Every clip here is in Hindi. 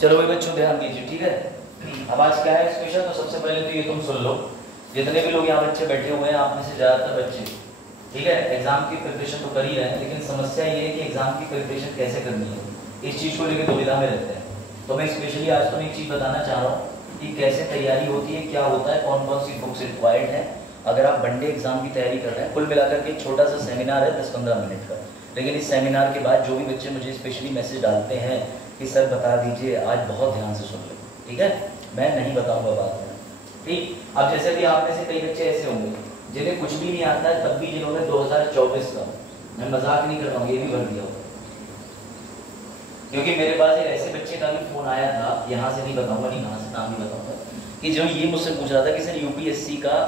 चलो भाई बच्चों ध्यान दीजिए, ठीक है। अब आज क्या है स्पेशल, तो सबसे पहले तो ये तुम सुन लो, जितने भी लोग यहाँ बच्चे बैठे हुए हैं, आप में से ज़्यादातर बच्चे, ठीक है, एग्जाम की प्रिपरेशन तो कर ही रहे हैं, लेकिन समस्या ये है कि एग्जाम की प्रिपरेशन कैसे करनी है, इस चीज़ को लेकर दुविधा में रहते हैं। तो मैं स्पेशली आज तुम्हें एक चीज़ बताना चाह रहा हूँ कि कैसे तैयारी होती है, क्या होता है, कौन कौन सी बुक्स रिक्वायर्ड है। अगर आप वनडे एग्जाम की तैयारी कर रहे हैं, कुल मिलाकर के एक छोटा सा सेमिनार है 10-15 मिनट का, लेकिन इस सेमिनार के बाद जो भी बच्चे मुझे स्पेशली मैसेज डालते हैं कि सर बता दीजिए, आज बहुत ध्यान से सुन लो, ठीक है, मैं नहीं बताऊंगा बाद में, ठीक। अब जैसे भी आप में से कई बच्चे ऐसे होंगे जिन्हें कुछ भी नहीं आता है, तब भी जिन्होंने 2024 का, मैं मजाक नहीं कर रहा हूँ, ये भी भर दिया होगा, क्योंकि मेरे पास एक ऐसे बच्चे का भी फोन आया था, यहाँ से नहीं बताऊंगा, नहीं कहाँ से, नाम नहीं बताऊंगा, कि जो ये मुझसे पूछ रहा था कि सर यूपीएससी का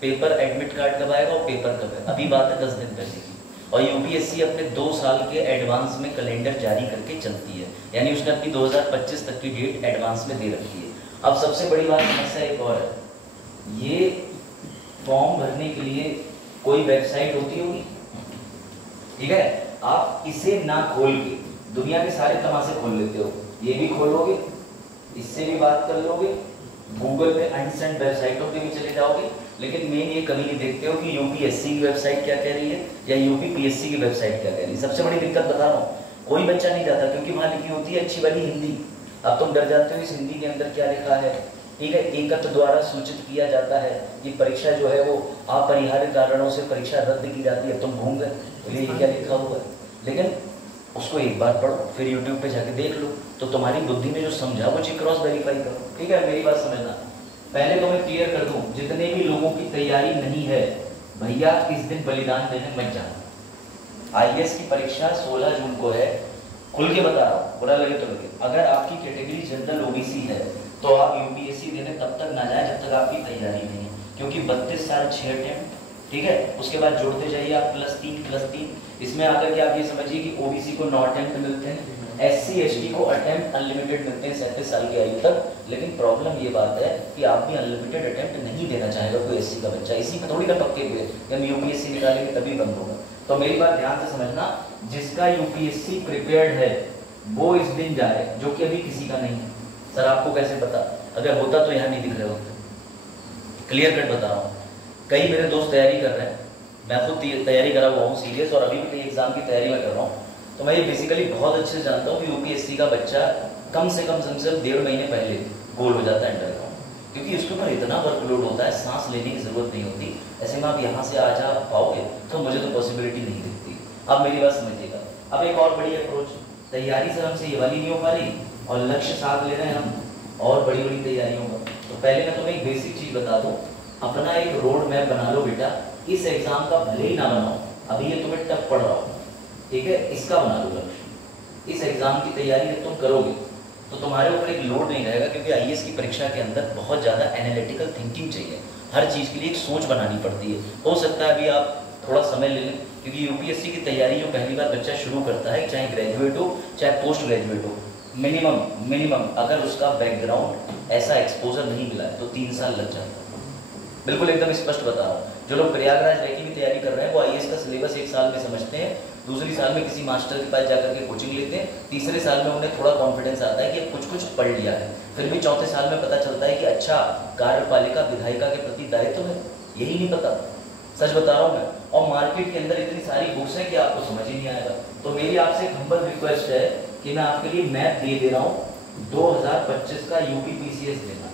पेपर एडमिट कार्ड कब आएगा और पेपर कब है। अभी बात है 10 दिन पहले की, और यूपीएससी अपने 2 साल के एडवांस में कैलेंडर जारी करके चलती है, यानी उसने अपनी 2025 तक की डेट एडवांस में दे रखी है। अब सबसे बड़ी बात, समस्या एक और है, ये फॉर्म भरने के लिए कोई वेबसाइट होती होगी, ठीक है, आप इसे ना खोल के दुनिया के सारे तमाशे खोल लेते हो, ये भी खोलोगे, इससे भी बात कर लोगे, गूगल पे अनसेंड वेबसाइटों पे भी चले जाओगे, लेकिन मेन ये कभी नहीं देखते हो कि यूपीएससी की वेबसाइट क्या कह रही है या यूपीपीएससी की वेबसाइट क्या कह रही है। सबसे बड़ी दिक्कत बता रहा हूँ, कोई बच्चा नहीं जाता, क्योंकि वहां लिखी होती है अच्छी वाली हिंदी। अब तुम डर जाते हो इस हिंदी के अंदर क्या लिखा है, ठीक है, एकत्र द्वारा सूचित किया जाता है कि परीक्षा जो है वो अपरिहार्य कारणों से परीक्षा रद्द की जाती है, तुम भूल गए तो ये क्या लिखा हुआ है। लेकिन उसको एक बार पढ़ो, फिर यूट्यूब पे जाके देख लो, तो तुम्हारी बुद्धि में जो समझा वो चीज क्रॉस वेरीफाई करो, ठीक है। मेरी बात समझना, पहले तो मैं क्लियर कर दूं, जितने भी लोगों की तैयारी नहीं है भैया, इस दिन बलिदान देने मत जाना। आईएएस की परीक्षा 16 जून को है, खुल के बता रहा हूँ, बुरा लगे तो लगे। अगर आपकी कैटेगरी जनरल ओबीसी है तो आप यूपीएससी देने तब तक ना जाए जब तक आपकी तैयारी नहीं है, क्योंकि 32 साल 6 अटेम्प्ट, ठीक है, उसके बाद जोड़ते जाइए आप +3 इसमें आकर के आप ये समझिए कि ओबीसी को 9 अटेम्प्ट मिलते हैं, एससी एसटी को अटेम्प्ट अनलिमिटेड मिलते हैं 37 साल की आयु तक। लेकिन प्रॉब्लम ये बात है कि आप भी अनलिमिटेड अटेम्प्ट नहीं देना चाहेगा कोई एससी का बच्चा, इसी में थोड़ी ना पक्के हुए हम यूपीएससी निकालेंगे तभी बंद होगा। तो मेरी बात ध्यान से समझना, जिसका यूपीएससी प्रिपेयर्ड है वो इस दिन जाए, जो कि अभी किसी का नहीं है। सर आपको कैसे पता, अगर होता तो यहाँ नहीं दिख रहे होते, क्लियर कट बता रहा हूँ। कई मेरे दोस्त तैयारी कर रहे हैं, मैं खुद तैयारी करा हुआ हूँ सीरियस, और अभी भी एग्जाम की तैयारी में कर रहा हूँ, तो मैं ये बेसिकली बहुत अच्छे से जानता हूँ कि यूपीएससी का बच्चा कम से कम 1.5 महीने पहले गोल हो जाता है अंडरग्राउंड, क्योंकि उसके ऊपर इतना वर्कलोड होता है, सांस लेने की जरूरत नहीं होती। ऐसे में आप यहाँ से आ जा पाओगे तो मुझे तो पॉसिबिलिटी नहीं दिखती। अब मेरी बात समझिएगा, अब एक और बड़ी अप्रोच, तैयारी सर हमसे ये वाली नहीं हो पा रही और लक्ष्य साथ ले रहे हैं हम और बड़ी बड़ी तैयारियों का। तो पहले मैं तुम्हें एक बेसिक चीज बता दूं, अपना एक रोड मैप बना लो बेटा, इस एग्जाम का भले ही ना बनाओ, अभी ये तुम्हें टफ पड़ रहा हो, ठीक है, इसका बना लो लक्ष्य। इस एग्जाम की तैयारी जब तुम करोगे तो तुम्हारे ऊपर एक लोड नहीं रहेगा, क्योंकि आईएएस की परीक्षा के अंदर बहुत ज़्यादा एनालिटिकल थिंकिंग चाहिए, हर चीज़ के लिए एक सोच बनानी पड़ती है। हो सकता है अभी आप थोड़ा समय ले लें, क्योंकि यूपीएससी की तैयारी जो पहली बार बच्चा शुरू करता है, चाहे ग्रेजुएट हो चाहे पोस्ट ग्रेजुएट हो, मिनिमम अगर उसका बैकग्राउंड ऐसा एक्सपोजर नहीं मिला है तो 3 साल लग जाता है। बिल्कुल एकदम स्पष्ट बता रहा हूँ। जो लोग प्रयागराज रैकी की तैयारी कर रहे हैं वो आईएएस का सिलेबस 1 साल में समझते हैं, दूसरी साल में किसी मास्टर के पास जाकर के कोचिंग लेते हैं, तीसरे साल में उन्हें थोड़ा कॉन्फिडेंस आता है कि कुछ पढ़ लिया है, फिर भी चौथे साल में पता चलता है कि अच्छा कार्यपालिका विधायिका के प्रति दायित्व है, यही नहीं पता, सच बता रहा हूँ मैं। और मार्केट के अंदर इतनी सारी बुक्स हैं कि आपको समझ ही नहीं आएगा। तो मेरी आपसे एक हम्बल रिक्वेस्ट है कि मैं आपके लिए मैप दे दे रहा हूँ 2025 का यूपीपीसीएस देना।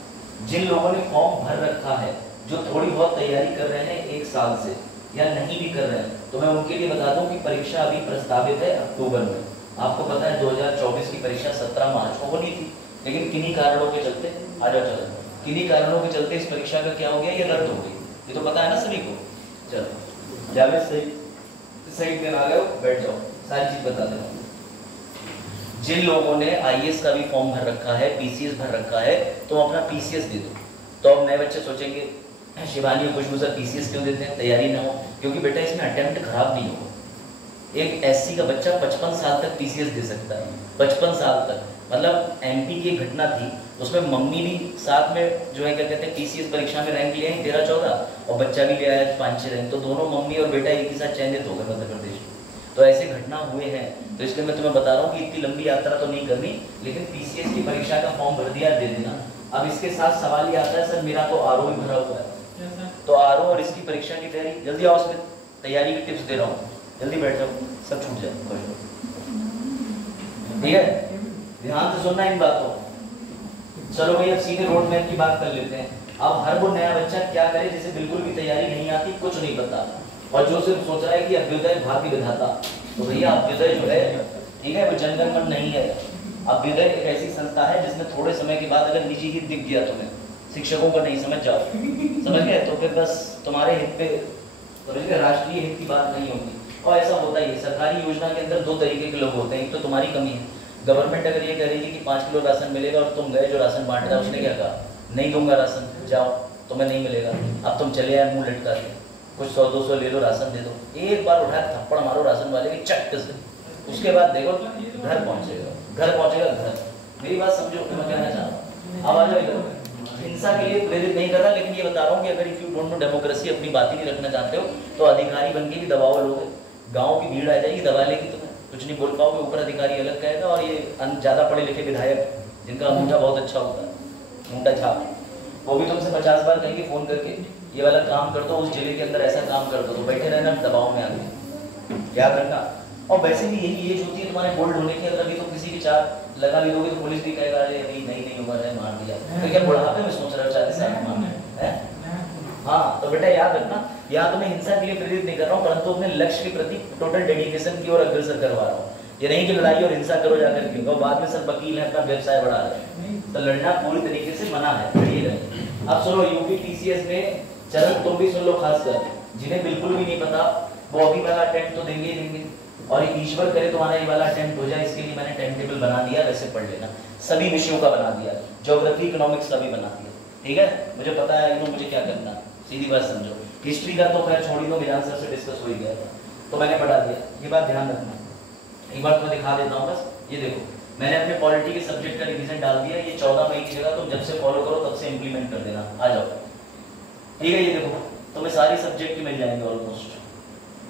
जिन लोगों ने फॉर्म भर रखा है, जो थोड़ी बहुत तैयारी कर रहे हैं 1 साल से या नहीं भी कर रहे हैं, तो मैं उनके लिए बता दूं कि परीक्षा अभी प्रस्तावित है अक्टूबर में। आपको पता है 2024 की परीक्षा 17 मार्च को होनी थी, लेकिन किन्हीं कारणों के चलते, आ जाओ चलो, किन्हीं कारणों के चलते इस परीक्षा का क्या हो गया, ये रद्द हो गई। ये तो पता है ना सभी को। चलो जावेद सही दिन आ गए, बैठ जाओ, सारी चीज बता दे रहा हूँ। जिन लोगों ने आईएएस का भी फॉर्म भर रखा है, पीसीएस भर रखा है, तो अपना पीसीएस दे दो। तो अब नए बच्चे सोचेंगे शिवानी और खुशबू सर पीसीएस क्यों देते हैं, तैयारी ना हो, क्योंकि बेटा इसमें अटेम्प्ट खराब नहीं होगा। एक एससी का बच्चा 55 साल तक पीसीएस दे सकता है, 55 साल तक। मतलब एमपी की घटना थी, उसमें मम्मी भी साथ में जो है क्या कहते हैं पीसीएस परीक्षा में रैंक ले आई 13-14 और बच्चा भी ले आया 5-6 रैंक, तो दोनों मम्मी और बेटा एक ही साथ चयनित हो गए मध्य प्रदेश में। तो ऐसे घटना हुए हैं, तो इसलिए मैं तुम्हें बता रहा हूँ कि इतनी लंबी यात्रा तो नहीं करनी, लेकिन पीसीएस की परीक्षा का फॉर्म भर दिया, दे देना। अब इसके साथ सवाल ये आता है सर मेरा तो आरओ भी भरा हुआ है, तो आरओ और इसकी परीक्षा की तैयारी, जल्दी आओ, उसमें तैयारी की टिप्स दे रहा हूँ, जल्दी बैठ जाओ, सब छूट जाए, ठीक है, ध्यान से सुनना इन बातों। चलो भाई अब सीधे रोड मैप की बात कर लेते हैं। अब हर वो नया बच्चा क्या करे जिसे बिल्कुल भी तैयारी नहीं आती, कुछ नहीं पता, और जो सिर्फ सोच रहा है कि अभ्युदय भाग्य विधाता, तो भैया अभ्युदय जो है, ठीक है, वो जनगण मन नहीं है। अभ्युदय एक ऐसी संस्था है जिसमें थोड़े समय के बाद अगर निजी हित दिख गया तुम्हें, शिक्षकों को नहीं समझ जाओ, समझ गए, तो फिर बस तुम्हारे हित पे, राष्ट्रीय हित की बात नहीं होगी। और ऐसा होता ही है, सरकारी योजना के अंदर दो तरीके के लोग होते हैं, एक तो तुम्हारी कमी है, गवर्नमेंट अगर ये कह रही है कि 5 किलो राशन मिलेगा और तुम गए जो राशन बांट रहा है उसने क्या कहा, नहीं दूंगा राशन, जाओ, तुम्हें नहीं मिलेगा। अब तुम चले आए मुंह लटका के, कुछ 100-200 ले लो, राशन दे दो, एक बार उठा थप्पड़ मारो राशन वाले की चट से, उसके बाद देखो घर पहुंचेगा घर। मेरी बात समझो, मैं कहना चाह रहा हूँ। अब आ जाओ इधर, हिंसा के लिए प्रेरित नहीं कर रहा, लेकिन ये बता रहा हूँ कि अगर if you don't know democracy, अपनी बात ही नहीं रखना चाहते हो, तो अधिकारी बन के भी दबाव लोगे, गाँव की भीड़ आ जाएगी, दबा लेगी तुम्हें, कुछ नहीं बोल पाओगे, ऊपर अधिकारी अलग कहेगा, और ये ज़्यादा पढ़े लिखे विधायक जिनका अंगूठा बहुत अच्छा होता है, अंगूठा छाप, वो भी तुमसे 50 बार कहेंगे फ़ोन करके ये वाला काम कर दो, उस जिले के अंदर ऐसा काम कर दो, तो बैठे रहना दबाव में आगे, याद रखना। और वैसे भी यही एज होती है तुम्हारे बोल्ड होने की, अगर अभी तुम किसी की चार लगा भी दोगे तो पुलिस भी कहेगा अरे अभी नहीं उम्र है, मार दिया, तो क्या बुढ़ापे में सोच रहा 40 साल मारना है? हाँ, तो बेटा याद रखना, यहाँ तुम्हें हिंसा के लिए प्रेरित नहीं कर रहा हूँ, परंतु अपने लक्ष्य के प्रति टोटल डेडिकेशन की ओर अग्रसर करवा रहा हूँ। ये नहीं कि लड़ाई और हिंसा करो जाकर के, बाद में सब वकील है, अपना व्यवसाय बढ़ा रहे हैं, तो लड़ना पूरी तरीके से मना है। अब सुनो, यूपी पीसीएस में चरण तुम भी सुन लो, खासकर जिन्हें बिल्कुल भी नहीं पता वो अभी वाला अटेम्प्ट तो देंगे ही देंगे, और ईश्वर करे तुम्हारा ये वाला अटेम्प्ट हो जाए, इसके लिए मैंने टाइम टेबल बना दिया, वैसे पढ़ लेना, सभी विषयों का बना दिया, ज्योग्राफी इकोनॉमिक्स का भी बना दिया, ठीक है, मुझे पता है मुझे क्या करना, सीधी बात समझो। हिस्ट्री का तो खैर छोड़ ही दो, मेरे आंसर से डिस्कस हो ही गया था, तो मैंने पढ़ा दिया, ये बात ध्यान रखना। एक बार तुम्हें दिखा देता हूँ, बस ये देखो, मैंने अपने पॉलिटी के सब्जेक्ट का रिवीजन डाल दिया, ये 14 मई की जगह तुम जब से फॉलो करो तब से इंप्लीमेंट कर देना, आ जाओ, ठीक है। ये देखो तुम्हें सारी सब्जेक्ट मिल जाएंगे ऑलमोस्ट,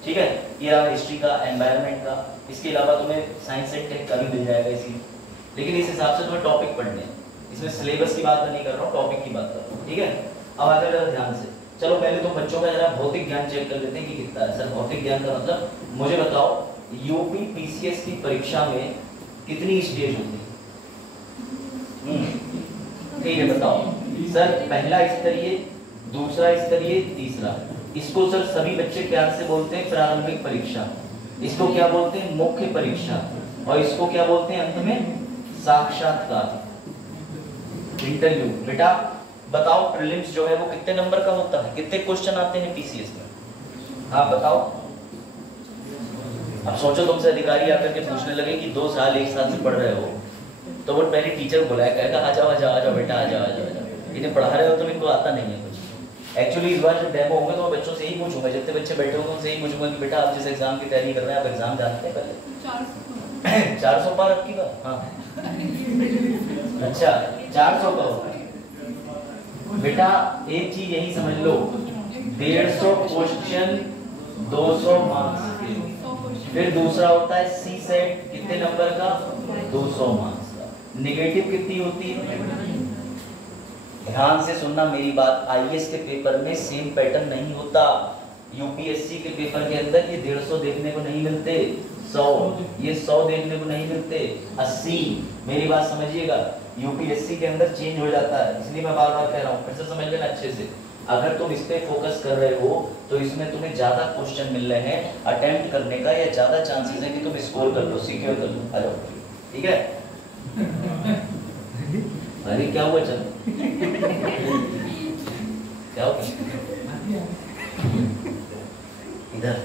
ठीक है, ये रहा हिस्ट्री का, एनवायरनमेंट का, इसके अलावा तुम्हें साइंस एंड टेक का भी मिल जाएगा इसी, लेकिन इस हिसाब से तुम्हें टॉपिक पढ़ने हैं, इसमें सिलेबस की बात नहीं कर रहा हूँ, टॉपिक की बात कर रहा हूँ, ठीक है। अब आगे जरा ध्यान से चलो, पहले तो बच्चों का जरा भौतिक ज्ञान चेक कर लेते हैं कि कितना है। सर भौतिक ज्ञान का मतलब, मुझे बताओ यूपी पीसीएस की परीक्षा में कितनी स्टेज होती है? ठीक है, बताओ सर। पहला स्तरीय, दूसरा स्तरीय, तीसरा, इसको सर सभी बच्चे प्यार से बोलते हैं प्रारंभिक परीक्षा, इसको क्या बोलते हैं मुख्य परीक्षा, और इसको क्या बोलते हैं अंत में साक्षात्कार, इंटरव्यू। बेटा बताओ प्रीलिम्स जो है वो कितने नंबर का होता है, कितने क्वेश्चन आते हैं पीसीएस में? हाँ बताओ। अब सोचो तुमसे अधिकारी आकर के पूछने लगे कि 2 साल 1 साल से पढ़ रहे हो, तो वो पहले टीचर बुलाया, कहेगा आ जाओ बेटा, आ जाओ, इन्हें पढ़ा रहे हो तो इनको आता नहीं है कुछ। एक्चुअली इस बार जब डेमो होंगे तो मैं बच्चों से ही पूछूंगा, जितने बच्चे बैठे होंगे उनसे ही पूछूंगा कि बेटा आप जिस एग्जाम की तैयारी कर रहे हैं, आप एग्जाम जानते हैं पहले? 400 पार आपकी बात? हाँ अच्छा 400 का होता है बेटा। एक चीज यही समझ लो, 150 क्वेश्चन 200 मार्क्स के। फिर दूसरा होता है सी सेट, कितने नंबर का? 200 मार्क्स का। निगेटिव कितनी होती है? ध्यान से सुनना मेरी बात, आईएएस के पेपर में सेम पैटर्न नहीं होता। यूपीएससी के पेपर के अंदर ये 150 देखने को नहीं मिलते, 100, ये 100 देखने को नहीं मिलते, 80। मेरी बात समझिएगा, यूपीएससी के अंदर चेंज हो जाता है, इसलिए मैं बार बार कह रहा हूँ, फिर से समझ लेना अच्छे से। अगर तुम इस पे फोकस कर रहे हो तो इसमें तुम्हें ज्यादा क्वेश्चन मिल रहे हैं अटेम्प्ट करने का, या ज्यादा चांसेस है कि तुम स्कोर कर लो, सिक्योर कर लो। हेलो ठीक है? अरे क्या हुआ, चल क्या हो गया? इधर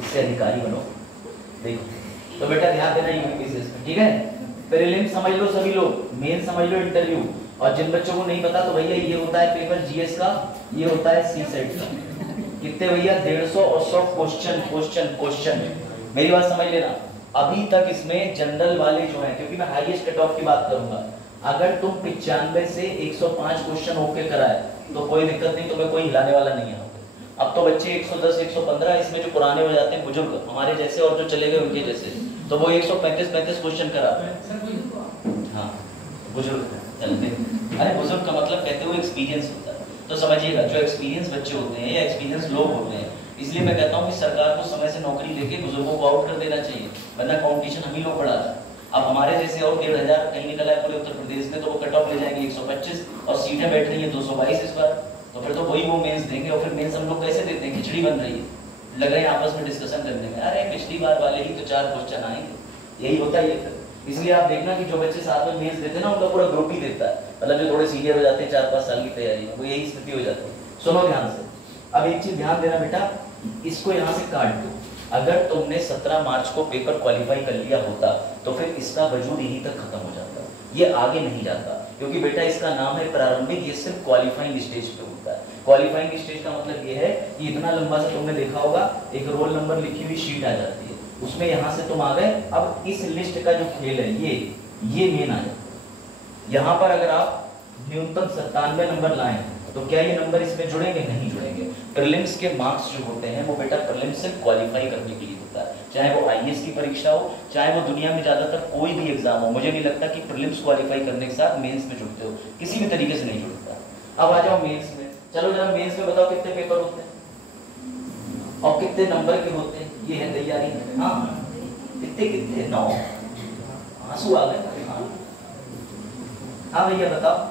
इससे अधिकारी बनो। देखो तो बेटा ध्यान देना यूपीएससी में, ठीक है। प्रीलिम समझ लो सभी लोग, मेन समझ लो इंटरव्यू, और जिन बच्चों को नहीं पता तो भैया ये होता है पेपर जीएस का, ये होता है सी सेट का। कितने भैया? 150 और 100 क्वेश्चन। मेरी बात समझ लेना, अभी तक इसमें जनरल वाले जो हैं, क्योंकि मैं हाईएस्ट कट ऑफ की बात करूंगा, अगर तुम 95 से 105 क्वेश्चन ओके कराए तो कोई दिक्कत नहीं, तुम्हें कोई हिलाने वाला नहीं है। अब तो बच्चे 110 115, इसमें जो पुराने हो जाते हैं बुजुर्ग हमारे जैसे और जो चले गए उनके जैसे, तो वो 135 क्वेश्चन कराते हैं। हाँ बुजुर्ग चलते, अरे बुजुर्ग का मतलब कहते हुए एक्सपीरियंस होता है। तो समझिएगा जो एक्सपीरियंस बच्चे होते हैं या एक्सपीरियंस लोग होते हैं, इसलिए मैं कहता हूँ कि सरकार को समय से नौकरी देके बुजुर्गों को आउट कर देना चाहिए, वरना कॉम्पिटिशन हम ही लोग बढ़ा रहे हैं। अब हमारे जैसे और 1500 कहीं निकला है पूरे उत्तर प्रदेश में, तो वो कट ऑफ ले जाएंगे 125 और सीटें बैठ रही है 222 इस बार, तो फिर तो वही वो मेंस देंगे। और फिर मेंस हम लोग कैसे देते हैं, खिचड़ी बन रही है, लग रहे हैं आपस में डिस्कशन करने में, अरे पिछली बार वाले ही तो 4 क्वेश्चन आएंगे, यही होता है ये। इसलिए आप देखना कि जो बच्चे साथ में मेंस देते हैं ना, उनका पूरा ग्रुप ही देता है, मतलब जो थोड़े सीनियर हो जाते हैं 4-5 साल की तैयारी में, वो यही स्थिति हो जाती है। सुनो ध्यान से, अब एक चीज ध्यान देना बेटा, इसको यहाँ से काट दो। अगर तुमने 17 मार्च को पेपर क्वालिफाई कर लिया होता तो फिर इसका वजूद यहीं तक खत्म हो जाता, ये आगे नहीं जाता, क्योंकि बेटा इसका नाम है प्रारंभिक, ये सिर्फ क्वालिफाइंग स्टेज पे होता है। क्वालिफाइंग स्टेज का मतलब ये है कि इतना लंबा सा तुमने देखा होगा, एक रोल नंबर लिखी हुई शीट आ जाती है, उसमें यहाँ से तुम आ गए। अब इस लिस्ट का जो खेल है ये मेन आ जाता है। यहाँ पर अगर आप न्यूनतम 97 नंबर लाएं तो क्या ये नंबर इसमें जुड़ेंगे? नहीं जुड़ेंगे। प्रीलिम्स के मार्क्स जो होते हैं वो बेटा प्रीलिम्स से क्वालिफाई करने के लिए होता है, चाहे वो आईएएस की परीक्षा हो, चाहे वो दुनिया में ज्यादातर कोई भी एग्जाम हो। मुझे नहीं लगता कि प्रीलिम्स क्वालिफाई करने के साथ मेंस में जुड़ते हो, किसी भी तरीके से नहीं जुड़ता। अब आ जाओ मेंस में, चलो जरा मेंस में बताओ कितने पेपर होते हैं और कितने नंबर के होते हैं, ये है तैयारी। हाँ कितने 9, आंसू आ गए। हाँ भैया बताओ,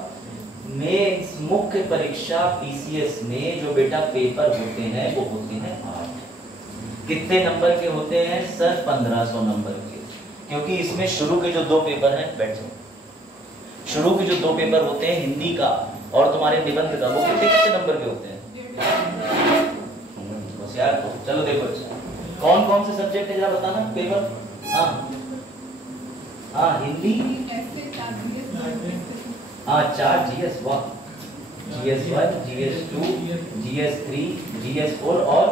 मेंस मुख्य परीक्षा पीसीएस में जो बेटा पेपर होते हैं वो होते हैं 8। कितने नंबर के होते हैं सर? 1500 नंबर के, क्योंकि इसमें शुरू के जो 2 पेपर हैं, बैठ जाओ, शुरू के जो 2 पेपर होते हैं हिंदी का और तुम्हारे निबंध का, वो कितने नंबर के होते हैं? होशियार तो चलो देखो, कौन कौन से सब्जेक्ट है जरा बताना पेपर। हाँ हिंदी, हाँ 4 जीएस, वाह, GS1, GS2, GS3, GS4 और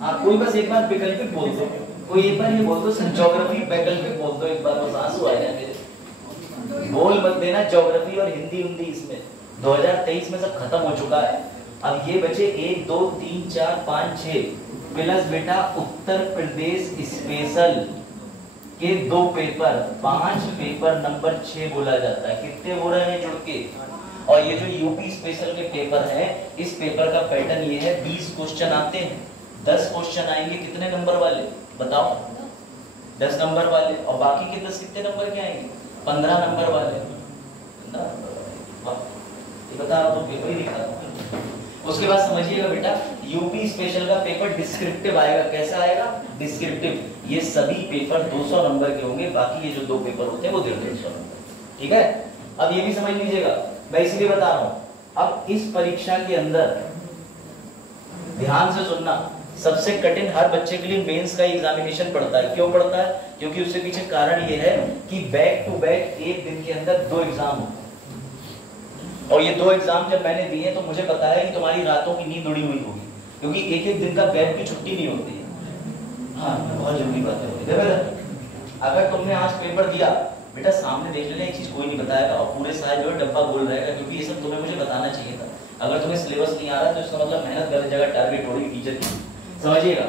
हाँ कोई बस एक बार वैकल्पिक बोल दो, कोई एक बार ये बोल दो सर ज्योग्राफी वैकल्पिक बोल दो एक बार, बस आंसू आ जाए मेरे। बोल मत देना ज्योग्राफी और हिंदी इसमें 2023 में सब खत्म हो चुका है। अब ये बचे 1 2 3 4 5 6 प्लस बेटा उत्तर प्रदेश स्पेशल के 2 पेपर, 5 पेपर नंबर 6 बोला जाता है। कितने हो रहे हैं जुड़ के? और ये जो यूपी स्पेशल के पेपर है, इस पेपर का पैटर्न ये है, 20 क्वेश्चन आते हैं, 10 क्वेश्चन आएंगे कितने नंबर वाले बताओ? 10 नंबर वाले, और बाकी के 10 कितने नंबर के आएंगे? 15 नंबर वाले। ये बता रहा हूं, पेपर ही दिखा रहा हूं। उसके बाद समझिएगा बेटा, यूपी स्पेशल का पेपर डिस्क्रिप्टिव आएगा। कैसा आएगा? डिस्क्रिप्टिव। ये सभी पेपर 200 नंबर के होंगे, बाकी ये जो 2 पेपर होते हैं वो 150 नंबर। ठीक है, अब ये भी समझ लीजिएगा, मैं इसलिए बता रहा हूं। अब इस परीक्षा के अंदर ध्यान से सुनना, सबसे कठिन हर बच्चे के लिए मेंस का एग्जामिनेशन पड़ता है। क्यों पड़ता है? क्योंकि उसके पीछे कारण ये है कि बैक टू बैक एक दिन के अंदर 2 एग्जाम होते हैं, और ये 2 एग्जाम जब मैंने दिए तो मुझे पता है कि तुम्हारी रातों की नींद उड़ी हुई होगी, क्योंकि एक दिन का गैप की छुट्टी नहीं होती है। हाँ बहुत जरूरी बात है। अगर तुमने आज पेपर दिया बेटा, सामने देख लेना, एक चीज कोई नहीं बताएगा और पूरे साल जो है डब्बा गोल रहेगा, क्योंकि ये सब तुम्हें मुझे बताना चाहिए था। अगर तुम्हें सिलेबस नहीं आ रहा तो इसका मतलब मेहनत गलत जगह टारगेट हो रही टीचर की। समझिएगा,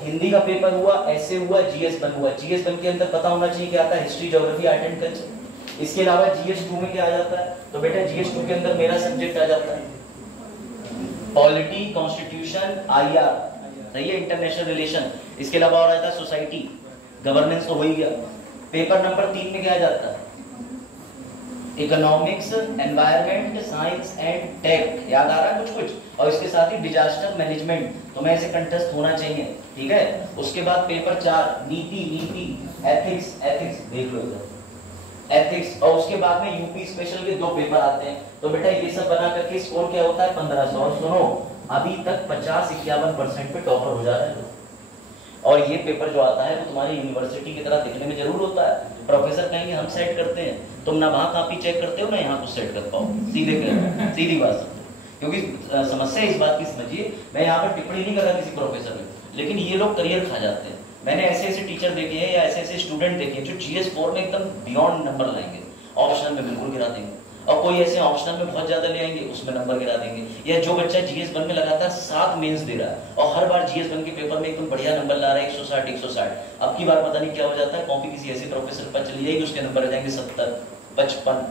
हिंदी का पेपर हुआ, ऐसे हुआ, GS1 हुआ। GS1 के अंदर पता होना चाहिए क्या आता है, history, geography, art and culture. इसके अलावा GS2 में क्या आ जाता है? तो बेटा GS2 के अंदर मेरा सब्जेक्ट आ जाता है पॉलिटी, कॉन्स्टिट्यूशन, IR, सही है, इंटरनेशनल रिलेशन। इसके अलावा और आता है सोसाइटी, गवर्नेंस तो हो ही गया। पेपर नंबर 3 में क्या आ जाता है? Economics, environment, science and tech. याद आ रहा है कुछ? और इसके साथ ही डिजास्टर मैनेजमेंट, तो मैं इसे कंटेस्ट होना चाहिए। ठीक है, उसके बाद पेपर 4 नीति, एथिक्स देख लो इधर, एथिक्स। और उसके बाद में यूपी स्पेशल के 2 पेपर आते हैं। तो बेटा ये सब बना करके स्कोर क्या होता है? 1500। और सुनो, अभी तक 50-51% पे टॉपर हो जा रहे हैं। और ये पेपर जो आता है वो तुम्हारी यूनिवर्सिटी की तरह दिखने में जरूर होता है। प्रोफेसर कहेंगे हम सेट करते हैं, तुम ना वहां कॉपी चेक करते हो ना यहाँ कुछ सेट कर पाओ, सीधी बात। क्योंकि समस्या इस बात की समझिए, मैं यहाँ पर टिप्पणी नहीं कर रहा किसी प्रोफेसर में, लेकिन ये लोग करियर खा जाते हैं। मैंने ऐसे टीचर देखे हैं या ऐसे स्टूडेंट देखे हैं जो GS4 में एकदम बियॉन्ड नंबर लाएंगे, ऑप्शनल में बिल्कुल गिरा देंगे। और कोई ऐसे ऑप्शनल में बहुत ज्यादा ले आएंगे, उसमें नंबर गिरा देंगे। या जो बच्चा जीएस 1 में लगातार 7 मेंस दे रहा है और हर बार जीएस 1 के पेपर में एकदम बढ़िया नंबर ला रहा है 160 160, अब की बार पता नहीं क्या हो जाता है, कॉपी किसी ऐसे प्रोफेसर पर चली जाएगी, उसके नंबर आ जाएंगे 70 55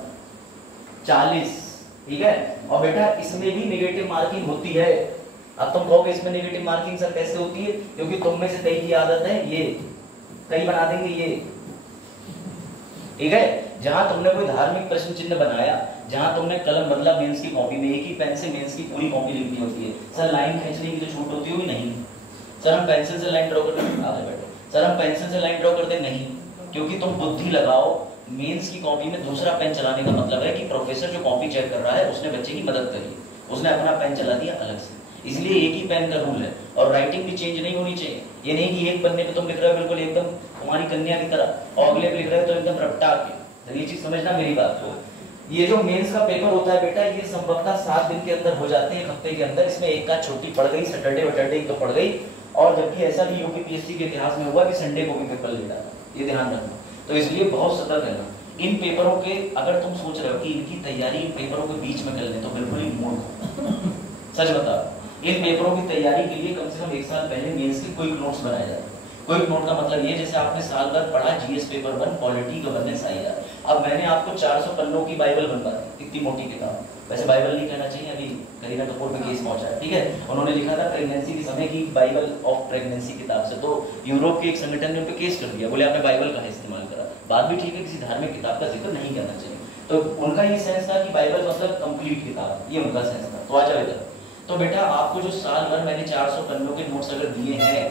40, ठीक है। और बेटा इसमें भी नेगेटिव मार्किंग होती है। अब तुम कहोगे इसमें नेगेटिव मार्किंग सर कैसे होती है, क्योंकि तुम में से कई की आदत है ये कई बना देंगे ये, ठीक है। जहां तुमने कोई धार्मिक प्रश्न चिन्ह बनाया, जहां तुमने कलम बदला मेंस की कॉपी में, एक ही पेन से मेंस की पूरी कॉपी लिखनी होती है। सर लाइन खींचने की जो छूट होती है नहीं, सर हम पेंसिल से लाइन ड्रॉ करते हैं, आगे बैठो, सर हम पेंसिल से लाइन ड्रॉ करते नहीं, क्योंकि तुम बुद्धि लगाओ। मेंस की कॉपी में दूसरा पेन चलाने का मतलब है कि प्रोफेसर जो कॉपी चेक कर रहा है उसने बच्चे की मदद करी, उसने अपना पेन चला दिया अलग से, इसलिए एक ही पेन का रूल है। और राइटिंग भी चेंज नहीं होनी चाहिए। ये नहीं कि एक पन्ने पे तुम लिख रहे हो बिल्कुल एकदम तुम्हारी कन्या की तरह और अगले पे लिख रहे हो तो एकदम रपटा के, तो ये चीज समझना मेरी बात को। ये जो मेंस का पेपर होता है बेटा, ये संभवतः 7 दिन के अंदर हो जाते हैं, एक हफ्ते के अंदर। इसमें एक का छुट्टी पड़ गई, सैटरडे वैटरडे तो पड़ गई, और जबकि ऐसा भी यूपीपीएससी के इतिहास में हुआ कि संडे को भी पेपर ले डाला, ये ध्यान रखना। तो इसलिए बहुत सतर्क रहना इन पेपरों के। अगर तुम सोच रहे हो कि इनकी तैयारी इन पेपरों के बीच में कर लें तो बिल्कुल ही मूर्ख, सच बताओ। इन पेपरों की तैयारी के लिए कम से कम 1 साल पहले मेंस के क्विक नोट्स बनाए जाते हैं। क्विक नोट का मतलब ये, जैसे आपने साल भर पढ़ा GS paper 1 polity governance IR, अब मैंने आपको 400 पन्नों की बाइबल बनवा दी, इतनी मोटी किताब, वैसे बाइबल नहीं कहना चाहिए, अभी करीना कपूर पे केस पहुंचा है, ठीक है। उन्होंने लिखा था प्रेगनेंसी के समय की बाइबल ऑफ प्रेगनेंसी किताब से, तो यूरोप के एक संगठन ने उन पे केस कर दिया, बोले आपने बाइबल का इस्तेमाल करा। बात भी ठीक है, किसी धार्मिक किताब का जिक्र नहीं करना चाहिए। तो उनका ये सेंस था कि बाइबल मतलब कंप्लीट किताब, ये उनका सेंस था। तो आ जाओ इधर। तो बेटा आपको जो साल भर मैंने 400 पन्नों के नोट्स अगर दिए हैं,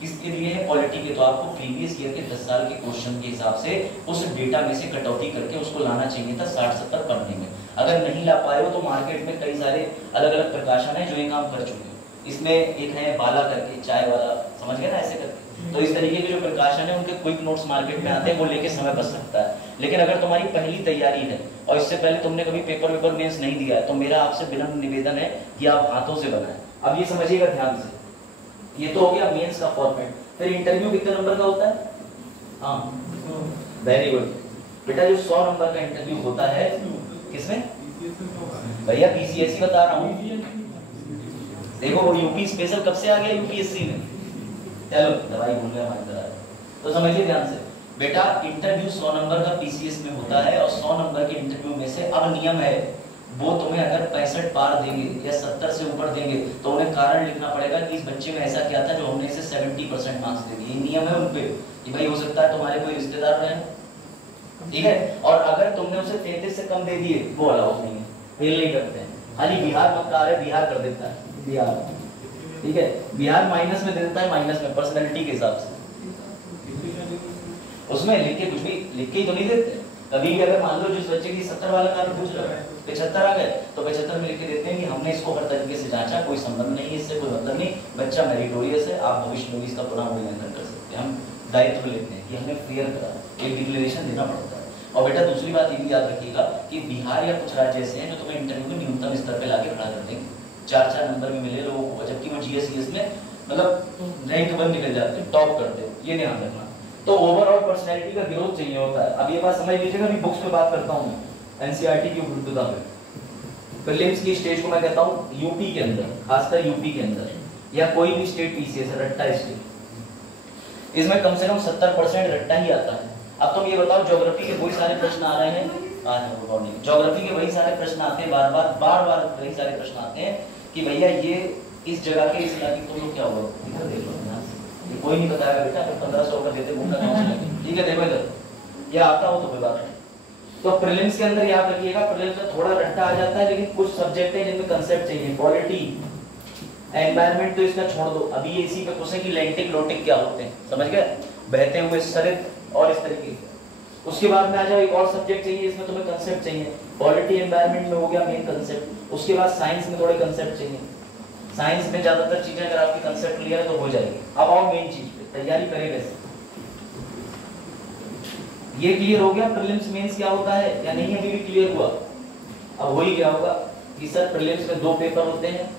किसके लिए है, पॉलिटी के, तो आपको प्रीवियस ईयर के 10 साल के क्वेश्चन के हिसाब से उस डेटा में से कटौती करके उसको लाना चाहिए था 60-70 पढ़ने में। अगर नहीं ला पाए हो तो मार्केट में कई सारे अलग अलग प्रकाशन है जो ये काम कर चुके हैं। इसमें एक है बाला करके, चाय वाला, समझ गए ना, ऐसे करके। तो इस तरीके के जो प्रकाशन है उनके क्विक नोट्स मार्केट में आते हैं, वो लेके समय बच सकता है। लेकिन अगर तुम्हारी पहली तैयारी है और इससे पहले तुमने कभी पेपर मेंस नहीं दिया है, तो मेरा आपसे विनम्र निवेदन है कि आप हाथों से बनाएं। अब ये समझिएगा ध्यान से, ये तो हो गया मेंस का फॉर्मेट। फिर इंटरव्यू कितने नंबर का होता है? हाँ, वेरी गुड बेटा, जो 100 नंबर का इंटरव्यू होता है, किसमें भैया? पीसीएससी बता रहा हूँ। देखो वो यूपी स्पेशल कब से आ गया यूपीएससी में, चलो दवाई भूल गया हमारी तरह। तो समझिए ध्यान से बेटा, इंटरव्यू 100 नंबर का पीसीएस में होता है, और 100 नंबर के इंटरव्यू में से अब नियम है, वो तुम्हें अगर 65 पार देंगे या 70 से ऊपर देंगे तो उन्हें कारण लिखना पड़ेगा कि इस बच्चे में ऐसा क्या था जो हमने इसे 70% मार्क्स दे दिए। नियम है उनपे कि भाई हो सकता है तुम्हारे कोई रिश्तेदार रहे, ठीक है। और अगर तुमने उसे 33 से कम दे दिए, वो अलाउ नहीं है, फेल नहीं करते हैं। खाली बिहार मत रहा है, बिहार कर देता है, बिहार, ठीक है। बिहार माइनस में दे देता है, माइनस में पर्सनैलिटी के हिसाब से। उसमें लिख के कुछ भी लिख के ही तो नहीं देते। कभी भी अगर मान लो जिस बच्चे की 70 वाला कारण पूछ रहा है, 75 आ गए, तो 75 में लिख के देते हैं कि हमने इसको हर तरीके से जांचा, कोई संबंध नहीं है इससे, कोई मतलब नहीं, बच्चा मेरिटोरियस है, आप भविष्य में इसका पुनः मूल्यांकन कर सकते हैं। हम दायित्व लेते हैं कि हमने फेयर करा, एक डिक्लेरेशन देना पड़ता है। और बेटा दूसरी बात ये भी याद रखिएगा कि बिहार या कुछ राज्य ऐसे हैं जो तुम्हें इंटरव्यू में न्यूनतम स्तर पे लाके खड़ा कर देंगे, 4-4 नंबर भी मिले लोगों को, जबकि वो जीएस में मतलब रैंक 1 निकल जाते हैं, टॉप करते हैं, ये ध्यान रखना। तो ओवरऑल पर्सनैलिटी का ग्रोथ चाहिए होता है। अब ये बात समझ लीजिएगा, अभी बुक्स में बात करता हूँ मैं, एनसीईआरटी की उपलब्धता में प्रीलिम्स की स्टेज को मैं कहता हूँ यूपी के अंदर, खासकर यूपी के अंदर या कोई भी स्टेट पीसीएस रट्टा स्टेट, इसमें कम से कम 70% रट्टा ही आता है। अब तुम ये बताओ, ज्योग्राफी के वही सारे प्रश्न आ रहे हैं, ज्योग्राफी के वही सारे प्रश्न आते हैं, बार बार वही सारे प्रश्न आते हैं कि भैया ये इस जगह के इस इलाके तुम लोग क्या हुआ, इधर देख लो, ये कोई नहीं बताएगा बेटा, 1500 का देते बुक का काम, ठीक है। देखो इधर ये आता हो तो कोई बात नहीं। तो प्रीलिम्स के अंदर याद रखिएगा, प्रीलिम्स में थोड़ा रट्टा आ जाता है, लेकिन कुछ सब्जेक्ट है जिनमें कंसेप्ट चाहिए, पॉलिटी, एनवायरनमेंट तो इसका छोड़ दो। अभी ये इसी पे पूछे कि लैंटिक लोटिक क्या होते हैं, समझ गए, बहते हुए सरित और इस तरीके के। उसके बाद में आ जाओ, एक और सब्जेक्ट चाहिए, इसमें तुम्हें कंसेप्ट चाहिए, पॉलिटी एनवायरनमेंट में हो गया मेन कंसेप्ट। उसके बाद साइंस में थोड़े कंसेप्ट चाहिए, साइंस में ज्यादातर चीजें अगर आपकी कंसेप्ट क्लियर है तो हो जाएगी। अब आओ मेन चीज पे, तैयारी करें कैसे। ये क्लियर हो गया प्रीलिम्स मेंस क्या होता है या नहीं, अभी भी क्लियर हुआ? अब हो ही गया होगा कि सर प्रीलिम्स में 2 पेपर होते हैं,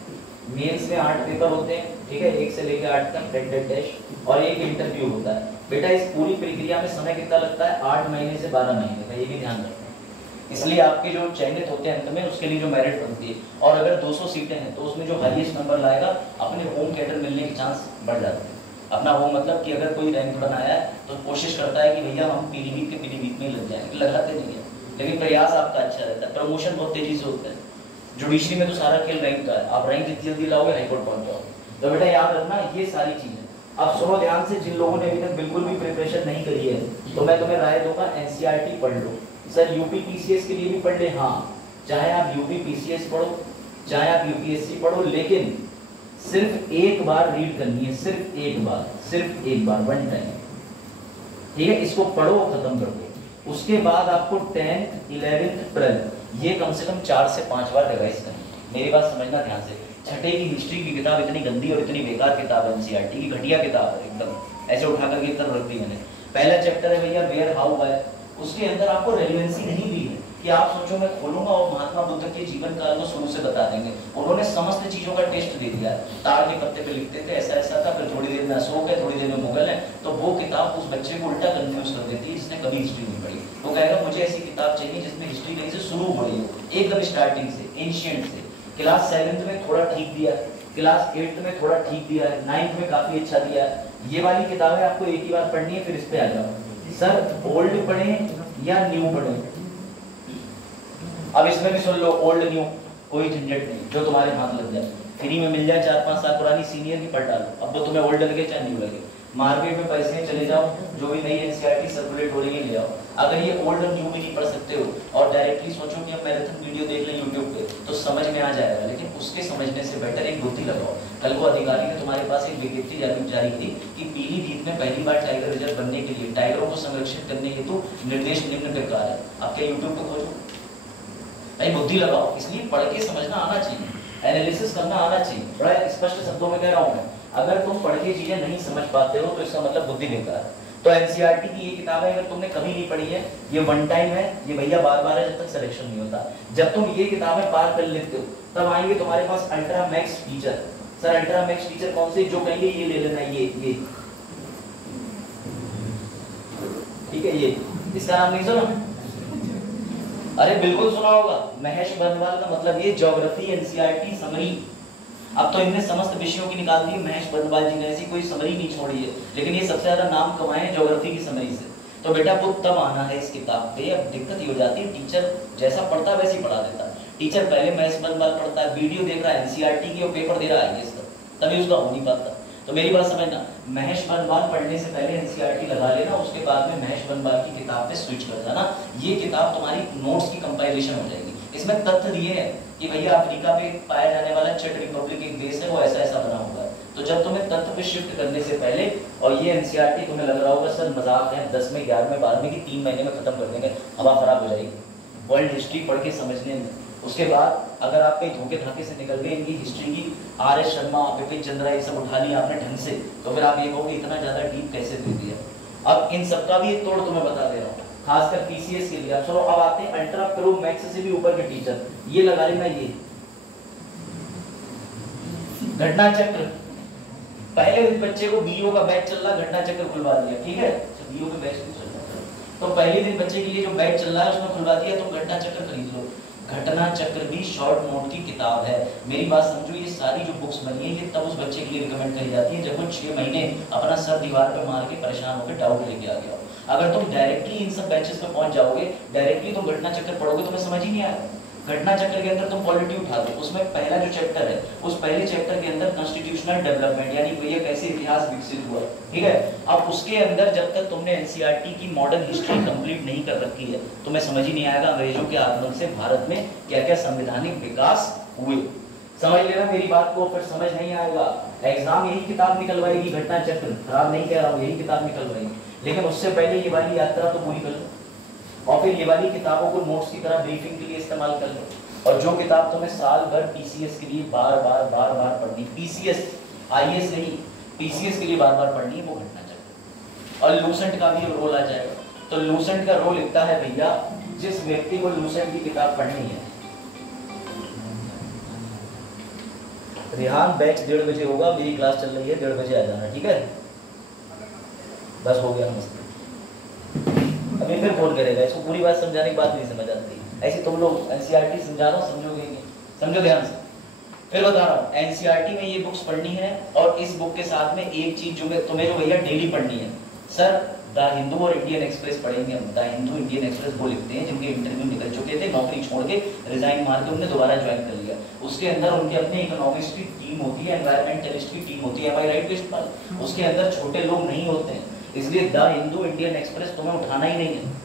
मेंस में 8 पेपर होते हैं, ठीक है, 1 से लेकर 8 तक, टेंटेड टेस्ट और एक इंटरव्यू होता है। बेटा इस पूरी प्रक्रिया में समय कितना लगता है? 8 महीने से 12 महीने का, ये भी ध्यान रखना। इसलिए आपके जो चयनित होते हैं अंत में उसके लिए जो मेरिट बनती है, और अगर 200 सीटें हैं तो उसमें जो हाईएस्ट नंबर लाएगा अपने होम कैडर मिलने के चांस बढ़ जाते हैं। अपना होम मतलब कि अगर कोई रैंक बनाया है तो कोशिश करता है कि भैया हम पीलीभीत के पीलीभीत में ही लग जाएंगे, लगाते नहीं है, लेकिन प्रयास आपका अच्छा रहता है। प्रमोशन बहुत तेजी से होता है, जुडिशरी में तो सारा खेल रैंक का है, आप रैंक जितनी जल्दी लाओगे हाईकोर्ट पहुंच जाओगे। तो बेटा याद रखना ये सारी चीजें। अब सुनो ध्यान से, जिन लोगों ने अभी तक बिल्कुल भी प्रिपरेशन नहीं करी है तो मैं तुम्हें राय दूंगा एनसीईआरटी पढ़ लो। सर यूपी पीसीएस के लिए भी पढ़ ले, हाँ, चाहे आप यूपी पीसीएस पढ़ो चाहे आप यूपीएससी पढ़ो, लेकिन सिर्फ एक बार रीड करनी है, सिर्फ एक बार, वन टाइम, ठीक है। इसको पढ़ो खत्म कर दो। उसके बाद आपको 10th 11th 12th ये कम से कम 4 से 5 बार रिवाइज करनी। मेरी बात समझना ध्यान से, छठे की हिस्ट्री की किताब इतनी गंदी और इतनी बेकार किताब है, एनसीईआरटी की घटिया किताब है एकदम, ऐसे उठा करके तरफ रख दी मैंने। पहला चैप्टर है भैया वेयर हाउ है, उसके अंदर आपको रेलेवेंसी नहीं दी है कि आप सोचो मैं खोलूंगा और महात्मा बुद्ध के जीवन काल को शुरू से बता देंगे। उन्होंने समस्त चीजों का टेस्ट दे दिया, ताड़ के पत्ते पे लिखते थे ऐसा ऐसा था, फिर थोड़ी देर में अशोक है, थोड़ी देर में मुगल है, तो वो किताब उस बच्चे को उल्टा कंफ्यूज कर देती है जिसने कभी हिस्ट्री नहीं पढ़ी। वो कहेगा मुझे ऐसी किताब चाहिए जिसमें हिस्ट्री कहीं से शुरू हो रही हो, एकदम स्टार्टिंग से, एंशिएंट से। क्लास 7th में थोड़ा ठीक दिया, क्लास 8th में थोड़ा ठीक दिया है, 9th में काफी अच्छा दिया है। ये वाली किताबें आपको एक ही बार पढ़नी है, फिर इस पे आ जाओ। सर ओल्ड पढ़ें या न्यू पढ़ें? अब इसमें भी सुन लो, ओल्ड न्यू कोई झंझट नहीं, जो तुम्हारे हाथ लग जाए, फ्री में मिल जाए। 4-5 साल पुरानी सीनियर की पढ़ डालो, अब वो तुम्हें ओल्ड लगे चाहे न्यू लगे। मार्केट में पैसे चले जाओ, जो भी नई एनसीईआरटी सर्कुलेट हो रही है ले आओ। अगर ये ओल्ड और न्यू भी नहीं पढ़ सकते हो और डायरेक्टली सोचो कि हम मैराथन वीडियो देख लें यूट्यूब पे तो समझ में आ जाएगा, लेकिन उसके समझने से बेटर एक बुद्धि लगाओ। कल को अधिकारी ने तुम्हारे पास एक विज्ञप्ति जारी की कि पीलीभीत में पहली बार टाइगर रिजर्व बनने के लिए टाइगरों को संरक्षित करने हेतु निर्देश निम्न प्रकार है। आप क्या यूट्यूब पे खोजो, भाई बुद्धि लगाओ। इसलिए पढ़ के समझना आना चाहिए, एनालिसिस करना आना चाहिए। बड़ा स्पष्ट शब्दों में कह रहा हूं मैं, अगर तुम पढ़ के चीजें नहीं समझ पाते हो तो इसका मतलब बुद्धि बेकार है। तो एनसीईआरटी की ये किताब है, अगर तुमने कभी नहीं पढ़ी है, ये वन टाइम है, ये भैया बार-बार है जब तक सिलेक्शन नहीं होता। जब तुम ये किताबें पार कर लेते हो तब आएंगे तुम्हारे पास ultra max teacher. Sir ultra max teacher कौन से? जो कहेंगे ये ले लेना, ये ठीक है, ये इसका नाम नहीं सुना? अरे बिल्कुल सुना होगा, महेश बंदवाल का मतलब ये ज्योग्राफी एनसीईआरटी समरी। अब तो इनने समस्त विषयों की निकाल दी, महेश बंदवाल जी ने ऐसी कोई समरी नहीं छोड़ी है, लेकिन ये सबसे ज्यादा नाम कमाए हैं ज्योग्राफी की समरी से। तो बेटा वो तब आना है इस किताब पे। अब दिक्कत ये हो जाती है, टीचर जैसा पढ़ता है वैसे ही पढ़ा देता। टीचर पहले महेश बंदवाल पढ़ता है, वीडियो देख रहा है एनसीईआरटी की और पेपर दे रहा है इसका, तभी उसका हो नहीं पाता। तो मेरी बात समझना, महेश बंदवाल पढ़ने से पहले एनसीईआरटी लगा लेना, उसके बाद में महेश बंदवाल की किताब पे स्विच कर जाना। ये किताब तुम्हारी नोट्स की कंपाइलेशन हो जाएगी। इसमें तथ्य दिए हैं कि भैया अफ्रीका पे पाया जाने वाला चेक रिपब्लिक एक देश है, वो ऐसा ऐसा बना हुआ है। तो जब तुम्हें तथ्य पे शिफ्ट करने से पहले, और ये एनसीईआरटी तुम्हें लग रहा होगा सर मजाक है, 10वें 11वें 12वें की 3 महीने में खत्म कर देंगे, हवा खराब हो जाएगी वर्ल्ड हिस्ट्री पढ़ के समझने में। उसके बाद अगर आप कहीं धोखे धाके से निकल गए, इनकी हिस्ट्री की आर.एस. शर्मा, बिपिन चंद्रा ये सब उठा लिया आपने ढंग से, तो फिर आप ये कहोगे इतना ज्यादा डीप कैसे दे दिया। अब इन सबका भी एक तोड़ तुम्हें बता दे रहा हूँ, खासकर पीसीएस के लिए। चलो अब आते हैं अल्ट्रा प्रो मैक्स से भी ऊपर के टीचर, ये लगा लेना, ये घटना चक्र। पहले दिन बच्चे को बीओ का बैच चल रहा, घटना चक्र खुलवा दिया, ठीक है, बीओ का बैच नहीं चल रहा, तो पहले दिन बच्चे के लिए जो बैच चल रहा है उसमें खुलवा दिया, तो घटना चक्र खरीद लो। घटना चक्र भी शॉर्ट नोट की किताब है। मेरी बात समझो, ये सारी जो बुक्स बनी है ये तब उस बच्चे के लिए रिकमेंड करी जाती है जब वो 6 महीने अपना सर दीवार पे मार के परेशान होकर डाउट लेके आ गया। अगर तुम डायरेक्टली इन सब बैचेस पे पहुंच जाओगे, डायरेक्टली तुम घटना चक्र पढ़ोगे, तुम्हें समझ ही नहीं आएगा। घटना चक्र के अंदर तुम पॉलिटी उठा दो, उसमें पहला जो चैप्टर है, उस पहले चैप्टर के अंदर कॉन्स्टिट्यूशनल डेवलपमेंट, यानी भैया कैसे इतिहास विकसित हुआ, ठीक है। अब उसके अंदर जब तक तुमने एनसीईआरटी की मॉडर्न हिस्ट्री कंप्लीट नहीं कर रखी है, तुम्हें समझ ही नहीं आएगा अंग्रेजों के आगमन से भारत में क्या क्या संवैधानिक विकास हुए। समझ लेना मेरी बात को, फिर समझ नहीं आएगा। एग्जाम यही किताब निकलवाएगी, घटना चक्र, खराब नहीं कह रहा हूँ, यही किताब निकलवाएगी, लेकिन उससे पहले ये वाली यात्रा तो पूरी कर लो, और फिर ये वाली किताबों को नोट्स की तरह ब्रीफिंग के लिए इस्तेमाल कर लो। और जो किताब तुम्हें साल भर पीसीएस के लिए बार बार पढ़नी, पीसीएस आईएएस नहीं, पीसीएस के लिए बार बार पढ़नी है, वो घटना चक्र। और लूसेंट का भी रोल आ जाएगा। तो लूसेंट का रोल लिखता है भैया, जिस व्यक्ति को लूसेंट की किताब पढ़नी है, रेहान बैच 1:30 बजे होगा, मेरी क्लास चल रही है, 1:30 बजे आ जाना, ठीक है। बस हो गया, मस्त। अभी फिर फोन करेगा, इसको पूरी बात समझाने की बात नहीं समझ आती। ऐसे तुम लोग एनसीईआरटी समझा रहा हूँ, समझोगे नहीं, समझो ध्यान से। फिर बता रहा हूँ, एनसीईआरटी में ये बुक्स पढ़नी है और इस बुक के साथ में एक चीज जो तुम्हें जो भैया डेली पढ़नी है। सर द हिंदू और इंडियन एक्सप्रेस पढ़ेंगे हम। द हिंदू इंडियन एक्सप्रेस वो लिखते हैं जिनके इंटरव्यू निकल चुके थे, नौकरी छोड़ के रिजाइन मार के उन्होंने दोबारा ज्वाइन कर लिया। उसके अंदर उनके अपने इकोनॉमिस्ट की टीम होती है, एनवायरमेंटलिस्ट की टीम होती है, एम आई राइट प्रिंसिपल? उसके अंदर छोटे लोग नहीं होते हैं, इसलिए द हिंदू इंडियन एक्सप्रेस तुम्हें उठाना ही नहीं है।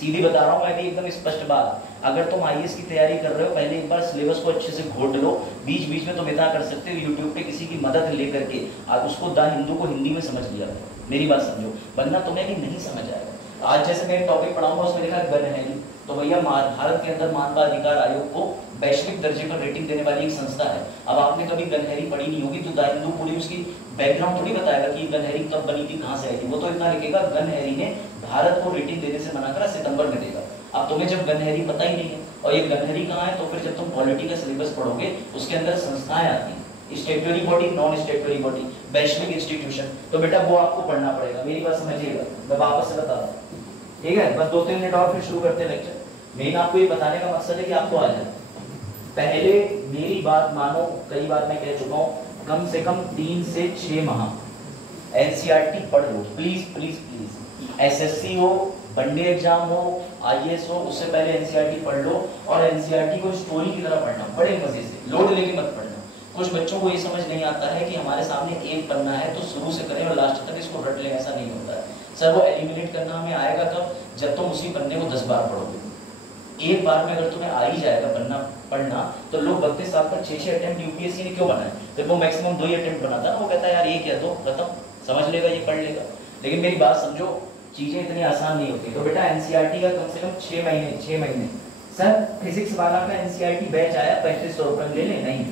सीधी बता रहा हूँ मैं भी एकदम स्पष्ट बात। अगर तुम आईएएस की तैयारी कर रहे हो, पहले एक बार सिलेबस को अच्छे से घोट लो, बीच बीच में तुम इतना कर सकते हो यूट्यूब पे किसी की मदद लेकर के आप उसको द हिंदू को हिंदी में समझ लिया, मेरी बात समझो, वरना तुम्हें भी नहीं समझ आएगा। आज जैसे मैं टॉपिक पढ़ाऊंगा उसमें लिखा गन है, तो भैया भारत के अंदर मानव अधिकार आयोग को वैश्विक दर्जे पर रेटिंग देने वाली एक संस्था है। अब आपने कभी गनहरी पढ़ी नहीं होगी तो द हिंदू पूरी उसकी बैकग्राउंड थोड़ी बताएगा कि गनहरी कब बनी थी, कहाँ से आई थी। वो तो इतना लिखेगा गनहरी ने भारत को रेटिंग देने से मना करा, सितंबर में देगा। अब तुम्हें जब गनहरी पता ही नहीं है और ये गनहरी कहाँ है, तो फिर जब तुम पॉलिटी का सिलेबस पढ़ोगे उसके अंदर संस्थाएं आती हैं, स्टेटरी बॉडी, नॉन स्टेटरी बॉडी, वैश्विक इंस्टीट्यूशन, तो बेटा वो आपको पढ़ना पड़ेगा। मेरी बात समझिएगा, मैं वापस से बता रहा हूँ, ठीक है? बस 2-3 मिनट और फिर शुरू करते हैं लेक्चर। मेन आपको ये बताने का मकसद है कि आपको आ जाए। पहले मेरी बात मानो, कई बार मैं कह चुका हूँ, कम से कम 3 से 6 माह एनसीईआरटी पढ़ लो, प्लीज प्लीज प्लीज। एसएससी हो, वनडे एग्जाम हो, आईएएस हो, उससे पहले एनसीईआरटी पढ़ लो। और एनसीईआरटी को स्टोरी की तरह पढ़ना, बड़े मजे से, लोड लेके मत पढ़ना। कुछ बच्चों को ये समझ नहीं आता है कि हमारे सामने एक पन्ना है तो शुरू से करें और लास्ट तक इसको रट लें, ऐसा नहीं होता है। सर वो एलिमिनेट करना हमें आएगा कब? जब तुम उसी पन्ने को 10 बार पढ़ोगे। एक बार में अगर तुम्हें आ ही जाएगा पन्ना पढ़ना, तो लोग 32 साल तक 6-6 अटेम्प्ट यूपीएससी ने क्यों बनाए? फिर वो मैक्सिमम 2 ही अटेम्प्ट बनाता है, वो कहता है यार एक या दो खत्म, समझ लेगा, ये पढ़ लेगा। लेकिन मेरी बात समझो, चीजें इतनी आसान नहीं होती। तो बेटा एनसीईआरटी का कम से कम 6 महीने। सर फिजिक्स वाला का एनसीईआरटी बैच आया, 3500 रुपए ले लें? नहीं,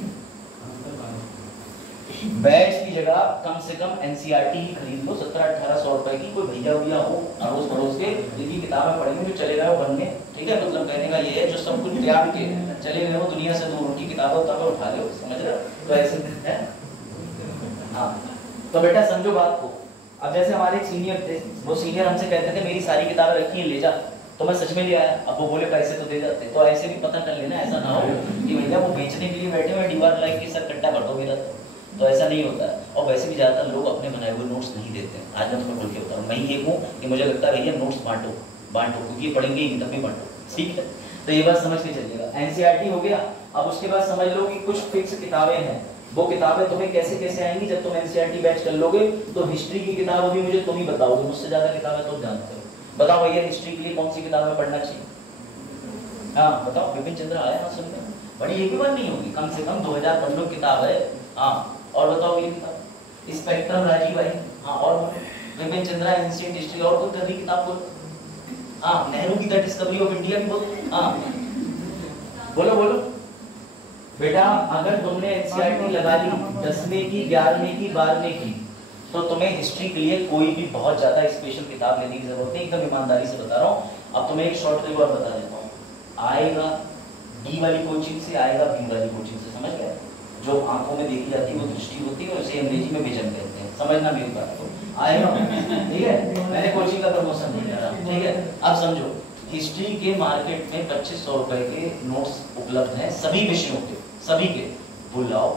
बैच की जगह कम से कम एनसीईआरटी ही खरीद लो, 1700-1800 रुपए की। कोई भैया भैया हो अड़ोस पड़ोस के, जिनकी किताबें पढ़ेंगे, जो चले गए हो बनने, ठीक है? मतलब कहने का ये है जो सब कुछ त्याग के चले गए हो दुनिया से दूर, उनकी किताबें उठा लो, समझ रहे हो? तो ऐसे है। हाँ तो बेटा समझो बात को। अब जैसे हमारे सीनियर थे, वो सीनियर हमसे कहते थे मेरी सारी किताबें रखी हैं, ले जा, तो मैं सच में ले आया। अब वो बोले पैसे तो दे जाते, तो ऐसे भी पता कर लेना, ऐसा ना हो कि भैया वो बेचने के लिए बैठे हुए दीवार लाइक के सर कट्टा कर दो मेरा, तो ऐसा नहीं होता है। और वैसे भी ज्यादातर लोग अपने बनाए हुए नोट्स नहीं देते हैं। आज मैं तुम्हें बोल के बता रहा हूँ, मैं ही एक हूँ कि मुझे लगता है भैया नोट्स बांटो क्योंकि पढ़ेंगे ही तब भी बांटो, ठीक है? तो ये बात समझ के चलिएगा। एनसीईआरटी हो गया। अब उसके बाद समझ लो कि कुछ फिक्स किताबें हैं, वो किताबें तुम्हें कैसे कैसे आएंगी जब तुम एनसीईआरटी बैच कर लोगे। तो हिस्ट्री की किताब अभी मुझे तुम ही बताओगे, मुझसे ज्यादा किताबें तुम जानते हो। बताओ भैया हिस्ट्री के लिए कौन सी किताब में पढ़ना चाहिए? हाँ बताओ, विपिन चंद्र आया ना सुनने, बड़ी एक भी बार नहीं होगी, कम से कम 2000 पढ़ लो किताब है। हाँ और बताओ ये किताब स्पेक्ट्रम राजीव भाई, हाँ और विपिन चंद्रा एंशिएंट हिस्ट्री, और कोई तरह की किताब बोलो। हाँ नेहरू की द डिस्कवरी ऑफ इंडिया भी बोलो। हाँ बोलो बेटा। अगर तुमने एनसीईआरटी लगा ली 10वीं की, 11वीं की, 12वीं की, तो तुम्हें हिस्ट्री के लिए कोई भी बहुत ज्यादा स्पेशल किताब लेने की जरूरत नहीं, एकदम ईमानदारी से बता रहा हूँ। अब तुम्हें एक शॉर्ट ट्रिक और बता देता हूँ, आएगा डी वाली कोचिंग से, आएगा बी वाली कोचिंग से, समझ गए? जो आंखों में देखी जाती है वो दृष्टि होती है, और इसे अंग्रेजी में विजन कहते हैं, समझना मेरी बात को। आएगा, ठीक है? मैंने कोचिंग का प्रमोशन नहीं करा, ठीक है? अब समझो, हिस्ट्री के मार्केट में 2500 रुपए के नोट्स उपलब्ध हैं सभी विषयों के, सभी के। बुलाओ,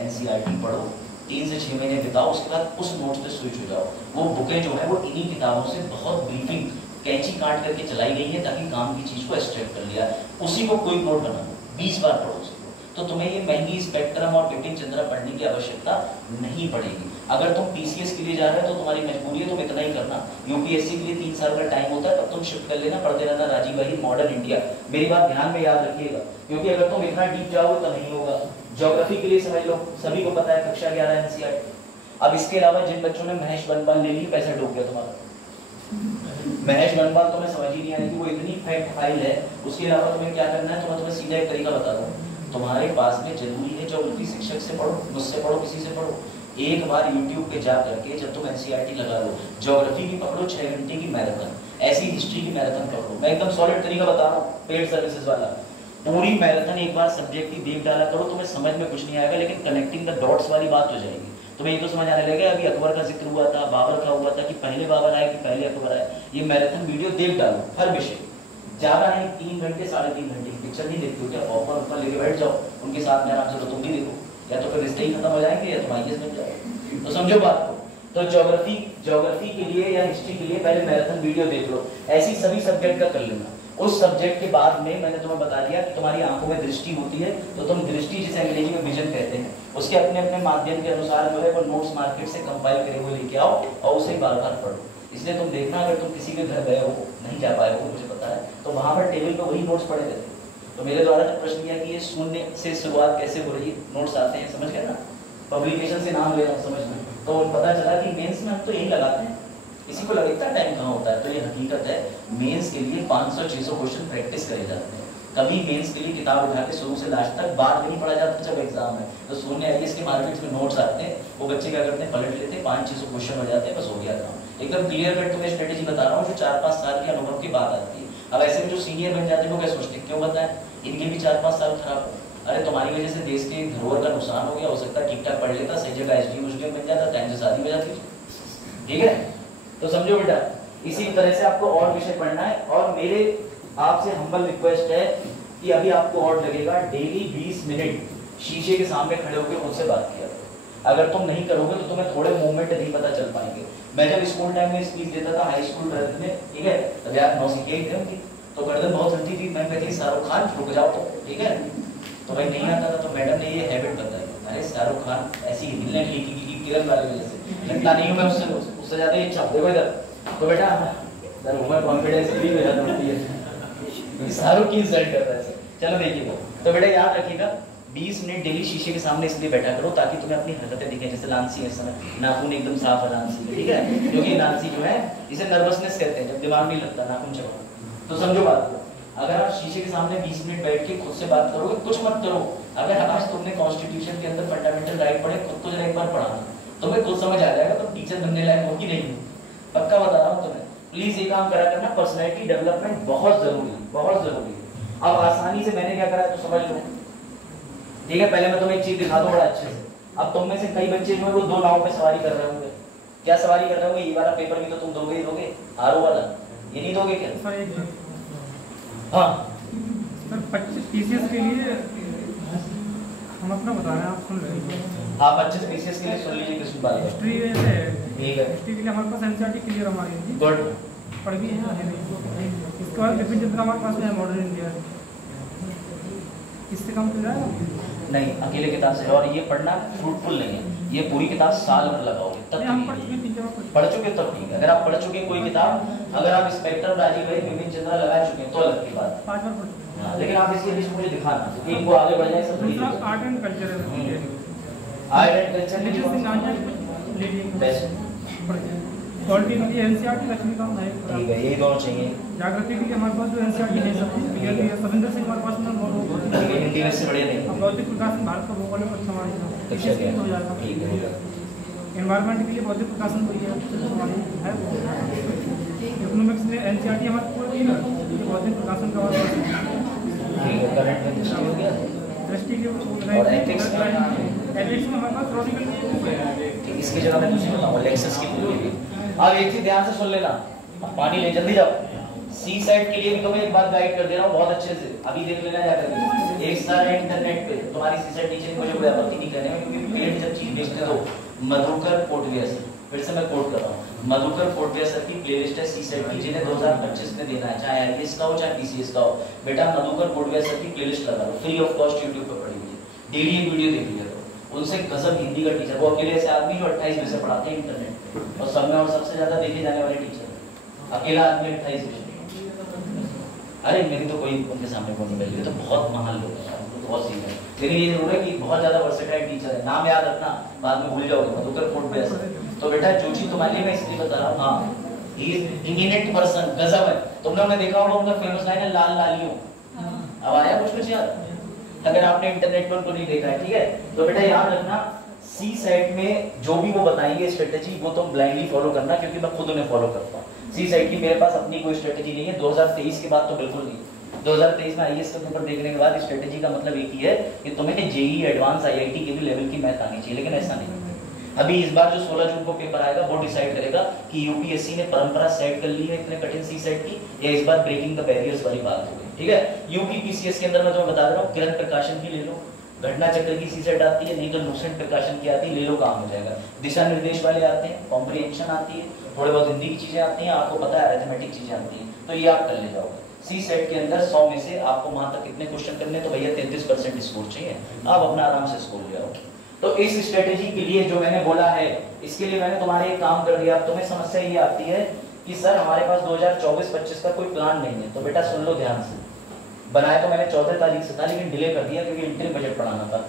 एनसीईआरटी पढ़ो, 3 से 6 महीने बिताओ, उसके बाद उस नोट्स पे स्विच हो जाओ। वो बुकें जो है वो इन्हीं किताबों से बहुत ब्रीफिंग कैंची काट करके चलाई गई है, ताकि काम की चीज को एक्सट्रैक्ट कर लिया, उसी को कोई नोट बना लो, 20 बार पढ़ो उसको, तो तुम्हें ये महंगी स्पेक्ट्रम और विपिन चंद्रा पढ़ने की आवश्यकता नहीं पड़ेगी। अगर तुम पीसीएस के लिए जा रहे हो तो तुम्हारी मजबूरी है, तुम इतना ही करना। यूपीएससी के लिए 3 साल का टाइम होता है, तब तुम शिफ्ट कर लेना, पढ़ते रहना राजीव भाई मॉडर्न इंडिया। मेरी बात ध्यान में याद रखिएगा, क्योंकि अगर तुम इतना डीप जाओगे तो नहीं होगा। ज्योग्राफी के लिए समझ लो, सभी को पता है कक्षा 11 एनसीईआरटी। अब इसके अलावा जिन बच्चों ने महेश बनपाल ले ली, पैसा डूब गया तुम्हारा। महेश बनपाल तो मैं समझ ही नहीं आया कि वो इतनी फैक्ट फाइल है। उसके अलावा तुम्हें क्या करना है, तो मैं तुम्हें सीधा एक तरीका बता दूं, तुम्हारे पास में जरूरी है ज्योग्राफी शिक्षक से पढ़ो, मुझसे पढ़ो, किसी से पढ़ो। एक बार YouTube पे जा करके जब तुम एनसीईआरटी लगा लो, ज्योग्राफी की पकड़ो 6 घंटे की मैराथन, ऐसी हिस्ट्री की मैराथन पकड़ो। मैं एकदम सॉलिड तरीका बता रहा हूँ, पेड सर्विसेज वाला। पूरी मैराथन एक बार सब्जेक्ट की देख डाला करो, तुम्हें समझ में कुछ नहीं आएगा, लेकिन कनेक्टिंग द डॉट्स वाली बात हो जाएगी। तुम्हें ये तो समझ आने लगेगा अभी अकबर का जिक्र हुआ था, बाबर का हुआ था, कि पहले बाबर आए कि पहले अकबर आए। ये मैराथन वीडियो देख डालो हर विषय, ज्यादा नहीं 3 घंटे 3.5 घंटे की पिक्चर नहीं देखते हो क्या? पॉपकॉर्न ऊपर लेके बैठ जाओ उनके साथ में आराम से, तो तुम भी देखो, या तो फिर रिश्ते ही खत्म हो जाएंगे या तुम आईएएस बन जाओ। तो समझो बात को। तो ज्योग्राफी के लिए या हिस्ट्री के लिए पहले मैराथन वीडियो देख लो, ऐसी सभी सब्जेक्ट का कर लेना। उस सब्जेक्ट के बाद में मैंने तुम्हें बता दिया कि तुम्हारी आंखों में दृष्टि होती है, तो तुम दृष्टि जिसे अंग्रेजी में विजन कहते हैं, उसके अपने अपने माध्यम के अनुसार जो है वो नोट्स मार्केट से कंपाइल करे हुए लेके आओ और उसे बार बार पढ़ो। इसलिए तुम देखना, अगर तुम किसी के घर गए हो, नहीं जा पाए हो, मुझे पता है, तो वहां पर टेबल पे वही नोट्स पड़े रहते हैं। तो मेरे द्वारा जब प्रश्न किया कि ये शून्य से शुरुआत कैसे हो रही है, नोट्स आते हैं, समझ गए ना? पब्लिकेशन से नाम ले रहा हूँ, समझ में, तो पता चला कि मेंस में हम तो यही लगाते हैं, इसी को लगता है टाइम कहाँ होता है। तो ये हकीकत है, मेंस के लिए 500-600 क्वेश्चन प्रैक्टिस करे जाते हैं। कभी मेंस के लिए किताब उठा के शुरू से लास्ट तक बात नहीं पढ़ा जाता जब एग्जाम है। तो शून्य आईएएस के मार्केट में नोट्स आते हैं, वो बच्चे क्या करते हैं, पलट लेते हैं, 500-600 क्वेश्चन हो जाते हैं, बस हो गया काम। एकदम क्लियर कट तुम्हें स्ट्रेटेजी बता रहा हूँ, जो 4-5 साल के अनुभव की बात आती है। अब ऐसे में जो सीनियर बन जाते हैं वो क्या सोचते हैं, क्यों बताएं, इनके भी 4-5 साल खराब हो। अरे तुम्हारी वजह से देश के धरोहर का नुकसान हो गया, हो सकता है ठीक ठाक पढ़ लेता, सही जगह एसडीएम बन जाता, टाइम से शादी हो जाती, ठीक है? तो समझो बेटा, इसी तरह से आपको और विषय पढ़ना है। और मेरे आपसे हम्बल रिक्वेस्ट है कि अभी आपको और लगेगा, डेली 20 मिनट शीशे के सामने खड़े होकर मुझसे बात किया। अगर तुम नहीं करोगे तो तुम्हें थोड़े मूवमेंट नहीं पता चल पाएंगे। मैं जब स्कूल टाइम में स्पीच देता था, हाई स्कूल में, ठीक है, तब यार नौसिखिया थे उनकी, तो गर्दन बहुत हिलती थी। मैं कहती शाहरुख खान रुक जाओ, तो ठीक है, तो भाई नहीं आता था, तो मैडम ने ये हैबिट बताई, अरे शाहरुख खान ऐसी हिलने की किरण वाले वजह से लगता नहीं हूँ मैं उससे ज्यादा ही अच्छा। देखो इधर, तो बेटा ओवर कॉन्फिडेंस भी मेरा होती है, शाहरुख की इंसल्ट कर रहा है। चलो देखिए, तो बेटा याद रखिएगा, 20 मिनट डेली शीशे के सामने इसलिए बैठा करो ताकि तुम्हें अपनी हरकतें दिखें। जैसे लांसी है, समय नाखून एकदम साफ है लांसी में, ठीक है, क्योंकि लांसी जो है इसे नर्वसनेस कहते हैं, जब दिमाग नहीं लगता नाखून चबाओ। तो समझो बात को, अगर आप शीशे के सामने 20 मिनट बैठ के खुद से बात करोगे, कुछ मत करो। अगर आज तुमने कॉन्स्टिट्यूशन के अंदर फंडामेंटल राइट पढ़े, खुद को जरा एक बार पढ़ाना, तुम्हें खुद समझ आ जाएगा, तुम टीचर बनने लायक हो कि नहीं, पक्का बता रहा हूँ तुम्हें। प्लीज ये काम करा करना, पर्सनैलिटी डेवलपमेंट बहुत जरूरी है, बहुत जरूरी है। अब आसानी से मैंने क्या करा है तो समझ लो, ठीक है। पहले मैं तुम्हें एक चीज दिखा दूं बड़ा अच्छे से। अब तुम में से कई बच्चे जो है वो 2 नाव पे सवारी कर रहे होंगे। क्या सवारी कर रहे होंगे? ये वाला पेपर भी तो तुम दोगे ही दोगे, आरओ वाला, ये नहीं दोगे क्या? हाँ सर, 25 पीसीएस के लिए हम अपना बता रहे हैं, आप सुन रहे हैं। आप 25 पीसीएस के लिए सुन लीजिए किस बात है। हिस्ट्री है, ठीक है, हिस्ट्री के लिए हमारे पास एनसीईआरटी क्लियर हमारी है, गुड, पढ़ भी है। इसके बाद विपिन चंद्र हमारे पास में है, मॉडर्न इंडिया, इससे कम कर रहा है नहीं, अकेले किताब से। और ये पढ़ना फ्रूटफुल नहीं है, ये पूरी किताब साल भर लगाओगे तब हम पढ़ चुके तब ठीक है। अगर आप पढ़ चुके कोई किताब, अगर आप स्पेक्ट्रम राजीव भाई विपिन चंद्रा लगा चुके हैं तो अलग की बात, 5 बार पढ़ चुके है। लेकिन आप इसकी लिस्ट मुझे दिखाना कि इनको आगे बढ़ जाए सब। आर्ट एंड कल्चर है, art and culture best. Polity के लिए एनसीईआरटी लक्ष्मीकांत है, ठीक है, यही दोनों चाहिए। जागृति के लिए हमारे पास जो एनसीईआरटी है सब क्लियर है। सविंदर सिंह हमारे पास में ठीक है, हिंदी में से बढ़िया नहीं। अब बौद्धिक प्रकाशन भारत का भूगोल में अच्छा हमारे अच्छा है, हो जाएगा। ठीक है। एनवायरनमेंट के लिए बौद्धिक प्रकाशन वही है, इकोनॉमिक्स में एनसीईआरटी हमारे पूरी है, बौद्धिक प्रकाशन का हमारे पास ठीक है। करंट में दृष्टि हो गया, दृष्टि के और एथिक्स में हमारे पास ठीक। इसकी जगह मैं कुछ बताऊंगा, लेक्चर्स की पूरी। अब एक चीज ध्यान से सुन लेना, अब पानी ले जल्दी जाओ। सी साइड के लिए भी तुम्हें एक बात गाइड कर दे रहा हूँ बहुत अच्छे से, अभी देख लेना जाकर। एक साल है इंटरनेट पे, तुम्हारी सी साइड टीचर मुझे कोई आपत्ति नहीं करने में, क्योंकि पेड जब चीज देखते हो, मधुकर कोटविया सर, फिर से मैं कोट कर रहा हूँ, मधुकर कोटविया सर की प्लेलिस्ट है सी साइड की, जिन्हें 2025 में देना है, चाहे आईएएस का हो चाहे पीसीएस का हो। बेटा मधुकर कोटविया सर की प्लेलिस्ट लगा लो, फ्री ऑफ कॉस्ट यूट्यूब पर पढ़ी हुई, डेली एक वीडियो देख लिया करो। उनसे गजब हिंदी का टीचर, वो अकेले ऐसे आदमी जो 28 विषय पढ़ाते हैं इंटरनेट और सब में, और सबसे ज्यादा देखे जाने वाले टीचर, अकेला आदमी 28 विषय। अरे मेरी तो कोई उनके सामने को नहीं मिल रही, तो बहुत महान लोग हैं, बहुत सीख है। लेकिन ये जरूर है कि बहुत ज्यादा वर्सेटाइल टीचर है, नाम याद रखना, बाद में भूल जाओगे। मधुकर कोटविया सर, तो बेटा जो चीज तुम्हारे लिए मैं इसलिए बता रहा हूँ, हाँ ही इज इमिनेंट पर्सन, गजब है। तुमने उन्हें देखा होगा, उनका फेमस लाइन है लाल लालियों। अब आया कुछ याद, अगर आपने इंटरनेट पर उनको नहीं देखा है, ठीक है। तो बेटा याद रखना, सी साइट में जो भी वो बताएंगे स्ट्रेटेजी, वो तुम ब्लाइंडली फॉलो करना, क्योंकि मैं खुद उन्हें फॉलो करता हूँ। सी साइट की मेरे पास अपनी कोई स्ट्रेटेजी नहीं है, 2023 के बाद तो बिल्कुल नहीं। 2023 में आईएएस का पेपर देखने के बाद स्ट्रेटेजी का मतलब एक ही है कि तुम्हें जेईई एडवांस आईआईटी के भी लेवल की मैथ आनी चाहिए, लेकिन ऐसा नहीं। अभी इस बार जो 16 जून को पेपर आएगा वो डिसाइड करेगा कि यूपीएससी ने परंपरा सेट कर ली है इतने कठिन सी सेट की, या इस बार ब्रेकिंग द बैरियर्स वाली बात हो गई। ठीक है, यूपी पीसीएस के अंदर मैं तुम्हें बता रहा हूँ, किरण प्रकाशन की ले लो, घटना चक्र की सी सेट आती है, नहीं तो लूसेंट प्रकाशन की आती है, ले लो काम हो जाएगा। दिशा निर्देश वाले आते हैं, कॉम्प्रिहेंशन आती है, थोड़े बहुत हिंदी की चीजें आती हैं, आपको पता है अरिथमेटिक चीजें आती हैं, तो ये आप कर ले जाओगे। सी सेट के अंदर 100 में से आपको वहां तक कितने क्वेश्चन करने, तो भैया 33% स्कोर चाहिए, आप अपना आराम से स्कोर ले आओ। तो इस स्ट्रेटेजी के लिए जो मैंने बोला है, इसके लिए मैंने तुम्हारे एक काम कर दिया। अब तुम्हें समस्या ये आती है कि सर हमारे पास 2024-25 का कोई प्लान नहीं है, तो बेटा सुन लो ध्यान से। बनाया तो मैंने 14 तारीख से था, लेकिन डिले कर दिया क्योंकि इंटर बजट पढ़ाना था।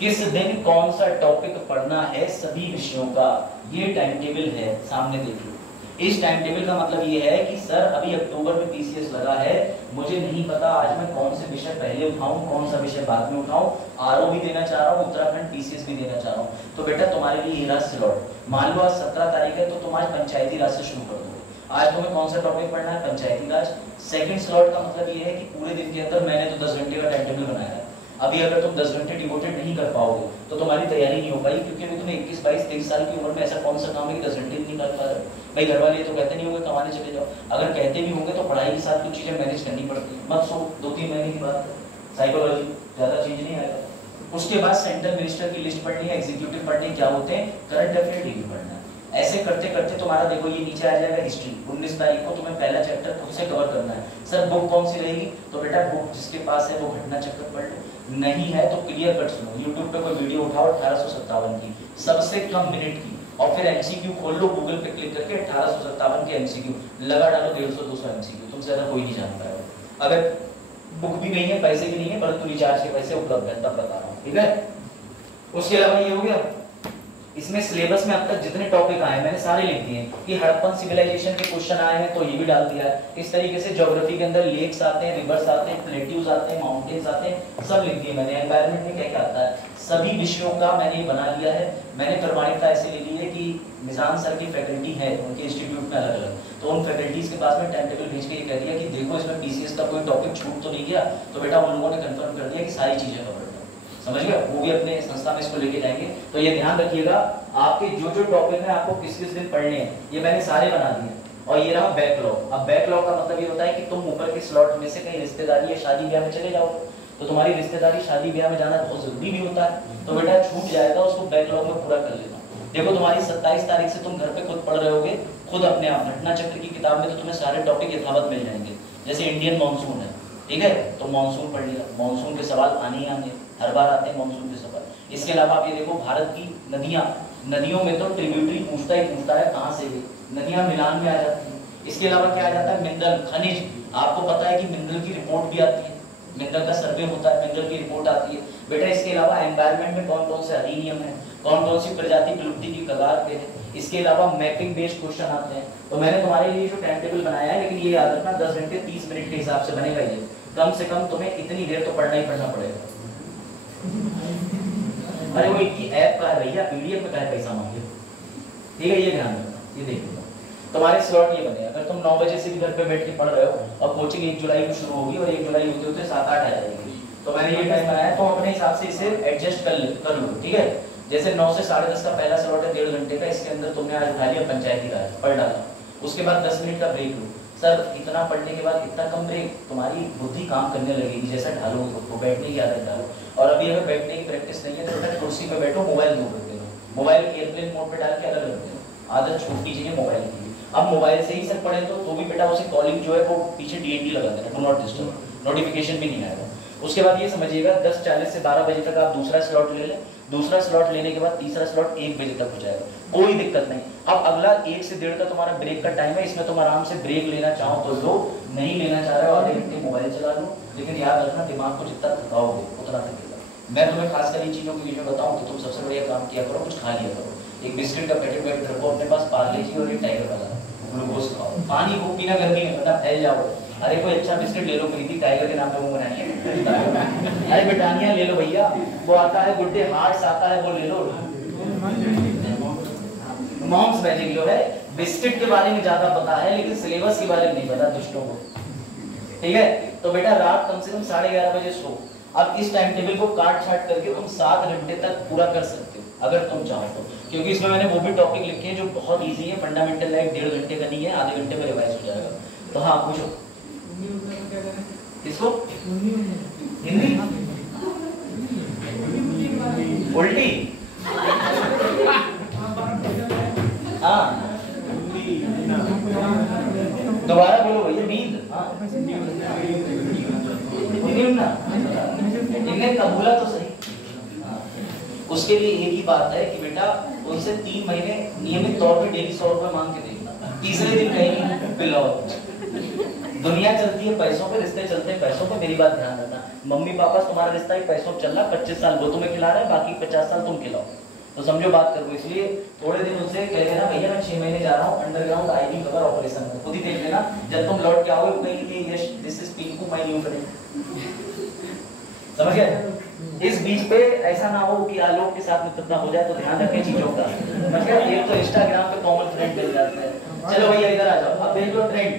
किस दिन कौन सा टॉपिक पढ़ना है सभी विषयों का, ये टाइम टेबल है, सामने देखिए। इस टाइम टेबल का मतलब ये है कि सर अभी अक्टूबर में पीसीएस लगा है, मुझे नहीं पता आज मैं कौन से विषय पहले उठाऊं, कौन सा विषय बाद में उठाऊं, आरओ भी देना चाह रहा हूं, उत्तराखंड पीसीएस भी देना चाह रहा हूं। तो बेटा तुम्हारे लिए ये रहा स्लॉट। मान लो आज 17 तारीख है, तो तुम आज पंचायती राज से शुरू कर दो। आज तुम्हें कौन सा टॉपिक पढ़ना है, पंचायती राज। सेकंड स्लॉट का मतलब ये है कि पूरे दिन के अंदर मैंने तो 10 घंटे का टाइम टेबल बनाया है, अभी अगर तुम 10 घंटे डिवोटेड नहीं कर पाओगे तो तुम्हारी तैयारी नहीं हो पाई, क्योंकि अभी तुम्हें 21, 22, 23 साल की उम्र में ऐसा कौन सा काम है कि 10 घंटे नहीं कर पा रहे। भाई घर वाले तो कहते नहीं होंगे कमाने चले जाओ, अगर कहते भी होंगे तो पढ़ाई के साथ कुछ चीजें मैनेज करनी पड़ती है। मत सो, 2-3 महीने की बात है, साइकोलॉजी ज्यादा चेंज नहीं आएगा। उसके बाद सेंट्रल मिनिस्टर की लिस्ट पढ़नी है, एग्जीक्यूटिव पढ़नी है, क्या होते हैं, करंट अफेयर डेली पढ़ना है। ऐसे करते करते तुम्हारा देखो ये नीचे आ जाएगा हिस्ट्री। 19 तारीख को तुम्हें पहला चैप्टर खुद से कवर करना है। सर बुक कौन सी रहेगी, तो बेटा बुक जिसके पास है वो घटना चक्र पढ़ लो, नहीं है तो क्लियर कट सुनो। यूट्यूब पे कोई वीडियो उठाओ 1857 की, सबसे कम मिनट की, और फिर एमसीक्यू खोल लो गूगल पे क्लिक करके, 1857 के एमसीक्यू लगा डालो, 150-200 एमसीक्यू, तुमसे ज्यादा कोई नहीं जान पाएगा। अगर बुक भी नहीं है, पैसे भी नहीं है, परंतु रिचार्ज के पैसे उपलब्ध है, तब बता रहा हूँ। ठीक है, उसके अलावा ये हो गया। इसमें सिलेबस में अब तक जितने टॉपिक आए मैंने सारे लिख दिए कि हड़प्पन सिविलाइजेशन के क्वेश्चन आए हैं, तो ये भी डाल दिया है। इस तरीके से ज्योग्राफी के अंदर लेक्स आते हैं, रिवर्स आते हैं, प्लेट्यूज आते हैं, माउंटेन्स आते हैं, सब लिख दिए मैंने। एनवायरनमेंट में क्या क्या आता है, सभी विषयों का मैंने बना लिया है। मैंने प्रमाणिकता ऐसे ले ली है कि मिजान सर की फैकल्टी है, उनके इंस्टीट्यूट में अलग अलग, तो उन फैकल्टीज के पास में टाइम टेबल भेज के ये कह दिया कि देखो इसमें पीसीएस का कोई टॉपिक छूट तो नहीं गया, तो बेटा उन लोगों ने कंफर्म कर दिया कि सारी चीजें कवर है। समझ गया, वो भी अपने संस्था में इसको लेके जाएंगे। तो ये ध्यान रखिएगा, आपके जो जो टॉपिक है आपको किस किस दिन पढ़ने हैं, ये मैंने सारे बना दिए। और ये रहा बैकलॉग। अब बैकलॉग का मतलब ये होता है कि तुम ऊपर के स्लॉट में से कहीं रिश्तेदारी या शादी ब्याह में चले जाओ, तो तुम्हारी रिश्तेदारी शादी ब्याह में जाना बहुत जरूरी भी होता है, तो बेटा छूट जाएगा, उसको बैकलॉग में पूरा कर लेना। देखो तुम्हारी 27 तारीख से तुम घर पे खुद पढ़ रहे होगे, खुद अपने आप। घटना चक्र की किताब में तो तुम्हें सारे टॉपिक यथावत मिल जाएंगे। जैसे इंडियन मानसून है, ठीक है, तो मानसून पढ़ लिया, मानसून के सवाल आने ही आने, हर बार आते हैं मानसून के सवाल। इसके अलावा आप ये देखो भारत की नदियां, नदियों में तो ट्रिब्यूटरी पूछता ही पूछता है कहाँ से, नदियां मिलान में आ जाती हैं। इसके अलावा क्या आ जाता है, मिनरल, खनिज। आपको पता है कि मिनरल की रिपोर्ट भी आती है, मिनरल का सर्वे होता है, मिनरल की रिपोर्ट आती है बेटा। इसके अलावा एनवायरनमेंट में कौन कौन से अधिनियम है, कौन कौन सी प्रजाति विलुप्ति की कगार पे है। इसके अलावा मैपिंग बेस्ड क्वेश्चन आते हैं। तो मैंने तुम्हारे लिए जो टाइम टेबल बनाया है, लेकिन ये याद रखना 10 घंटे 30 मिनट के हिसाब से बनेगा। ये कम से कम तुम्हें इतनी देर तो पढ़ना ही पढ़ना पड़ेगा। अरे वो इनकी ऐप का है भैया, पीडीएफ में का पैसा मांगे, ठीक है, ये ध्यान रखना। ये देखो तुम्हारे स्लॉट ये बने, अगर तुम 9 बजे से भी घर पे बैठ के पढ़ रहे हो और कोचिंग 1 जुलाई को शुरू होगी और 1 जुलाई होते होते 7-8 आ जाएगी, तो मैंने ये टाइम बनाया, तो अपने हिसाब से इसे एडजस्ट कर लो। ठीक है, जैसे 9 से 10:30 का पहला स्लॉट है 1.5 घंटे का, इसके अंदर तुमने आज उठा लिया पंचायती राज, पढ़ डाला। उसके बाद 10 मिनट का ब्रेक लो। सर इतना पढ़ने के बाद इतना कम ब्रेक, तुम्हारी बुद्धि काम करने लगेगी, जैसा ढालोगे खुद को, बैठने की आदत डालो। और अभी अगर बैठने की प्रैक्टिस नहीं है तो बेटा कुर्सी पे बैठो, मोबाइल दूर रख देना, मोबाइल एयरप्लेन मोड पे डाल के अलग रख देना, आदत छूटनी चाहिए मोबाइल की। अब मोबाइल से ही सर पढ़े तो भी बेटा उसे कॉलिंग जो है वो पीछे डीएनडी लगा देना, डू नॉट डिस्टर्ब, नोटिफिकेशन भी नहीं आएगा। उसके बाद ये समझिएगा 10:40 से 12 बजे तक आप दूसरा स्लॉट ले लें, दूसरा स्लॉट लेने के बाद तीसरा स्लॉट 1 बजे तक हो जाएगा, कोई दिक्कत नहीं। अब अगला 1 से 1.5 का तुम्हारा ब्रेक का टाइम है, इसमें तुम आराम से ब्रेक लेना चाहो तो लो, नहीं लेना चाह रहे हो आधे घंटे मोबाइल चला लो, लेकिन याद रखना दिमाग को जितना थकाओगे उतना थकेगा। मैं तुम्हें खासकर इन चीजों के विषय में बताऊं तो तुम सबसे बढ़िया काम किया करो, कुछ खा लिया करो। एक बिस्किट का पैकेट पैकेट रखो अपने पास, पार्ले जी और एक टाइगर वाला ग्लूकोज खाओ, पानी खूब पीना गर्मी में, वरना फैल जाओ। अरे कोई अच्छा बिस्किट ले लो, प्रीति टाइगर के नाम पे मुंह बनानी है। अरे ब्रिटानिया ले लो भैया, वो आता है गुड डे हार्ट्स आता है, वो ले लो। मॉम्स मैजिक जो है, बिस्किट के बारे में ज्यादा पता है लेकिन सिलेबस के बारे में नहीं पता दुष्टों को, ठीक है। तो बेटा रात कम से कम 11:30 बजे सो। अब इस टाइम टेबल को काट छाट करके तुम 7 घंटे तक पूरा कर सकते हो। अगर तुम चाहो तो, क्योंकि इसमें मैंने वो भी टॉपिक लिखे हैं जो बहुत इजी है, फंडामेंटल लाइक 1.5 घंटे का नहीं है, आधे घंटे में रिवाइज हो जाएगा। तो हाँ पूछो। इसको हिंदी उल्टी, हाँ दोबारा बोलो भैया। नींद, हाँ इनने कबूला तो सही। उसके लिए एक ही बात है कि बेटा उनसे 3 महीने नियमित तौर पे डेली 100 रुपए मांग के देखना, तीसरे दिन कहीं पिलाओ। दुनिया चलती है पैसों पे, रिश्ते चलते हैं पैसों पे। मेरी बात ध्यान रखना, मम्मी पापा तुम्हारा रिश्ता ही पैसों पे चल रहा, 25 साल वो तुम्हें खिला रहे हैं, बाकी 50 साल तुम खिलाओ, तो समझो बात करो। इसलिए थोड़े दिन उनसे कह देना भैया मैं 6 महीने जा रहा हूँ अंडरग्राउंड आईवी कवर ऑपरेशन में, खुद ही देख लेना। जब तुम लौट के आओगे कहेंगे yes this is Pinku my new friend. समझ गए? इस बीच पे ऐसा ना हो कि आलोक के साथ मित्रता हो जाए, तो ध्यान रखें चीजों का। समझ गए? एक तो इंस्टाग्राम पे कॉमन फ्रेंड मिल जाते हैं। चलो भैया इधर आ जाओ, अब देख लो ट्रेंड।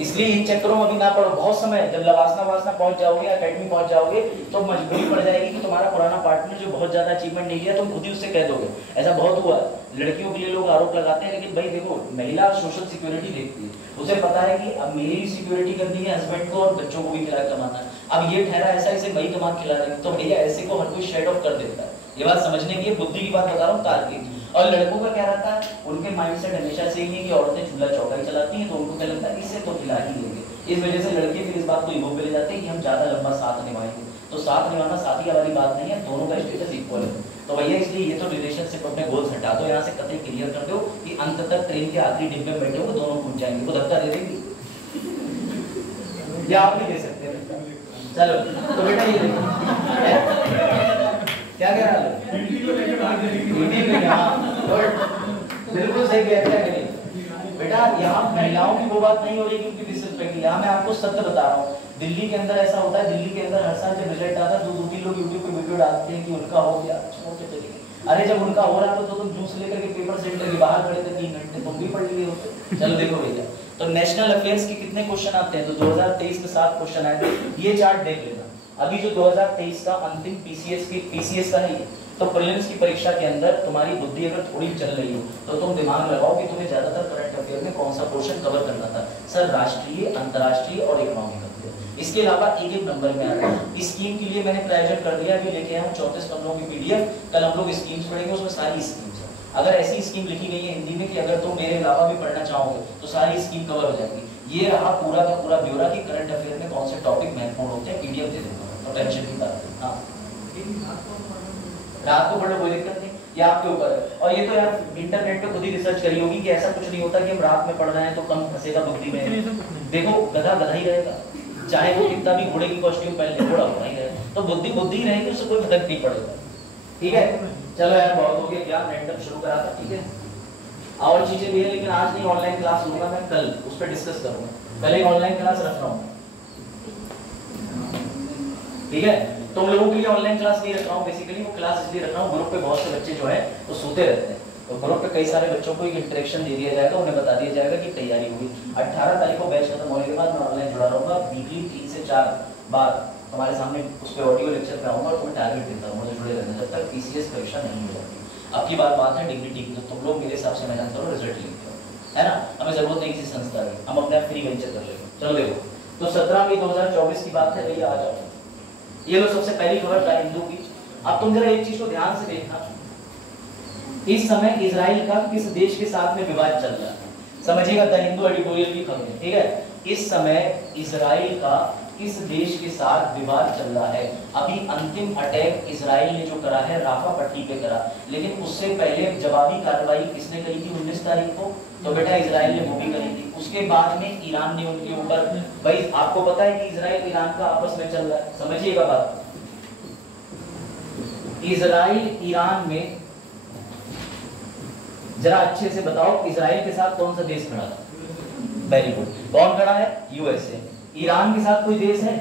इसलिए इन चक्करों में अभी ना पड़ो। बहुत समय जब लवासना पहुंच जाओगे, एकेडमी पहुंच जाओगे, तो मजबूरी पड़ जाएगी कि तुम्हारा पुराना पार्टनर जो बहुत ज्यादा अचीवमेंट नहीं किया, तुम खुद ही उससे कह दोगे। ऐसा बहुत हुआ, लड़कियों के लिए लोग आरोप लगाते हैं, लेकिन भाई देखो महिला सोशल सिक्योरिटी देखती है, उसे पता है कि अब मेरी भी सिक्योरिटी करनी है, हस्बैंड को और बच्चों को भी खिला कमाना है। अब ये ठहरा ऐसा इसे मई कमा खिला रही, तो भैया ऐसे को हर कोई शेड ऑफ कर देता है। ये बात समझने की, बुद्धि की बात बता रहा हूँ, तार्किक। और लड़कों का क्या रहता है, उनके माइंडसेट हमेशा से ही है कि औरतें चूल्हा चौका ही चलाती हैं, तो उनको क्या लगता है इससे तो खिला ही लेंगे। इस वजह से लड़के फिर इस बात को ईगो पे ले जाते हैं कि हम ज्यादा लंबा साथ निभाएंगे। तो साथ निभाना साथी वाली बात नहीं है, दोनों का स्टेटस इक्वल है। तो भैया इसलिए ये तो रिलेशनशिप अपने गोल्स हटा दो, यहाँ से कतई क्लियर कर दो कि अंत तक ट्रेन के आखिरी डिब्बे में बैठे हो दोनों पहुंच जाएंगे। वो धक्का दे देंगे या आप नहीं दे सकते। चलो तो बेटा ये देखो क्या कह रहा है, बिल्कुल सही व्याख्या करिए बेटा। यहाँ महिलाओं की वो बात नहीं हो रही क्योंकि डिसरिस्पेक्ट, यहाँ मैं आपको सत्य बता रहा हूँ। दिल्ली के अंदर ऐसा होता है, दिल्ली के अंदर हर साल जब रिजल्ट आता है 2-3 लोग यूट्यूब पे वीडियो डालते हैं कि उनका हो गया, छोड़ के चले गए। अरे जब उनका हो रहा था तो तुम जूस लेकर के पेपर सेंटर के बाहर खड़े थे 3 घंटे, तुम भी पढ़ लिए होते। चलो देखो भैया, तो नेशनल अफेयर्स के कितने क्वेश्चन आते हैं, तो 2023 के 7 क्वेश्चन आए थे। ये चार्ट देख लेना। अभी जो 2023 का अंतिम पीसीएस का है, तो प्रीलिम्स की परीक्षा के अंदर तुम्हारी बुद्धि अगर थोड़ी चल रही हो तो तुम दिमाग लगाओ कि तुम्हें ज्यादातर करंट अफेयर में कौन सा पोर्शन कवर करना था। सर राष्ट्रीय, अंतर्राष्ट्रीय और इकोनॉमिक अफेयर, इसके अलावा एक नंबर में आता है। स्कीम के लिए मैंने प्रायोजन कर दिया, अभी लेके आया हूं 34 पन्नों की पीडीएफ। कल हम लोग स्कीम्स पढ़ेंगे, उसमें सारी स्कीम्स है। अगर ऐसी स्कीम लिखी गई है हिंदी में कि अगर तुम मेरे अलावा भी पढ़ना चाहोगे तो सारी स्कीम कवर हो जाएगी। ये रहा पूरा का पूरा ब्यौरा कि करंट अफेयर में कौन से टॉपिक महत्वपूर्ण होते हैं। पीडीएफ दे दूंगा, तो टेंशन की बात नहीं। हाँ रात को पढ़ो, कोई दिक्कत नहीं, ये आपके ऊपर है। और ये तो यार इंटरनेट पे खुद ही रिसर्च करी होगी कि ऐसा कुछ नहीं होता कि हम रात में पढ़ रहे हैं तो कम फंसेगा बुद्धि में। देखो गधा गधा ही रहेगा, चाहे वो कितना भी घोड़े की कॉस्ट्यूम पहन ले, घोड़ा घोड़ा ही रहेगा। तो बुद्धि बुद्धि ही रहेगी, उससे कोई फर्क नहीं पड़ेगा। ठीक है, चलो यार बहुत हो गया, ज्ञान रैंडम शुरू करा था। ठीक है, और चीजें भी है, लेकिन आज नहीं, ऑनलाइन क्लास लूंगा मैं, कल उस पर डिस्कस करूंगा। कल एक ऑनलाइन क्लास रख रहा हूँ, ठीक है। तुम लोगों के लिए ऑनलाइन क्लास नहीं रख रहा हूँ, बेसिकली वो क्लास इसलिए रख रहा हूँ, ग्रुप पे बहुत से बच्चे जो है वो सोते रहते हैं, तो ग्रुप पे कई सारे बच्चों को एक इंटरेक्शन दे दिया जाएगा, उन्हें बता दिया जाएगा कि तैयारी हुई। 18 तारीख को बैच खत्म होने के बाद मैं ऑनलाइन जुड़ा रहूंगा, वीकली 3 से 4 बार तुम्हारे सामने उस पर ऑडियो लेक्चर पे आऊंगा और तुम्हें टारगेट देता हूँ, मुझे जुड़े रहना जब तक पीसीएस परीक्षा नहीं हो जाती। अब की बात है डिग्री टीम, तो तुम लोग मेरे हिसाब से मेहनत करो, रिजल्ट लेके आओ, है ना। हमें जरूरत नहीं किसी संस्था की, हम अपने आप फ्री वेंचर कर लेंगे। चलो देखो, तो 17 मई 2024 की बात है भैया, आ जाओ। ये लो सबसे पहली खबर था हिंदू की। अब तुम जरा एक चीज को ध्यान से देखना, इस समय इजराइल का किस देश के साथ में विवाद चल रहा है, समझिएगा। द हिंदू एडिटोरियल की खबर है, ठीक है। इस समय इजराइल का किस देश के साथ विवाद चल रहा है। अभी अंतिम अटैक इजराइल ने जो करा है राफा पट्टी पे करा, लेकिन उससे पहले जवाबी कार्रवाई किसने करी थी 19 तारीख को, तो बेटा इजराइल ने वो भी करी थी। उसके बाद में ईरान ने उनके ऊपर, भाई आपको पता है कि इजराइल ईरान का आपस में चल रहा है, समझिएगा बात। इजराइल ईरान में, जरा अच्छे से बताओ इजराइल के साथ कौन सा देश खड़ा था। वेरी गुड, कौन खड़ा है, यूएसए। ईरान के साथ कोई देश है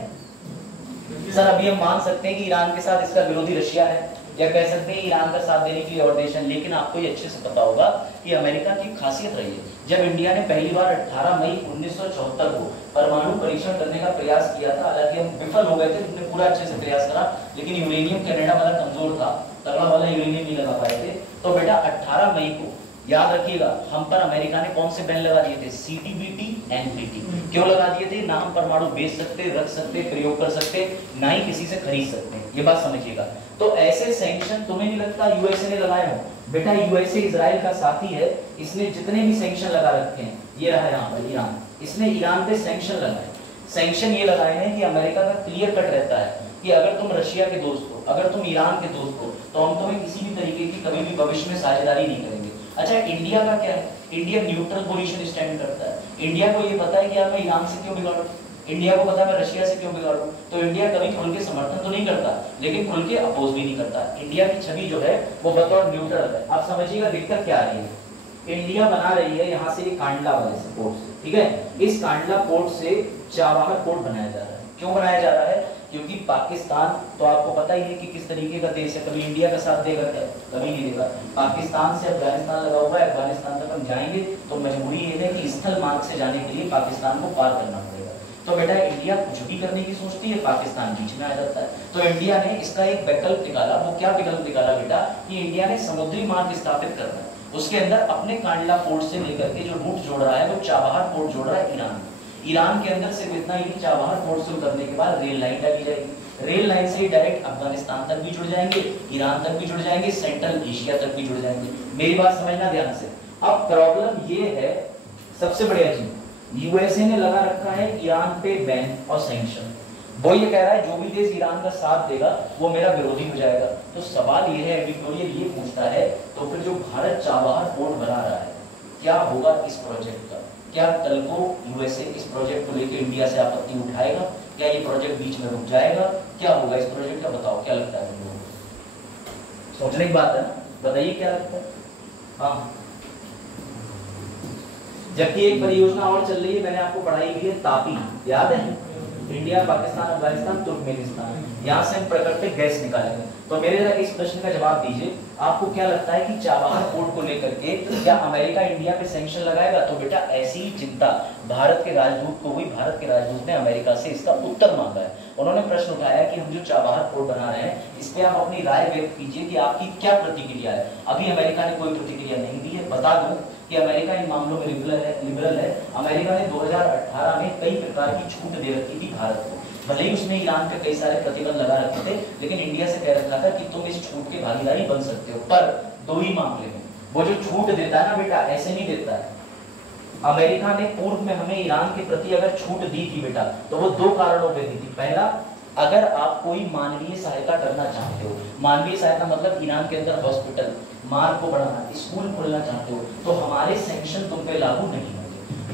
सर? अभी हम मान सकते हैं कि ईरान के साथ इसका विरोधी रशिया है, या कह सकते हैं ईरान का साथ देने के लिए और देश हैं। लेकिन आपको ये अच्छे से पता होगा कि अमेरिका की खासियत रही है, जब इंडिया ने पहली बार 18 मई 1974 को परमाणु परीक्षण करने का प्रयास किया था, हालांकि हम विफल हो गए थे, हमने पूरा अच्छे से प्रयास करा, लेकिन यूरेनियम कनाडा वाला कमजोर था, तगड़ा वाला यूरेनियम नहीं लगा पाए थे। तो बेटा 18 मई को याद रखिएगा, हम पर अमेरिका ने कौन से बैन लगा दिए थे? CTBT, NPT. क्यों लगा दिए थे? ना हम परमाणु बेच सकते, रख सकते, प्रयोग कर सकते, ना ही किसी से खरीद सकते, ये बात समझिएगा। तो ऐसे सैंक्शन तुम्हें नहीं लगता यूएसए ने लगाए हो? बेटा यूएसए इजराइल का साथी है, इसने जितने भी सैंक्शन लगा रखे हैं, ये रहा यहाँ पर ईरान, इसने ईरान पे सैंक्शन लगाए। सैंक्शन ये लगाए हैं कि अमेरिका का क्लियर कट रहता है कि अगर तुम रशिया के दोस्त हो, अगर तुम ईरान के दोस्त हो, तो हम तुम्हें किसी भी तरीके की कभी भी भविष्य में साझेदारी नहीं करेंगे। अच्छा, इंडिया का क्या है? इंडिया न्यूट्रल पोजीशन स्टैंड करता है। इंडिया को ये पता है कि यार मैं ईरान से क्यों बिगाड़ूं, इंडिया को पता है मैं रशिया से क्यों बिगाड़ूं, तो इंडिया कभी खुल के समर्थन तो नहीं करता, लेकिन खुल के अपोज भी नहीं करता। इंडिया की छवि जो है वो बतौर न्यूट्रल है। आप समझिएगा दिक्कत क्या आ रही है। इंडिया बना रही है यहाँ से कांडला वाले से पोर्ट से, ठीक है, इस कांडला पोर्ट से चाबहार पोर्ट बनाया जा रहा है। क्यों बनाया जा रहा है? क्योंकि पाकिस्तान तो आपको पता ही है कि किस तरीके का देश है, कभी इंडिया का साथ देगा क्या? कभी नहीं देगा। पाकिस्तान से अफगानिस्तान लगा हुआ है, अफगानिस्तान तक हम जाएंगे तो मजबूरी ये है कि स्थल मार्ग से जाने के लिए पाकिस्तान को पार करना पड़ेगा। तो बेटा इंडिया कुछ भी करने की सोचती है, पाकिस्तान बीच में आ जाता है। तो इंडिया ने इसका एक विकल्प निकाला। वो क्या विकल्प निकाला बेटा? कि इंडिया ने समुद्री मार्ग स्थापित करना है, उसके अंदर अपने कांडला पोर्ट से लेकर के जो रूट जोड़ रहा है वो चाबहार पोर्ट जोड़ रहा है ईरान। ईरान के अंदर सिर्फ इतना ही, चाबहार पोर्ट से उतरने के बाद रेल लाइन डाली जाएगी, रेल लाइन से डायरेक्ट अफगानिस्तान तक भी जुड़ जाएंगे, ईरान तक भी जुड़ जाएंगे, सेंट्रल एशिया तक भी जुड़ जाएंगे। मेरी बात समझना ध्यान से। अब प्रॉब्लम ये है, सबसे बढ़िया चीज, यूएसए ने लगा रखा है ईरान पे बैन और सैंक्शन। वो ये कह रहा है जो भी देश ईरान का साथ देगा वो मेरा विरोधी हो जाएगा। तो सवाल ये है, एडिटोरियल ये पूछता है, तो फिर जो भारत चाबहार पोर्ट बना रहा है, क्या होगा इस प्रोजेक्ट का? क्या कल को यूएसए इस प्रोजेक्ट को लेकर इंडिया से आपत्ति उठाएगा? क्या ये प्रोजेक्ट बीच में रुक जाएगा? क्या होगा इस प्रोजेक्ट का? बताओ क्या लगता है? सोचने की बात है ना, बताइए क्या लगता है। हाँ, जबकि एक परियोजना और चल रही है, मैंने आपको पढ़ाई की है, तापी, याद है? इंडिया, पाकिस्तान, अफगानिस्तान, तुर्कमेनिस्तान, यहाँ से हम प्राकृतिक गैस निकालेंगे। तो मेरे जरा इस प्रश्न का जवाब दीजिए, आपको क्या लगता है कि चाबहार पोर्ट को लेकर के क्या अमेरिका इंडिया पे सैंक्शन लगाएगा? तो बेटा ऐसी ही चिंता भारत के राजदूत को हुई। भारत के राजदूत ने अमेरिका से इसका उत्तर मांगा है। उन्होंने प्रश्न उठाया कि हम जो चाबहार पोर्ट बना रहे हैं इस पे आप अपनी राय व्यक्त कीजिए कि आपकी क्या प्रतिक्रिया है। अभी अमेरिका ने कोई प्रतिक्रिया नहीं दी है। बता दूं कि अमेरिका इन मामलों में लिबरल है। अमेरिका ने 2018 में कई प्रकार की छूट दे रखी थी भारत को, भले ही उसने ईरान पे कई सारे प्रतिबंध लगा रखे थे, लेकिन इंडिया से कह रखा था कि तुम इस छूट के भागीदारी बन सकते हो। पर दो ही मामले में वो जो छूट देता है ना बेटा, ऐसे नहीं देता है। अमेरिका ने पूर्व में हमें ईरान के प्रति अगर छूट दी थी बेटा, तो वो दो कारणों पे दी थी। पहला, अगर आप कोई मानवीय सहायता करना चाहते हो, मानवीय सहायता मतलब ईरान के अंदर हॉस्पिटल, मार्ग को बढ़ाना, स्कूल खोलना चाहते हो, तो हमारे सैंक्शन तुम पे लागू नहीं होंगे।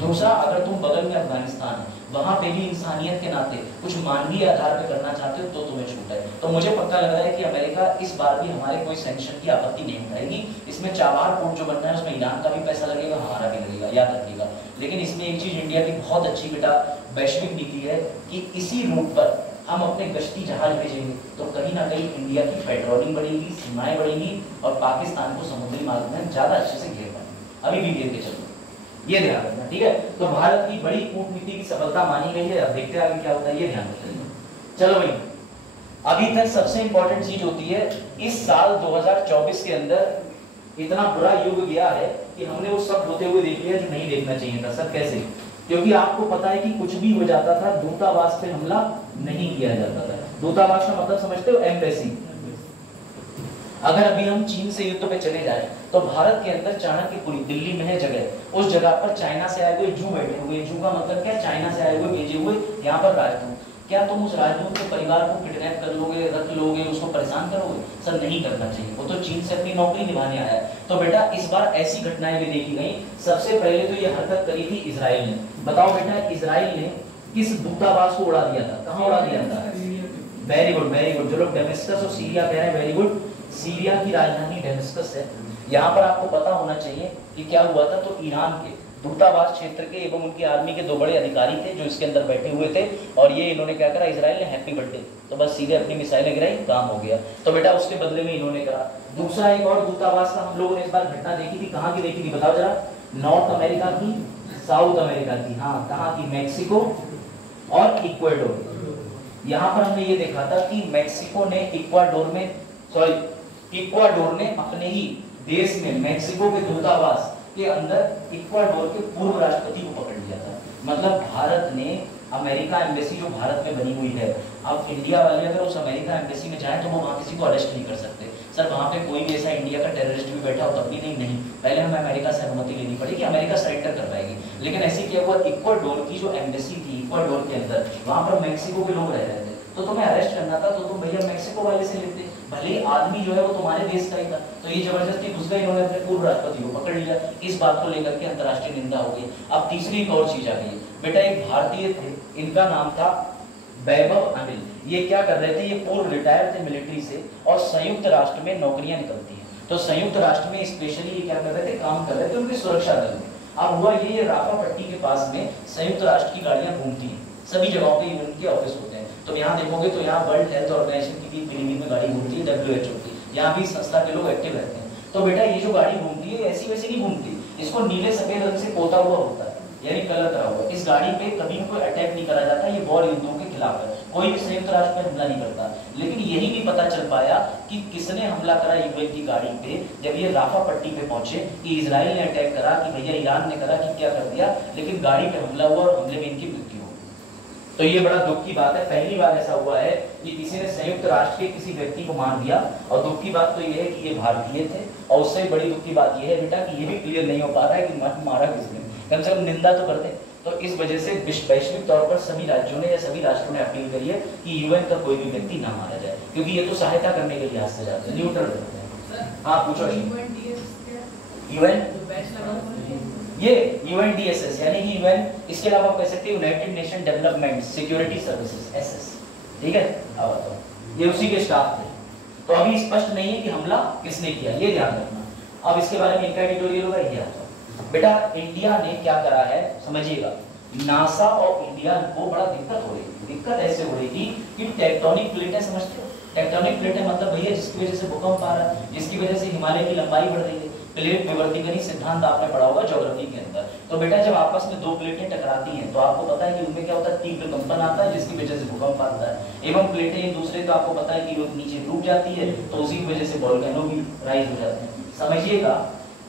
दूसरा, अगर तुम बगल में अफगानिस्तान है, वहां पे भी इंसानियत के नाते कुछ मानवीय आधार पे करना चाहते हो तो तुम्हें छूट है। तो मुझे पक्का लग रहा है कि अमेरिका इस बार भी हमारे कोई सैंक्शन की आपत्ति नहीं उठाएगी। इसमें चाबहार पोर्ट जो बनना है उसमें ईरान का भी पैसा लगेगा, हमारा भी लगेगा, याद रखिएगा। लेकिन इसमें एक चीज इंडिया की बहुत अच्छी बेटा वैश्विक नीति है कि इसी रूट पर हम अपने गश्ती जहाज भेजेंगे तो कहीं ना कहीं इंडिया की पेट्रोलिंग बढ़ेगी, सीमाएं बढ़ेंगी और पाकिस्तान को समुद्री मार्ग में ज्यादा अच्छे से घेर पाएंगे। अभी भी घेर के चलो, ये ध्यान रखना, ठीक है। तो भारत की बड़ी कूटनीति की सफलता मानी गई है। अब देखते हैं आगे क्या होता है, ये ध्यान रखिए। चलो भाई, अभी तक सबसे इंपॉर्टेंट चीज होती है, इस साल 2024 के अंदर इतना बुरा युग गया है कि हमने वो सब होते हुए देख लिया जो नहीं देखना चाहिए था। सब कैसे? क्योंकि आपको पता है कि कुछ भी हो जाता था, दूतावास पे हमला नहीं किया जाता था। दूतावास का मतलब समझते हो? एम्बेसी। अगर अभी हम चीन से युद्ध पे चले जाएं तो भारत के अंदर चाणक्यपुरी, दिल्ली में है जगह, उस जगह पर चाइना से आए हुए जू बैठे हुए। जू का मतलब क्या? चाइना से आए हुए भेजे हुए यहाँ पर राजदूत। क्या तुम उस राजदूत के परिवार को किडनैप कर लोगे, रख लोगे, उसको परेशान करोगे? सर नहीं करना चाहिए, वो तो चीन से अपनी नौकरी निभाने आया है। तो बेटा इस बार ऐसी घटनाएं भी देखी गई। सबसे पहले तो ये हरकत करी थी इजराइल ने। बताओ बेटा, इजराइल ने किस दूतावास को उड़ा दिया था? कहाँ उड़ा दिया था? Very good, very good. जो लोग डेमेस्कस और सीरिया कह रहे हैं, वेरी गुड। सीरिया की राजधानी डेमेस्कस है। यहाँ पर आपको पता होना चाहिए कि क्या हुआ था। तो ईरान के दूतावास क्षेत्र के एवं उनकी आर्मी के 2 बड़े अधिकारी थे जो इसके अंदर बैठे हुए थे, और ये इन्होंने क्या करा, इजराइल ने हैप्पी बर्थडे, तो बस सीधे अपनी मिसाइलें गिराई, काम हो गया। तो बेटा उसके बदले में इन्होंने करा। दूसरा एक और दूतावास का हम लोगों ने इस बार घटना देखी थी, कहाँ की देखी थी बताओ जरा, नॉर्थ अमेरिका की, साउथ अमेरिका की, हाँ कहाँ की, मैक्सिको और इक्वाडोर। यहाँ पर हमने ये देखा था कि मैक्सिको ने इक्वाडोर ने अपने ही देश में मैक्सिको के दूतावास के अंदर इक्वाडोर के पूर्व राष्ट्रपति को पकड़ लिया था। मतलब भारत ने अमेरिका एम्बेसी जो भारत में बनी हुई है, अब इंडिया वाले अगर उस अमेरिका एम्बेसी में जाएं तो वो वहाँ किसी को अरेस्ट नहीं कर सकते। सर वहाँ पे कोई भी ऐसा इंडिया का टेररिस्ट भी बैठा हो तब भी नहीं, पहले हमें अमेरिका से अनुमति लेनी पड़ेगी, अमेरिका सरेंडर कर पाएगी। लेकिन ऐसे क्या हुआ, इक्वाडोर की जो एम्बेसी थी इक्वाडोर के अंदर, वहाँ पर मैक्सिको के लोग रह रहे थे, तो तुम्हें अरेस्ट करना था तो तुम भैया मैक्सिको वाले से लेते, भले ही आदमी जो है वो तुम्हारे देश का ही था। तो ये जबरदस्ती घुस गए, इन्होंने अपने पूर्व राष्ट्रपति को पकड़ लिया। इस बात को लेकर के अंतर्राष्ट्रीय निंदा हो गई। अब तीसरी एक और चीज आ गई, बेटा एक भारतीय थे, इनका नाम था वैभव अनिल। ये क्या कर रहे थे, ये पूर्व रिटायर थे मिलिट्री से, और संयुक्त राष्ट्र में नौकरियां निकलती हैं, तो संयुक्त राष्ट्र में स्पेशली ये क्या कर रहे थे, काम कर रहे थे उनके सुरक्षा दल में। अब हुआ ये राफा पट्टी के पास में संयुक्त राष्ट्र की गाड़ियां घूमती हैं, सभी जगहों पे उनके ऑफिस होते हैं। तो यहाँ देखोगे तो यहाँ वर्ल्ड हेल्थ ऑर्गेनाइजेशन की भी पीलीभीत में गाड़ी घूमती है, WHO की, यहाँ भी संस्था के लोग एक्टिव रहते हैं। तो बेटा ये जो गाड़ी घूमती है ऐसी वैसी नहीं घूमती, इसको नीले सफेद रंग से पोता हुआ होता है, यानी कलर करा हुआ। इस गाड़ी पे कभी कोई अटैक नहीं करा जाता, ये वॉर युद्धों के खिलाफ है, कोई भी संयुक्त राष्ट्र में हमला नहीं करता। लेकिन यही नहीं पता चल पाया कि किसने हमला करा यूएन की गाड़ी पे, जब ये राफा पट्टी पे पहुंचे कि इजराइल ने अटैक करा, कि भैया ईरान ने करा, कि क्या कर दिया, लेकिन गाड़ी पे हमला हुआ और हमले में इनकी मृत्यु हो। तो ये बड़ा दुख की बात है, पहली बार ऐसा हुआ है कि किसी ने संयुक्त राष्ट्र के किसी व्यक्ति को मार दिया। और दुख की बात तो ये है कि ये भारतीय थे, और उससे बड़ी दुख की बात ये है बेटा कि ये भी क्लियर नहीं हो पा रहा है कि मारा किसने, कम से कम निंदा तो करते। तो इस वजह से वैश्विक तौर पर सभी राज्यों ने या सभी राष्ट्रों ने अपील करी है कि यूएन का कोई भी व्यक्ति ना मारा जाए, क्योंकि ये तो सहायता करने के लिहाज से जाते हैं, न्यूट्रल रहते हैं। हाँ पूछो। यूएन ये UNDSS यानी कि यूएन, इसके अलावा आप कह सकते हैं United nation development security services, SS, ठीक है। अब बताओ ये उसी के स्टाफ थे। तो अभी स्पष्ट नहीं है कि हमला किसने किया, ये ध्यान रखना। अब इसके बारे में इनका एडिटोरियल होगा, ये बेटा इंडिया ने क्या करा है समझिएगा, नासा और इंडिया को बड़ा दिक्कत हो रही है। दिक्कत ऐसे हो रही थी कि टेक्टोनिक प्लेटें, समझते हो टेक्टोनिक प्लेटें मतलब भैया जिसकी वजह से भूकंप आ रहा है, जिसकी वजह से हिमालय की लंबाई बढ़ रही है। प्लेट विवर्तीकरण सिद्धांत आपने पढ़ा होगा ज्योग्राफी के अंदर। तो बेटा जब आपस में 2 प्लेटें टकराती हैं तो आपको पता है कि उनमें क्या होता है, तीव्र कंपन आता है जिसकी वजह से भूकंप आता है। एवं प्लेटें एक दूसरे तो आपको पता है कि वो नीचे डूब जाती है, तो उसी की वजह से वोल्केनो भी राइज हो जाते हैं। समझिएगा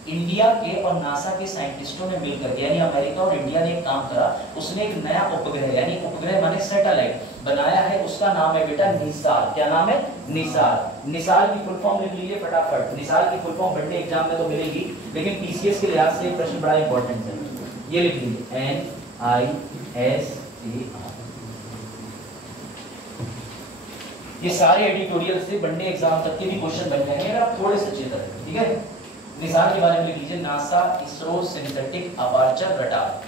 इंडिया के और नासा के साइंटिस्टों ने मिलकर, यानी अमेरिका और इंडिया ने एक काम करा, उसने एक नया उपग्रह, यानी उपग्रह माने सैटेलाइट बनाया है, उसका नाम है बेटा निसार। क्या नाम है? निसार। निसार की फुल फॉर्म लिख लीजिए फटाफट। निसार की फुल फॉर्म बड़े एग्जाम में तो मिलेगी, लेकिन पीसीएस के लिहाज से प्रश्न बड़ा इंपॉर्टेंट है, ये लिख लीजिए NISAR। ये सारे एडिटोरियल से बनने एग्जाम तक के भी क्वेश्चन बन जाएंगे अगर आप थोड़े से चेत रहे, ठीक है। निसार के बारे में लिख लीजिए NASA ISRO synthetic aperture radar.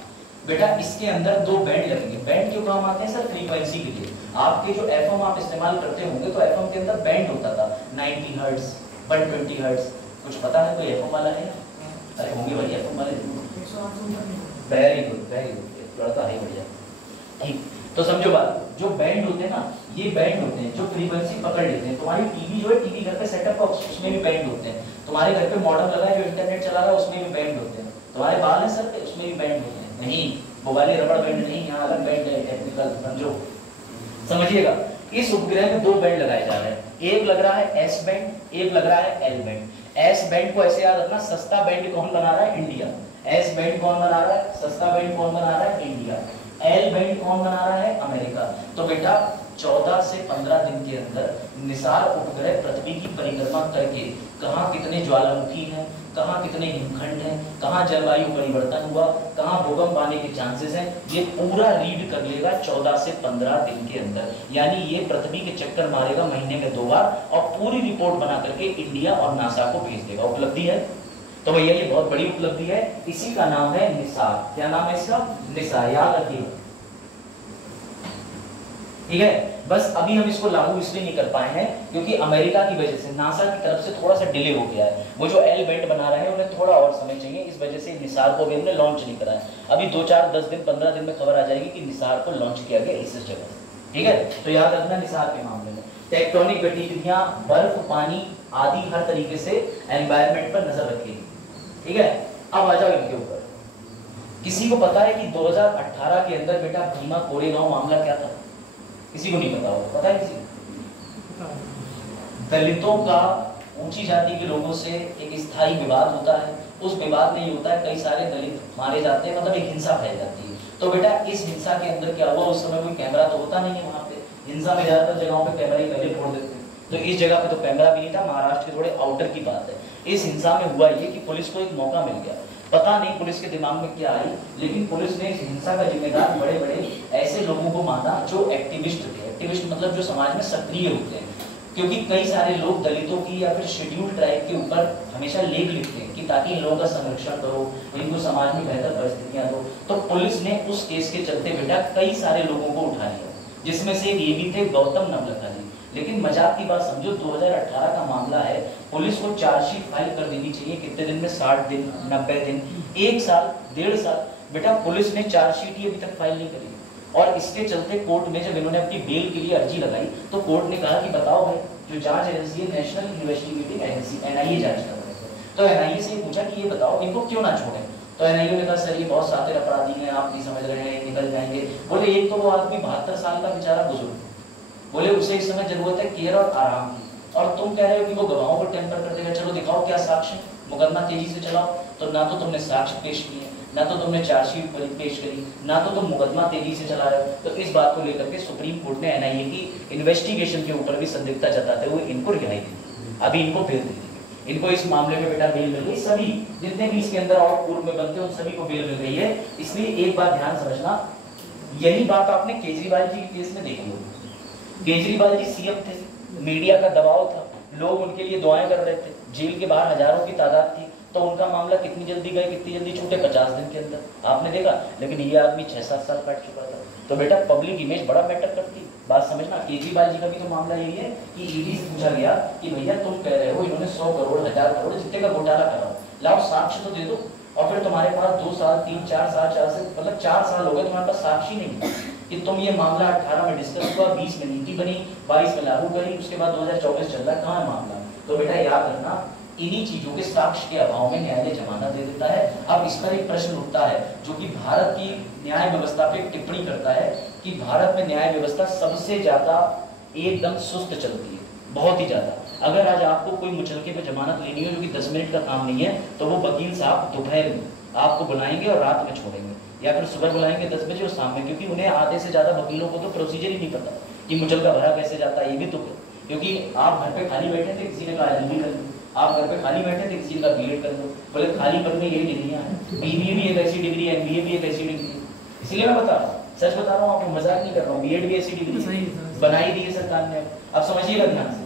बेटा इसके अंदर 2 बैंड लगेंगे। बैंड क्यों काम आते हैं सर? फ्रीक्वेंसी के लिए। आपके जो एफएम आप इस्तेमाल करते होंगे तो एफएम के अंदर बैंड होता था 90 हर्ट्ज, 120 हर्ट्ज। कुछ पता है कोई एफएम वाला है? अरे होंगे भाई एफएम वाले। वेरी गुड वेरी गुड, लड़का है बढ़िया, ठीक। तो समझो बात, जो बैंड होते हैं ना, ये बैंड होते हैं जो फ्रीक्वेंसी पकड़ लेते हैं। तुम्हारी टीवी जो है, टीवी घर पे सेटअप बॉक्स, उसमें भी बैंड होते हैं। तुम्हारे घर पे मॉडर्न लगा है जो इंटरनेट चला रहा है, उसमें भी बैंड होते हैं। तुम्हारे बाल है सर पे, उसमें भी बैंड होते हैं। नहीं, वो वाले रबड़ बैंड नहीं, यहाँ अलग बैंड है, टेक्निकल समझो। समझिएगा इस उपग्रह में 2 बैंड लगाए जा रहे हैं। एक लग रहा है S बैंड, एक लग रहा है L बैंड। S बैंड को ऐसे याद रखना, सस्ता बैंड कौन बना रहा है? इंडिया। S बैंड कौन बना रहा है? सस्ता बैंड कौन बना रहा है? इंडिया। L बैंड कौन बना रहा है? अमेरिका। तो बेटा 14 से 15 दिन के अंदर निसार उपग्रह पृथ्वी की परिक्रमा करके कहाँ कितने ज्वालामुखी हैं, कहाँ कितने हिमखंड हैं, कहाँ जलवायु परिवर्तन हुआ, कहाँ भूकंप आने के चांसेस हैं, ये पूरा रीड कर लेगा 14 से 15 दिन के अंदर। यानी ये पृथ्वी के चक्कर मारेगा महीने में 2 बार और पूरी रिपोर्ट बना करके इंडिया और नासा को भेज देगा। उपलब्धि है तो भैया ये बहुत बड़ी उपलब्धि है। इसी का नाम है निसार। क्या नाम है इसका? निसार। याद रखिए ठीक है। बस अभी हम इसको लागू इसलिए नहीं कर पाए हैं क्योंकि अमेरिका की वजह से नासा की तरफ से थोड़ा सा डिले हो गया है। वो जो एल बैंड बना रहे हैं उन्हें थोड़ा और समय चाहिए, इस वजह से निसार को भी हमने लॉन्च नहीं करा है। अभी 2-4-10 दिन 15 दिन में खबर आ जाएगी कि निसार को लॉन्च किया गया इस जगह, ठीक है। तो याद रखना निसार के मामले में टेक्टोनिक गतिविधियां, बर्फ, पानी आदि हर तरीके से एनवायरमेंट पर नजर रखेगी, ठीक है। अब आ जाओ इनके ऊपर। किसी को पता है कि 2018 के अंदर बेटा भीमा कोरेगांव मामला क्या था? किसी को नहीं पता होगा, पता है किसी को? दलितों का ऊंची जाति के लोगों से एक स्थायी विवाद होता है, उस विवाद में ये होता है कई सारे दलित मारे जाते हैं, मतलब एक हिंसा फैल जाती है। तो बेटा इस हिंसा के अंदर क्या हुआ, उस समय कोई कैमरा तो होता नहीं है वहां पे, हिंसा में ज्यादातर जगहों पे कैमरा ही पहले फोड़ देते हैं, तो इस जगह पे तो कैमरा भी नहीं था। महाराष्ट्र के थोड़े आउटर की बात है। इस हिंसा में हुआ ये कि पुलिस को एक मौका मिल गया, पता नहीं पुलिस के दिमाग में क्या आई, लेकिन पुलिस ने इस हिंसा का जिम्मेदार बड़े बड़े ऐसे लोगों को माना जो एक्टिविस्ट थे। एक्टिविस्ट मतलब जो समाज में सक्रिय होते हैं, क्योंकि कई सारे लोग दलितों की या फिर शेड्यूल ट्राइब के ऊपर हमेशा लेख लिखते हैं कि ताकि इन लोगों का संरक्षण करो, इनको समाज में बेहतर परिस्थितियां दो। तो पुलिस ने उस केस के चलते बेटा कई सारे लोगों को उठा लिया, जिसमें से एक ये भी थे गौतम नवलखा जी। लेकिन मजाक की बात समझो, 2018 का मामला है, पुलिस को चार्जशीट फाइल कर देनी चाहिए कितने दिन में, 60 दिन, 90 दिन, 1 साल, 1.5 साल। बेटा पुलिस ने चार्जशीट ही अभी तक फाइल नहीं करी, और इसके चलते कोर्ट में जब इन्होंने अपनी बेल के लिए अर्जी लगाई तो कोर्ट ने कहा कि बताओ भाई, जो जांच एजेंसी है नेशनल इन्वेस्टिगेटिंग एजेंसी NIA जांच कर रहे थे, तो NIA से पूछा कि ये बताओ इनको क्यों ना छोड़े। तो NIA ने कहा सर ये बहुत सातिर अपराधी हैं, आप नहीं समझ रहे हैं, निकल जाएंगे। बोले एक तो वो आदमी 72 साल का बेचारा बुजुर्ग, बोले उसे इस समय जरूरत है केयर और आराम की, और तुम कह रहे हो कि वो गवाहों को टेम्पर कर देगा। चलो दिखाओ क्या साक्ष्य, मुकदमा तेजी से चलाओ। तो ना तो तुमने साक्ष्य पेश किए, ना तो तुमने चार्जशीट पेश करी, ना तो तुम मुकदमा तेजी से चला रहे हो। तो इस बात को लेकर के सुप्रीम कोर्ट ने NIA की इन्वेस्टिगेशन के ऊपर भी संदिग्धता जताते हुए इनको रिहाई दी। अभी इनको बेल दी गई, इनको इस मामले में बेटा बेल मिल गई। सभी जितने भी इसके अंदर और पूर्व में बनते हैं उन सभी को बेल मिल गई है। इसलिए एक बात ध्यान समझना, यही बात आपने केजरीवाल जी के केस में देखी होगी। केजरीवाल जी CM थे, मीडिया का दबाव था, लोग उनके लिए दुआएं कर रहे थे, जेल के बाहर हजारों की तादाद थी, तो उनका मामला कितनी जल्दी गए, कितनी जल्दी छूटे, 50 दिन के अंदर, आपने देखा। लेकिन ये आदमी 6-7 साल काट चुका था। तो बेटा पब्लिक इमेज बड़ा मैटर करती है, बात समझना। केजरीवाल जी का भी तो मामला यही है कि ED से पूछा गया कि भैया तुम कह रहे हो इन्होंने 100 करोड़ 1000 करोड़ जितने का घोटाला करा, लाओ साक्ष्य तो दे दो। और फिर तुम्हारे पास 2 साल 3-4 साल 4 से मतलब 4 साल हो गए, तुम्हारे पास साक्षी नहीं कि तुम ये मामला 18 में डिस्कस हुआ, 20 में नीति बनी, 22 में लागू करी, उसके बाद 2024 चल रहा है, कहाँ है मामला? तो बेटा याद रखना, इन्हीं चीजों के साक्ष्य के अभाव में न्यायालय जमानत दे देता है। अब इस पर एक प्रश्न उठता है जो कि भारत की न्याय व्यवस्था पे टिप्पणी करता है कि भारत में न्याय व्यवस्था सबसे ज्यादा एकदम सुस्त चलती है, बहुत ही ज्यादा। अगर आज आपको कोई मुचलके पे जमानत लेनी हो जो कि 10 मिनट का काम नहीं है, तो वो वकील साहब दोपहर में आपको बुलाएंगे और रात में छोड़ेंगे, या फिर सुबह बुलाएंगे 10 बजे और शाम में, क्योंकि उन्हें आधे से ज्यादा वकीलों को तो प्रोसीजर ही नहीं पता कि मुचलका भरा कैसे जाता है। ये भी तो क्योंकि आप घर पे खाली बैठे थे, किसी ने कहा LLB कर लो, आप घर पे खाली बैठे थे, किसी का B.Ed कर लो, बोले खाली पद में यही डिग्रियां हैं, BBA भी एक ऐसी डिग्री है, MBA भी एक ऐसी डिग्री है। इसलिए मैं बता रहा हूँ, सच बता रहा हूँ, आपको मजाक नहीं कर रहा हूँ, B.Ed भी ऐसी डिग्री बनाई दी है सरकार ने। अब समझिएगा ध्यान से।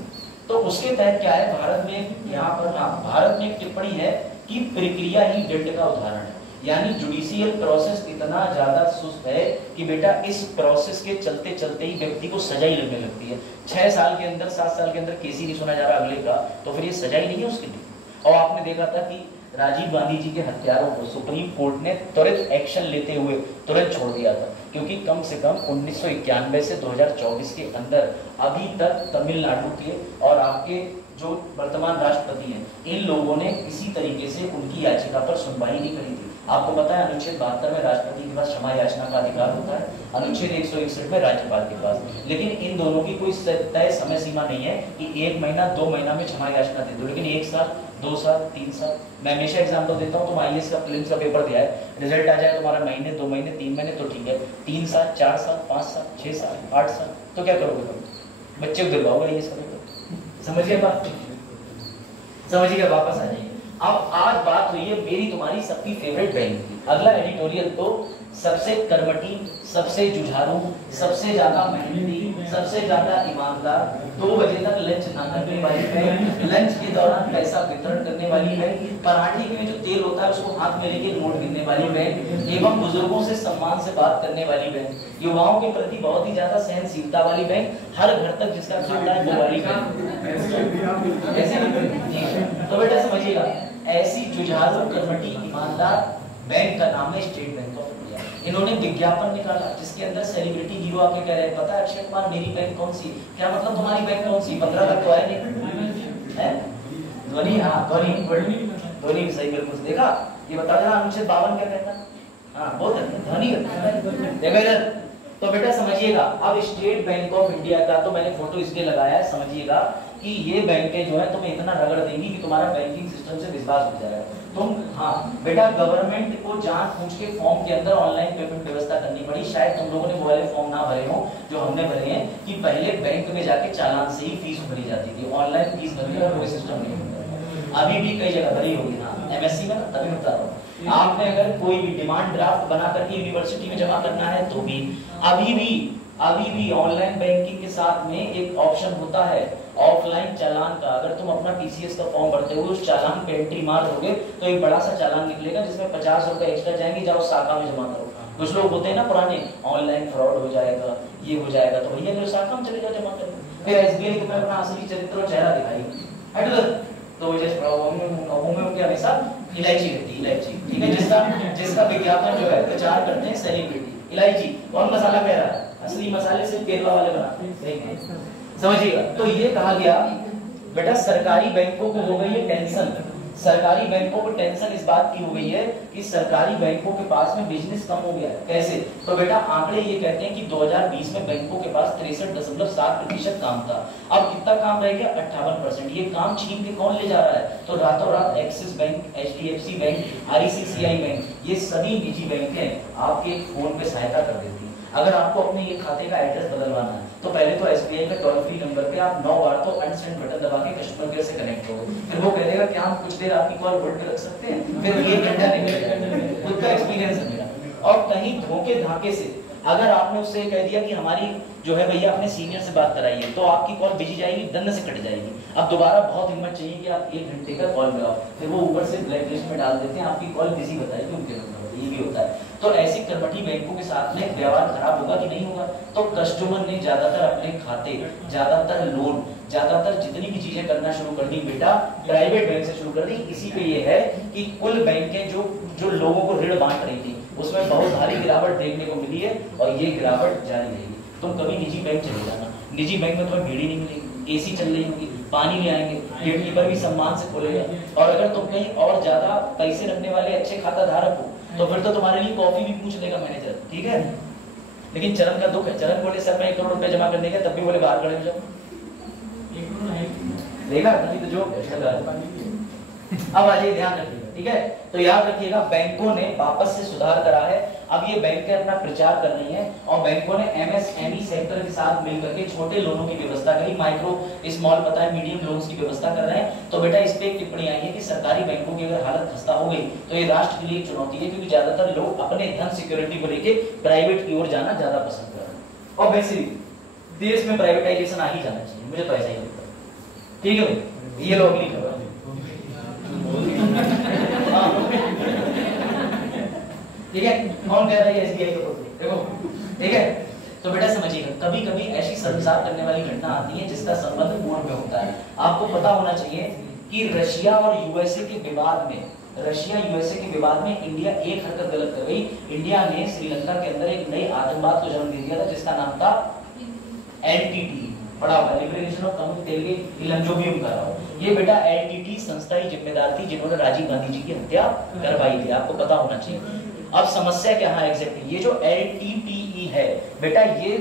तो उसके तहत क्या है, भारत में यहाँ पर भारत में एक टिप्पणी है कि प्रक्रिया ही दंड का उदाहरण है, यानी जुडिशियल प्रोसेस इतना ज्यादा सुस्त है कि बेटा इस प्रोसेस के चलते चलते ही व्यक्ति को सजा ही लगने लगती है। 6 साल के अंदर 7 साल के अंदर केस ही नहीं सुना जा रहा अगले का, तो फिर ये सजा ही नहीं है उसके लिए। और आपने देखा था कि राजीव गांधी जी के हत्यारों को सुप्रीम कोर्ट ने त्वरित एक्शन लेते हुए तुरंत छोड़ दिया था, क्योंकि कम से कम 1991 से 2024 के अंदर अभी तक तमिलनाडु के और आपके जो वर्तमान राष्ट्रपति हैं, इन लोगों ने इसी तरीके से उनकी याचिका पर सुनवाई नहीं करी थी। आपको पता है अनुच्छेद 72 में राष्ट्रपति के पास क्षमा याचना का अधिकार होता है, अनुच्छेद 161 में राज्यपाल के पास, लेकिन इन दोनों की कोई तय समय सीमा नहीं है कि 1 महीना 2 महीना में क्षमा याचना दे दो, लेकिन 1 साल 2 साल 3 साल। मैं हमेशा एग्जाम्पल देता हूँ, तुम IAS का प्रीलिम्स का पेपर दिया है, रिजल्ट आ जाए तुम्हारा महीने 2 महीने 3 महीने तो ठीक है, 3 साल 4 साल 5 साल 6 साल 8 साल तो क्या करोगे तुम? बच्चे को दिलवाओगे IAS का पेपर? समझिए बात, समझिएगा, वापस आ जाइए। अब आज बात हुई है मेरी तुम्हारी सबकी फेवरेट बहन की। अगला एडिटोरियल तो सबसे कर्मठी, सबसे जुझारू, सबसे ज्यादा मेहनती, सबसे ज्यादा ईमानदार, 2 बजे तक लंच ना करने वाली बैंक, लंच के दौरान पैसा वितरण करने वाली बैंक, पराठे में जो तेल होता है उसको हाथ में लेके नोट गिनने वाली बैंक, एवं बुजुर्गों से सम्मान से बात करने वाली बैंक, युवाओं के प्रति बहुत ही ज्यादा सहनशीलता वाली बैंक, हर घर तक जिसका खाता है वो वाली बैंक। ऐसे तो बेटा समझिएगा, ऐसी जुझारू, कर्मठी, ईमानदार बैंक का नाम है स्टेट बैंक ऑफ इंडिया। इन्होंने विज्ञापन निकाला जिसके अंदर सेलिब्रिटी हीरो आके कह रहे हैं, पता है अक्षय कुमार मेरी बैंक कौन सी? क्या मतलब तुम्हारी बैंक कौन सी? 15 लाख तो आया नहीं है? धोनी, हाँ धोनी भी सही, बिल्कुल देखा। ये बता देना अनुच्छेद 52 क्या कहता है? हाँ बहुत है, धोनी देखा इधर। तो बेटा समझिएगा, अब स्टेट बैंक ऑफ इंडिया का तो मैंने फोटो इसलिए लगाया है, समझिएगा कि ये बैंकें जो है तुम्हें इतना रगड़ देंगी कि तुम्हारा बैंकिंग सिस्टम से विश्वास उठ जाएगा। तुम, हाँ बेटा, गवर्नमेंट को जान पूछ के फॉर्म के अंदर ऑनलाइन पेमेंट व्यवस्था करनी पड़ी। शायद तुम लोगों ने वो वाले फॉर्म ना भरे हो जो हमने भरे हैं, कि पहले बैंक में जाके चालान से ही फीस भरी जाती थी, ऑनलाइन फीस भरने का कोई सिस्टम नहीं होता। अभी भी कई जगह भरी होगी ना, एमएससी में, तभी बता रहा हूँ। आपने अगर कोई भी डिमांड ड्राफ्ट बना करके यूनिवर्सिटी में जमा करना है तो भी अभी भी ऑनलाइन बैंकिंग के साथ में एक ऑप्शन होता है ऑफलाइन चालान का। अगर तुम अपना टीसीएस का फॉर्म भरते हो, उस चालान पे एंट्री मार दोगे तो एक बड़ा सा चालान निकलेगा जिसमें 50 रुपए एक्स्ट्रा जाएंगे, जाओ शाखा में जमा करो। कुछ लोग होते हैं ना पुराने, ऑनलाइन फ्रॉड हो जाएगा, ये हो जाएगा, तो भैया मेरे शाखा में चले जाओ जमा करो। फिर एसबीआई को अपना असली चरित्र और चेहरा दिखाई, तो क्या हमेशा इलायची रहती है, इलायची, ठीक है, जिसका विज्ञापन जो है प्रचार करते हैं सेलिब्रिटी। इलायची कौन मसाला कह रहा है? असली मसाले सिर्फ केरला वाले बनाते हैं, समझिएगा। तो ये कहा गया बेटा सरकारी बैंकों को हो गई है टेंशन, सरकारी बैंकों को टेंशन इस बात की हो गई है कि सरकारी बैंकों के पास में बिजनेस कम हो गया है। कैसे? तो बेटा आंकड़े ये कहते हैं कि 2020 में बैंकों के पास 63.7% काम था। अब कितना काम रह गया? 58%। ये काम छीन के कौन ले जा रहा है? तो रातों रात axis bank, HDFC bank, ICICI bank, ये सभी निजी बैंकें आपके फोन पे सहायता कर देती है। अगर आपको अपने ये खाते का एड्रेस बदलवाना है तो पहले तो एसबीआई का टोल फ्री नंबर पे आप 9 बार तो अनसेंड बटन दबा के कस्टमर केयर से कनेक्ट हो, फिर वो कह देगा कि हम कुछ देर आपकी कॉल होल्ड पे रख सकते हैं, फिर ये घंटा निकलेगा। खुद का एक्सपीरियंस है मेरा। और कहीं धोखे धाके से अगर आपने उससे कह दिया कि हमारी जो है भैया अपने सीनियर से बात कराइए, तो आपकी कॉल बिजी जाएगी, दंड से कट जाएगी। अब दोबारा बहुत हिम्मत चाहिए कि आप 1 घंटे का कॉल लगाओ, फिर वो ऊपर से ब्लैक लिस्ट में डाल देते हैं, आपकी कॉल बिजी बताएगी उनके नंबर, ये भी होता है। तो ऐसी कर्मठी बैंकों के साथ में व्यवहार खराब होगा कि नहीं होगा? तो कस्टमर ने ज्यादातर अपने खाते, ज्यादातर लोन, ज्यादातर जितनी भी चीजें करना शुरू कर दी बेटा प्राइवेट बैंक से शुरू कर दी। इसी पे ये है कि कुल बैंकें जो लोगों को ऋण बांट रही थी उसमें बहुत भारी गिरावट देखने को मिली है और ये गिरावट जारी रहेगी। तुम कभी निजी बैंक चले जाना, निजी बैंक में तुम्हें भीड़ ही नहीं मिलेगी, एसी चल रही होगी, पानी ले आएंगे, गेट कीपर भी सम्मान से खोलेगा। और अगर तुम कहीं और ज्यादा पैसे रखने वाले अच्छे खाता धारक हो तो फिर तो तुम्हारे लिए कॉफी भी पूछ लेगा मैनेजर, ठीक है। लेकिन चरण का दुख है, चरण बोले सर मैं 1 करोड़ रुपए जमा करने का, तब भी बोले बाहर खड़े हो जाओ, देखा नहीं तो जो अब आज ध्यान रखिएगा, ठीक है। तो याद रखिएगा बैंकों ने वापस से सुधार करा है। अब ये बैंकें अपना प्रचार कर रही हैं और बैंकों ने एमएसएमई सेक्टर के साथ मिलकर के छोटे लोनों की व्यवस्था करी, माइक्रो स्मॉल पता है मीडियम लोन्स की व्यवस्था कर रहे हैं। तो बेटा इस पे एक टिप्पणी आई है कि सरकारी बैंकों की अगर हालत खस्ता हो गई तो ये राष्ट्र के लिए चुनौती है, क्योंकि ज्यादातर लोग अपने धन सिक्योरिटी को लेकर प्राइवेट की ओर जाना ज्यादा पसंद कर रहे हैं। और वैसे भी देश में प्राइवेटाइजेशन आ ही जाना चाहिए, मुझे तो ऐसा ही लगता है, ठीक है भाई। ये लो अगली खबर, ठीक है। कौन कह रहा है एसबीआई को देखो, ठीक है। तो बेटा समझिएगा कभी कभी ऐसी शर्मसार करने वाली घटना आती है जिसका संबंध पूर्व में होता है। आपको पता होना चाहिए कि रशिया और यूएसए के विवाद में, रशिया यूएसए के विवाद में इंडिया एक हरकत गलत कर गई। इंडिया ने श्रीलंका के अंदर एक नई आतंकवाद को जन्म दे दिया था जिसका नाम था एलटीटी, पढ़ा होगा, लिबरेशन ऑफ तमिल तेलुगु इलंजोबियम का रहा हो। ये बेटा एलटीटी संस्था ही जिम्मेदार थी जिन्होंने राजीव गांधी जी की हत्या करवाई थी, आपको पता होना चाहिए। अब समस्या क्या है एग्जैक्टली, ये जो एलटीटीई है बेटा ये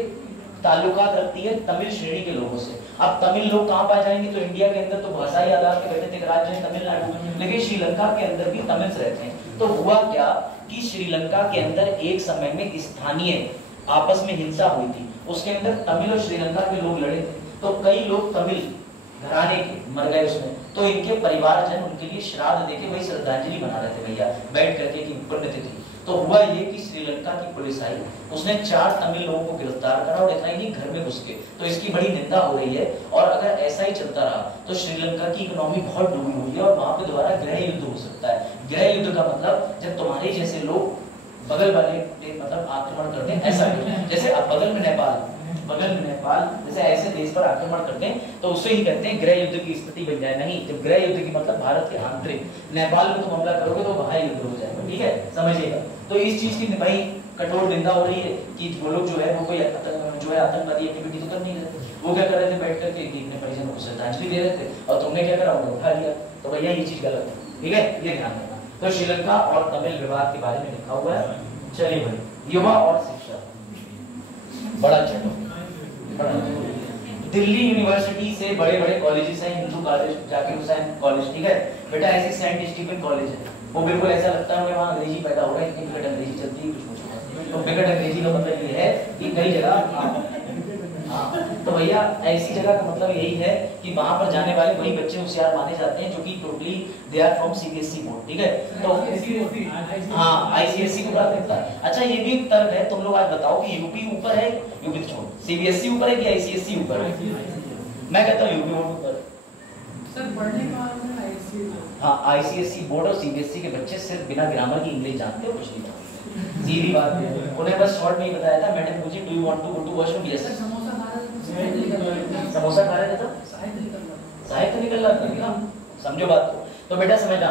ताल्लुकात रखती है तमिल श्रेणी के लोगों से। अब तमिल लोग कहां पाए जाएंगे? तो इंडिया के अंदर तो भाषाई आधार पे बैठे थे, राज्य है तमिलनाडु, लेकिन श्रीलंका के अंदर भी तमिल रहते हैं। तो हुआ क्या कि श्रीलंका के अंदर एक समय में स्थानीय आपस में हिंसा हुई थी, उसके अंदर तमिल और श्रीलंका के लोग लड़े थे। तो कई लोग तमिल घराने के मर गए उसमें, तो इनके परिवारजन उनके लिए श्राद्ध देके वही श्रद्धांजलि बना रहे थे भैया बैठ करके की पुण्यतिथि। तो हुआ ये कि श्रीलंका की पुलिस आई, उसने 4 तमिल लोगों को गिरफ्तार करा और इतना ही नहीं घर में घुस के, तो इसकी बड़ी निंदा हो रही है। और अगर ऐसा ही चलता रहा तो श्रीलंका की इकोनॉमी बहुत डूबी हुई है और वहां पे दोबारा गृह युद्ध हो सकता है। गृह युद्ध का मतलब जब तुम्हारे जैसे लोग बगल वाले मतलब आक्रमण करते हैं, ऐसा जैसे अब बगल में नेपाल जैसे ऐसे देश पर आक्रमण करते हैं तो उससे ही कहते हैं गृह युद्ध की स्थिति बन जाए। नहीं, जब गृह युद्ध की मतलब भारत के आंतरिक, नेपाल में तुम हमला करोगे तो वहां युद्ध हो जाएगा, ठीक है, समझिएगा। तो इस चीज की भाई कठोर निंदा हो रही है कि वो लोग जो है वो कोई जो है आतंकवादी एक्टिविटी तो कर नहीं रहे, वो क्या कर रहे थे, बैठ करके अपने परिजनों को श्रद्धांजलि दे रहे थे, और तुमने क्या करा, उन्हें उठा लिया। तो भैया ये चीज गलत है, ठीक है, ये ध्यान रखना। तो श्रीलंका और तमिल विवाद के बारे में लिखा हुआ है। चलिए भाई, युवा और शिक्षा, बड़ा अच्छा, दिल्ली यूनिवर्सिटी से बड़े बड़े कॉलेजेस हैं, हिंदू कॉलेज, जाकिर हुसैन कॉलेज, ठीक है बेटा, ऐसे सेंट स्टीफन कॉलेज है, वो बिल्कुल ऐसा लगता है वहाँ अंग्रेजी पैदा हो रहा है, इतनी बिकट अंग्रेजी चलती है, कुछ पूछो। तो बिकट अंग्रेजी का मतलब ये है कि कई जगह तो भैया ऐसी जगह का मतलब यही है कि वहां पर जाने वाले वही बच्चे होशियार माने जाते हैं जो कि totally they are from CBSE board, ठीक है। तो हाँ, आईसीएसई को बात करता है। अच्छा, ये भी एक तर्क है, तुम लोग आज बताओ कि यूपी ऊपर है, यूपी छोड़, सीबीएसई ऊपर है कि आईसीएसई ऊपर है? मैं कहता हूँ यूपी बोर्ड ऊपर सर, पढ़ने का आईसीएसई। हाँ, आईसीएसई बोर्ड और सीबीएसई के बच्चे सिर्फ बिना ग्रामर की इंग्लिश जानते हो, कुछ नहीं जानते, सीधी बात है। उन्हें बस शॉर्ट में ही बताया था, मैडम मुझे do you want to go to washroom? Yes. Samosa खा रहे थे तो साहित्य निकल रहा था, समझो बात को। तो बेटा समझना,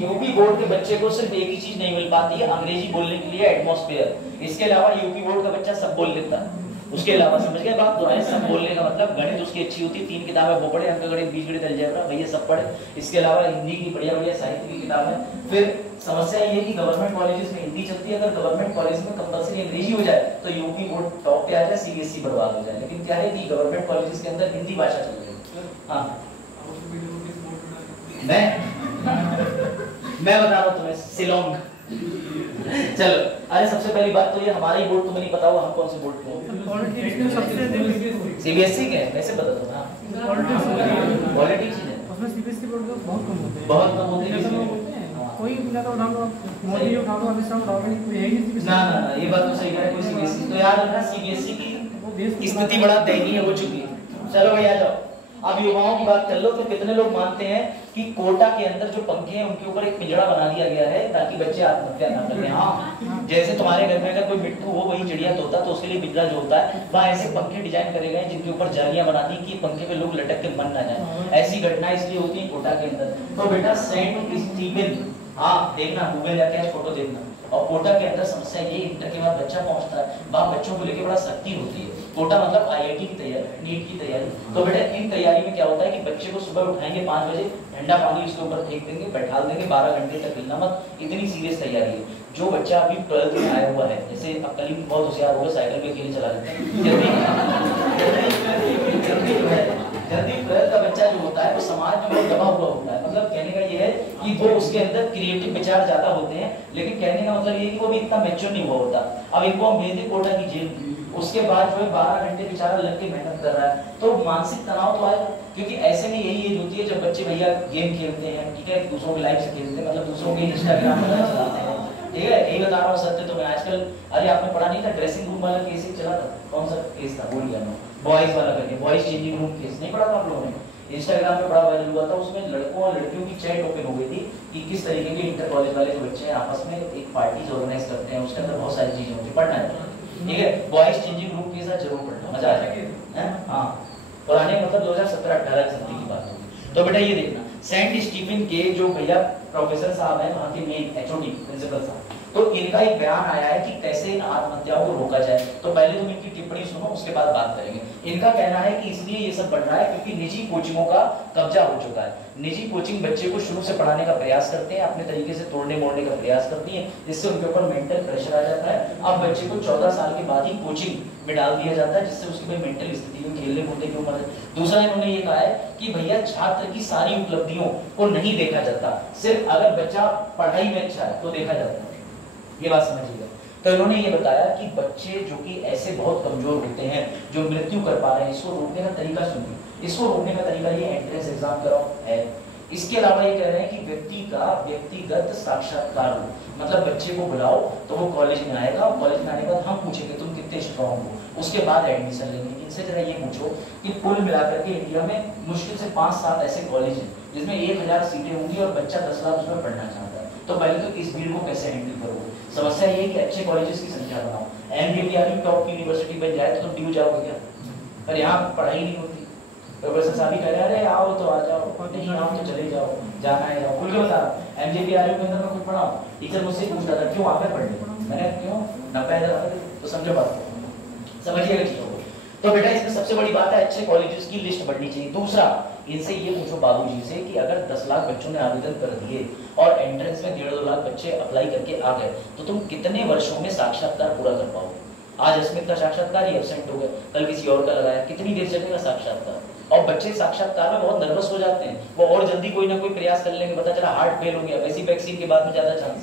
यूपी बोर्ड के बच्चे को सिर्फ एक ही चीज नहीं मिल पाती है, अंग्रेजी बोलने के लिए एटमॉस्फेयर। इसके अलावा यूपी बोर्ड का बच्चा सब बोल लेता है, उसके अलावा समझ गए बात? तो है, सब बोलने का मतलब गणित उसकी अच्छी होती है, 3 किताबें वो पढ़े, अंकगणित, बीजगणित, अलजेब्रा, भैया सब पढ़े। इसके अलावा हिंदी की बढ़िया बढ़िया साहित्य की किताबें। फिर समस्या ये है कि गवर्नमेंट कॉलेजेस में हिंदी चलती है, अगर गवर्नमेंट कॉलेज में कंपलसरी अंग्रेजी हो जाए तो यूपी बोर्ड टॉप पे आ जाए, सीबीएसई बर्बाद हो जाए। लेकिन क्या है कि गवर्नमेंट कॉलेजेस के अंदर हिंदी भाषा चल रही है। हाँ, मैं बता रहा हूँ तुम्हें, शिलोंग। चलो, अरे सबसे पहली बात तो ये हमारा ही बोर्ड तुम्हें नहीं पता होगा, हम कौन से बोर्ड पे? सीबीएसई के, वैसे बता दो। हाँ, पॉलिटिक्स है, उसमें सीबीएसई बोर्ड का बहुत कम होते हैं, बहुत कम होते हैं। कोई बिना तो उठा लो, मोदी उठा लो, अमित शाह उठा लो, कोई है ही नहीं। ना ना ना, ये बात तो सही कह रहे, कोई सीबीएसई तो याद रखना, सीबीएसई की स्थिति बड़ा दयनीय हो चुकी है। चलो भाई आ जाओ, अब युवाओं की बात कर लो। तो कितने लोग मानते हैं कि कोटा के अंदर जो पंखे हैं उनके ऊपर एक पिंजड़ा बना दिया गया है ताकि बच्चे आत्महत्या ना करें? हाँ, जैसे तुम्हारे घर में अगर कोई मिट्टू हो, वही चिड़िया तोता, तो उसके लिए पिंजरा जो होता है, वहाँ ऐसे पंखे डिजाइन करे गए जिनके ऊपर जालियां बना दी कि पंखे पे लोग लटक के मर ना जाए। ऐसी घटना इसलिए होती है कोटा के अंदर। तो बेटा सेंट स्टीफन, हाँ देखना, गूगल जाके आज फोटो देखना। और कोटा के अंदर समस्या ये, इंटर के बाद बच्चा पहुंचता है, वहाँ बच्चों को लेकर बड़ा सख्ती होती है। कोटा मतलब आईआईटी की तैयारी, नीट की तैयारी। तो बेटा इन तैयारी में क्या होता है कि बच्चे को सुबह उठाएंगे 5 बजे, ठंडा पानी उसके ऊपर फेंक देंगे, बैठा देंगे, 12 घंटे तक हिलना मत। इतनी सीरियस तैयारी है। जो बच्चा अभी 12th में आया हुआ है, जैसे अब कल भी बहुत होशियार होगा, साइकिल पे अकेले चला लेते हैं, जल्दी 12th का बच्चा जो होता है वो समाज में बहुत दबा हुआ होता है। मतलब कहने का ये है कि वो उसके अंदर क्रिएटिव विचार ज्यादा होते हैं, लेकिन कहने का मतलब ये कि वो भी इतना मैच्योर नहीं हुआ होता। अब इनको हम भेज दें कोटा की जेल, उसके बाद जो है 12 घंटे बेचारा लग के मेहनत कर रहा है, तो मानसिक तनाव तो आएगा। क्योंकि ऐसे में यही एज होती है जब बच्चे भैया गेम खेलते हैं, ठीक है, दूसरों की लाइफ से खेलते हैं, मतलब दूसरों के इंस्टाग्राम पर चलाते हैं, ठीक है, यही बता रहा हूँ सत्य। तो मैं आजकल, अरे आपने पढ़ा नहीं था ड्रेसिंग रूम वाला केस एक चला था, कौन सा केस था बोल गया मैं, बॉयज वाला करके, बॉयज चेंजिंग रूम केस नहीं पढ़ा था आप लोगों ने? इंस्टाग्राम पे बड़ा वायरल हुआ था, उसमें लड़कों और लड़कियों की चैट ओपन हो गई थी कि किस तरीके के इंटर कॉलेज वाले जो बच्चे हैं आपस में एक पार्टीज ऑर्गेनाइज करते हैं, उसके अंदर बहुत सारी चीजें होती है, पढ़ना है, ठीक है, बॉयज चेंजिंग रूम के साथ जरूर पढ़ना, मजा आ जाएगा। हाँ, पुराने मतलब 2017-18 की बात होगी। तो बेटा ये देखना, सेंट स्टीफन के जो भैया प्रोफेसर साहब हैं, वहाँ के मेन एचओडी प्रिंसिपल साहब, तो इनका एक बयान आया है कि कैसे इन आत्महत्याओं को रोका जाए। तो पहले तुम इनकी टिप्पणी सुनो, उसके बाद बात करेंगे। इनका कहना है कि इसलिए ये सब बढ़ रहा है क्योंकि निजी कोचिंगों का कब्जा हो चुका है। निजी कोचिंग बच्चे को शुरू से पढ़ाने का प्रयास करते हैं, अपने तरीके से तोड़ने मोड़ने का प्रयास करती है, जिससे उनके ऊपर मेंटल प्रेशर आ जाता है। अब बच्चे को 14 साल के बाद ही कोचिंग में डाल दिया जाता है, जिससे उसकी मेंटल स्थिति में खेलने कूदने की उम्र है। दूसरा इन्होंने ये कहा है कि भैया छात्र की सारी उपलब्धियों को नहीं देखा जाता, सिर्फ अगर बच्चा पढ़ाई में अच्छा है तो देखा जाता है। ये बात समझिएगा। तो इन्होंने ये बताया कि बच्चे जो कि ऐसे बहुत कमजोर होते हैं, जो मृत्यु कर पा रहे हैं, इसको रोकने का तरीका सुनिए। इसको रोकने का तरीका ये एंट्रेंस एग्जाम कराओ है, इसके अलावा ये कह रहे हैं कि व्यक्तिगत साक्षात्कार हो, मतलब बच्चे को बुलाओ तो वो कॉलेज में आएगा, कॉलेज में आने के बाद हम पूछेंगे तुम कितने स्ट्रॉन्ग हो, उसके बाद एडमिशन लेंगे। इनसे जरा ये पूछो कि कुल मिलाकर के इंडिया में मुश्किल से 5-7 ऐसे कॉलेज हैं जिसमें 1000 सीटें होंगी और बच्चा 10 लाख उसमें पढ़ना चाहता है, तो पहले तो इस भीड़ को कैसे हैंडल करोगे? समस्या ये है कि अच्छे कॉलेजेस की संख्या बनाओ। एमबीबीआर टॉप की यूनिवर्सिटी बन जाए तो तुम ड्यू जाओगे क्या? पर यहाँ पढ़ाई नहीं होती। प्रोफेसर साहब कह रहे हैं अरे आओ तो आ जाओ, नहीं आओ तो चले जाओ, जाना है जाओ। खुल के बता रहा हूँ, एमजेपीआर के अंदर मैं खुद पढ़ा हूँ, टीचर मुझसे पूछता था क्यों आकर पढ़ने, मैंने क्यों 90,000 तो समझो बात, समझिएगा चीजों को। तो बेटा इसमें सबसे बड़ी बात है अच्छे कॉलेजेस की लिस्ट बढ़नी चाहिए। दूसरा, इनसे ये पूछो बाबूजी से कि अगर 10 लाख बच्चों ने आवेदन कर दिए और एंट्रेंस में 1.5-2 लाख बच्चे अप्लाई करके आ गए तो तुम कितने वर्षों में साक्षात्कार पूरा कर पाओगे? आज अस्मित का साक्षात्कार ही एब्सेंट हो गया, कल किसी और का लगाया, कितनी देर चलेगा साक्षात्कार? और बच्चे साक्षात्कार में बहुत नर्वस हो जाते हैं, वो और जल्दी कोई ना कोई प्रयास कर लेंगे, पता चला हार्ट फेल हो गया, वैसी वैक्सीन के बाद में ज्यादा चांस।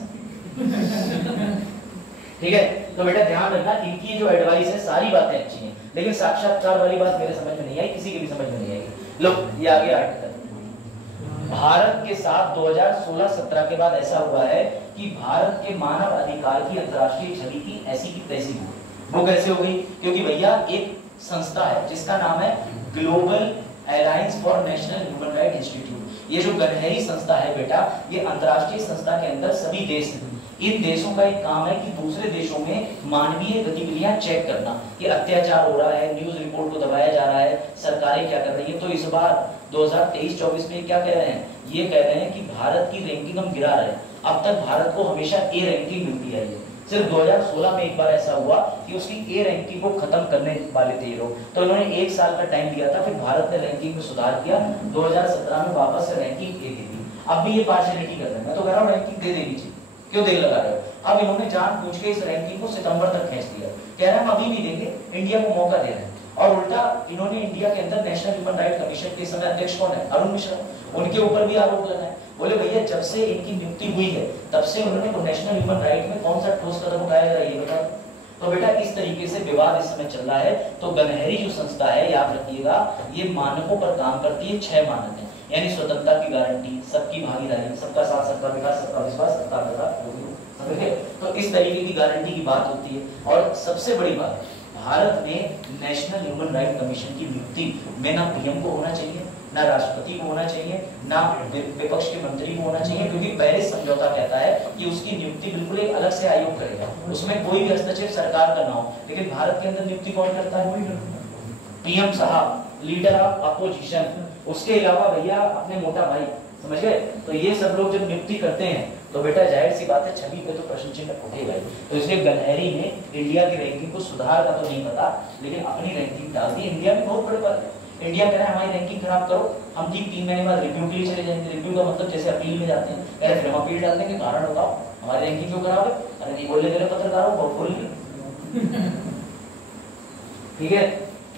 ठीक है, तो बेटा ध्यान रखना, इनकी जो एडवाइस है सारी बातें अच्छी हैं, लेकिन साक्षात्कार वाली बात मेरे समझ में नहीं आई, किसी की भी समझ में नहीं आई। लो ये आगे आर्टिकल, भारत के साथ 2016-17 के बाद ऐसा हुआ है कि भारत के मानव अधिकार की अंतर्राष्ट्रीय छवि की ऐसी की तैसी हुई। वो कैसे हो गई? क्योंकि भैया एक संस्था है जिसका नाम है global alliance for national human right institute. ये जो गनहरी संस्था है बेटा, ये अंतर्राष्ट्रीय संस्था के अंदर सभी देश हैं। इन देशों का एक काम है कि दूसरे देशों में मानवीय गतिविधियां चेक करना कि अत्याचार हो रहा है, न्यूज रिपोर्ट को दबाया जा रहा है, सरकारें क्या कर रही है। तो इस बार 2023-24 में क्या कह रहे हैं? ये कह रहे हैं कि भारत की रैंकिंग हम गिरा रहे हैं। अब तक भारत को हमेशा ए रैंकिंग मिलती है, सिर्फ 2016 में एक बार ऐसा हुआ कि उसकी ए रैंकिंग को खत्म करने वाले थे लोग, तो इन्होंने 1 साल का टाइम दिया था, फिर भारत ने रैंकिंग में सुधार किया, 2017 में वापस से रैंकिंग ए दे दी। अब भी ये पार्शियलिटी कर रहे हैं, मैं तो कह रहा हूँ रैंकिंग दे देनी चाहिए, क्यों देर लगा रहे हो? अब इन्होंने जानबूझ के इस रैंकिंग को सितंबर तक खींच दिया, कह रहे हैं हम अभी भी देंगे, इंडिया को मौका दे रहे हैं। और उल्टा इन्होंने इंडिया के अंदर नेशनल ह्यूमन राइट कमीशन के समय अध्यक्ष कौन है? अरुण मिश्रा, उनके ऊपर भी आरोप लगाए। बोले भैया जब से इनकी नियुक्ति हुई है तब से उन्होंने नेशनल ह्यूमन राइट में कौन सा ठोस कदम उठाया जरा ये बताओ। तो बेटा इस तरीके से विवाद इस समय चल रहा है। तो गनहरी जो संस्था है, याद रखिएगा, ये मानकों पर काम करती है। 6 मानक है, यानी स्वतंत्रता की गारंटी, सबकी भागीदारी, सबका साथ, सबका विकास, सबका विश्वास, सबका अधिकार। तो इस तरीके की गारंटी की बात होती है। और सबसे बड़ी बात, भारत में नेशनल ह्यूमन राइट कमीशन की नियुक्ति में ना पीएम को होना चाहिए, ना राष्ट्रपति को होना चाहिए, ना विपक्ष के मंत्री को होना चाहिए, क्योंकि पेरिस समझौता कहता है कि उसकी नियुक्ति बिल्कुल एक अलग से आयोग करेगा, उसमें कोई भी हस्तक्षेप सरकार का ना हो। लेकिन भारत के अंदर नियुक्ति कौन करता है? पीएम साहब, लीडर ऑफ अपोजिशन, उसके अलावा भैया अपने मोटा भाई, समझ गए? तो ये सब लोग जब नियुक्ति करते हैं तो बेटा जाहिर सी बात है छवि पे तो प्रश्न चिन्ह उठेगा। तो इसलिए गनहरी ने इंडिया की रैंकिंग को सुधार का तो नहीं पता, लेकिन अपनी रैंकिंग डाल दी। इंडिया में बहुत बड़े बात है, इंडिया कह रहा है हमारी रैंकिंग खराब करो, हम ठीक 3 महीने बाद रिव्यू के लिए चले जाएंगे। रिव्यू का मतलब जैसे अपील में जाते हैं, कह रहे फिर हम अपील डाल देंगे, कारण बताओ हमारी रैंकिंग क्यों खराब है? अरे नहीं बोलने दे रहे पत्रकारों को, बोल ठीक है।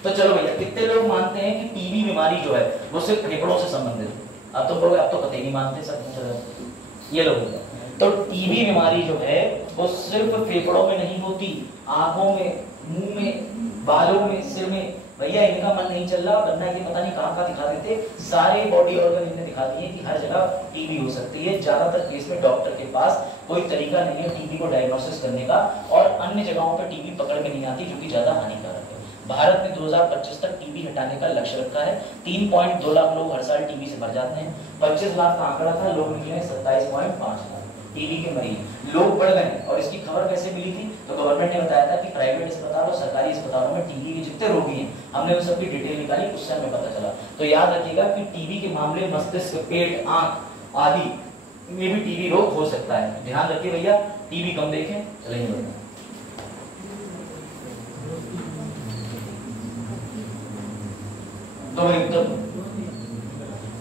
तो चलो भैया, कितने लोग मानते हैं कि टीबी बीमारी जो है वो सिर्फ फेफड़ों से संबंधित है? अब तो कतई नहीं मानते सब ये लोग। तो टीबी बीमारी जो है वो सिर्फ फेफड़ों में नहीं होती, आंखों में, मुंह में, बालों में, सिर में। भैया इनका मन नहीं चल रहा, वरना ये पता नहीं कहाँ दिखा देते, सारे बॉडी ऑर्गन इन्हें दिखा दिए कि हर जगह टीबी हो सकती है। ज्यादातर केस में डॉक्टर के पास कोई तरीका नहीं है टीबी को डायग्नोसिस करने का, और अन्य जगहों पर टीबी पकड़ में नहीं आती, जो कि ज्यादा हानिकारक है। भारत ने 2025 तक टीबी हटाने का लक्ष्य रखा है। 3.2 लाख लोग हर साल टीबी से मर जाते हैं। 25 लाख का आंकड़ा था, लोग निकले 27.5 लाख टीबी के मरीज। लोग बढ़ गए, और इसकी खबर कैसे मिली थी? तो गवर्नमेंट ने बताया था कि प्राइवेट अस्पताल और सरकारी अस्पतालों में टीबी के जितने रोगी हैं, हमने उन सबकी डिटेल निकाली, उससे हमें पता चला। तो याद रखिएगा कि टीबी के मामले मस्तिष्क, पेट, आंख आदि में भी टीबी रोग हो सकता है। ध्यान रखिए भैया, टीबी कम देखें। चलेंगे तो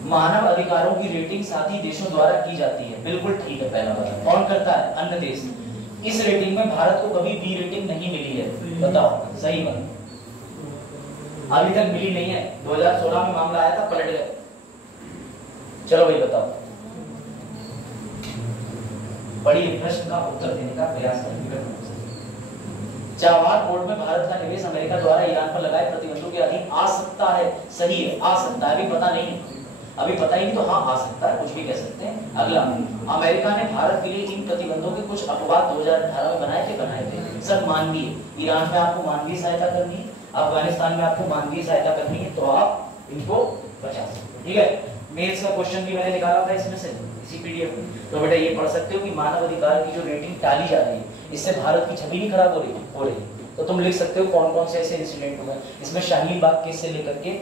मानव अधिकारों की रेटिंग साथी देशों द्वारा की जाती है, बिल्कुल ठीक है। पहला बात कौन करता है? अन्य देश। इस रेटिंग में भारत को कभी बी रेटिंग नहीं मिली है, बताओ सही बात, अभी तक मिली नहीं है। 2016 में मामला आया था, पलट गए। चलो भाई बताओ, बड़ी प्रश्न का उत्तर देने का प्रयास करेंगे। जवाहर बोर्ड में भारत का निवेश अमेरिका द्वारा ईरान पर लगाए प्रतिबंधों के अधीन आ सकता है, सही है, आ सकता है, अभी पता नहीं है। अभी पता ही नहीं तो हाँ आ सकता है, कुछ भी कह सकते हैं। अगला, अमेरिका ने भारत के लिए इन प्रतिबंधों के कुछ अपवाद 2018 में बनाए थे सर मानवीय। ईरान में आपको मानवीय सहायता करनी है, अफगानिस्तान में आपको मानवीय सहायता करनी है, तो आप इनको बचा सकते। ठीक है, मेल्स का क्वेश्चन भी मैंने निकाला था इसमें से, इसी पीडीएफ में। तो बेटा ये पढ़ सकते हो कि मानव अधिकार की जो रेटिंग टाली जा रही है, इससे भारत की छवि नहीं खराब हो रही। तो तुम लिख सकते हो कौन कौन से ऐसे इंसिडेंट हुए। इसमें शाहीन बाग केस से लेकर के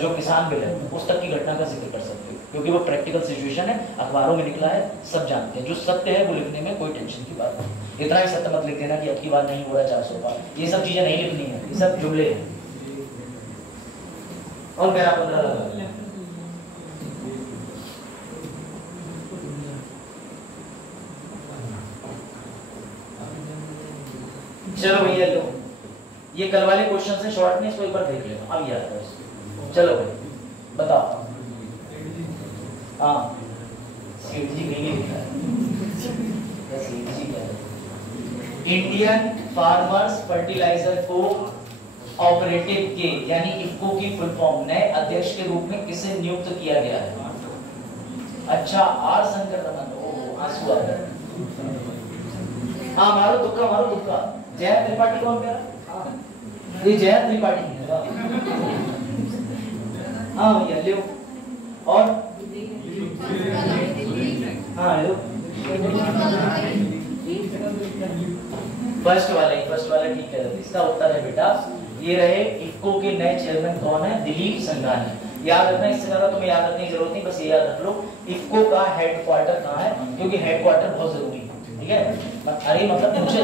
जो किसान बिल है उस तक की घटना का जिक्र कर सकते हो, क्योंकि वो प्रैक्टिकल सिचुएशन है, अखबारों में निकला है, सब जानते हैं। जो सत्य है वो लिखने में कोई टेंशन की बात नहीं। इतना ही सत्य मत लिख देना कि अब की बार नहीं हो रहा 400 पार, ये सब चीजें नहीं लिखनी है, ये सब जुमले हैं। और मेरा 15 लगा। चलो भैया लो, ये कल वाले क्वेश्चन से शॉर्ट में, इसको एक बार देख लेना, अब याद है। चलो भाई बताओ। हाँ सेठ जी कहीं लिखा है, सेठ जी क्या है? Indian farmers fertiliser co operative के यानी इफ्को की फुल फॉर्म नए अध्यक्ष के रूप में किसे नियुक्त किया गया है? अच्छा, आर शंकर रमन। ओ आंसू आ गए। हाँ मारो तुक्का। जयंत त्रिपाठी कौन कह रहा? ये जयंत त्रिपाठी है। हाँ भैया लियो। और हाँ लियो। फर्स्ट वाला ठीक है। इसका उत्तर है बेटा, ये रहे इफ्को के नए चेयरमैन कौन है? दिलीप संघानी। याद रखना, इससे ज्यादा तुम्हें याद रखने की जरूरत नहीं, बस ये याद रख लो इफ्को का हेडक्वार्टर कहाँ है, क्योंकि हेडक्वार्टर बहुत जरूरी है। ठीक है, अरे मतलब मुझे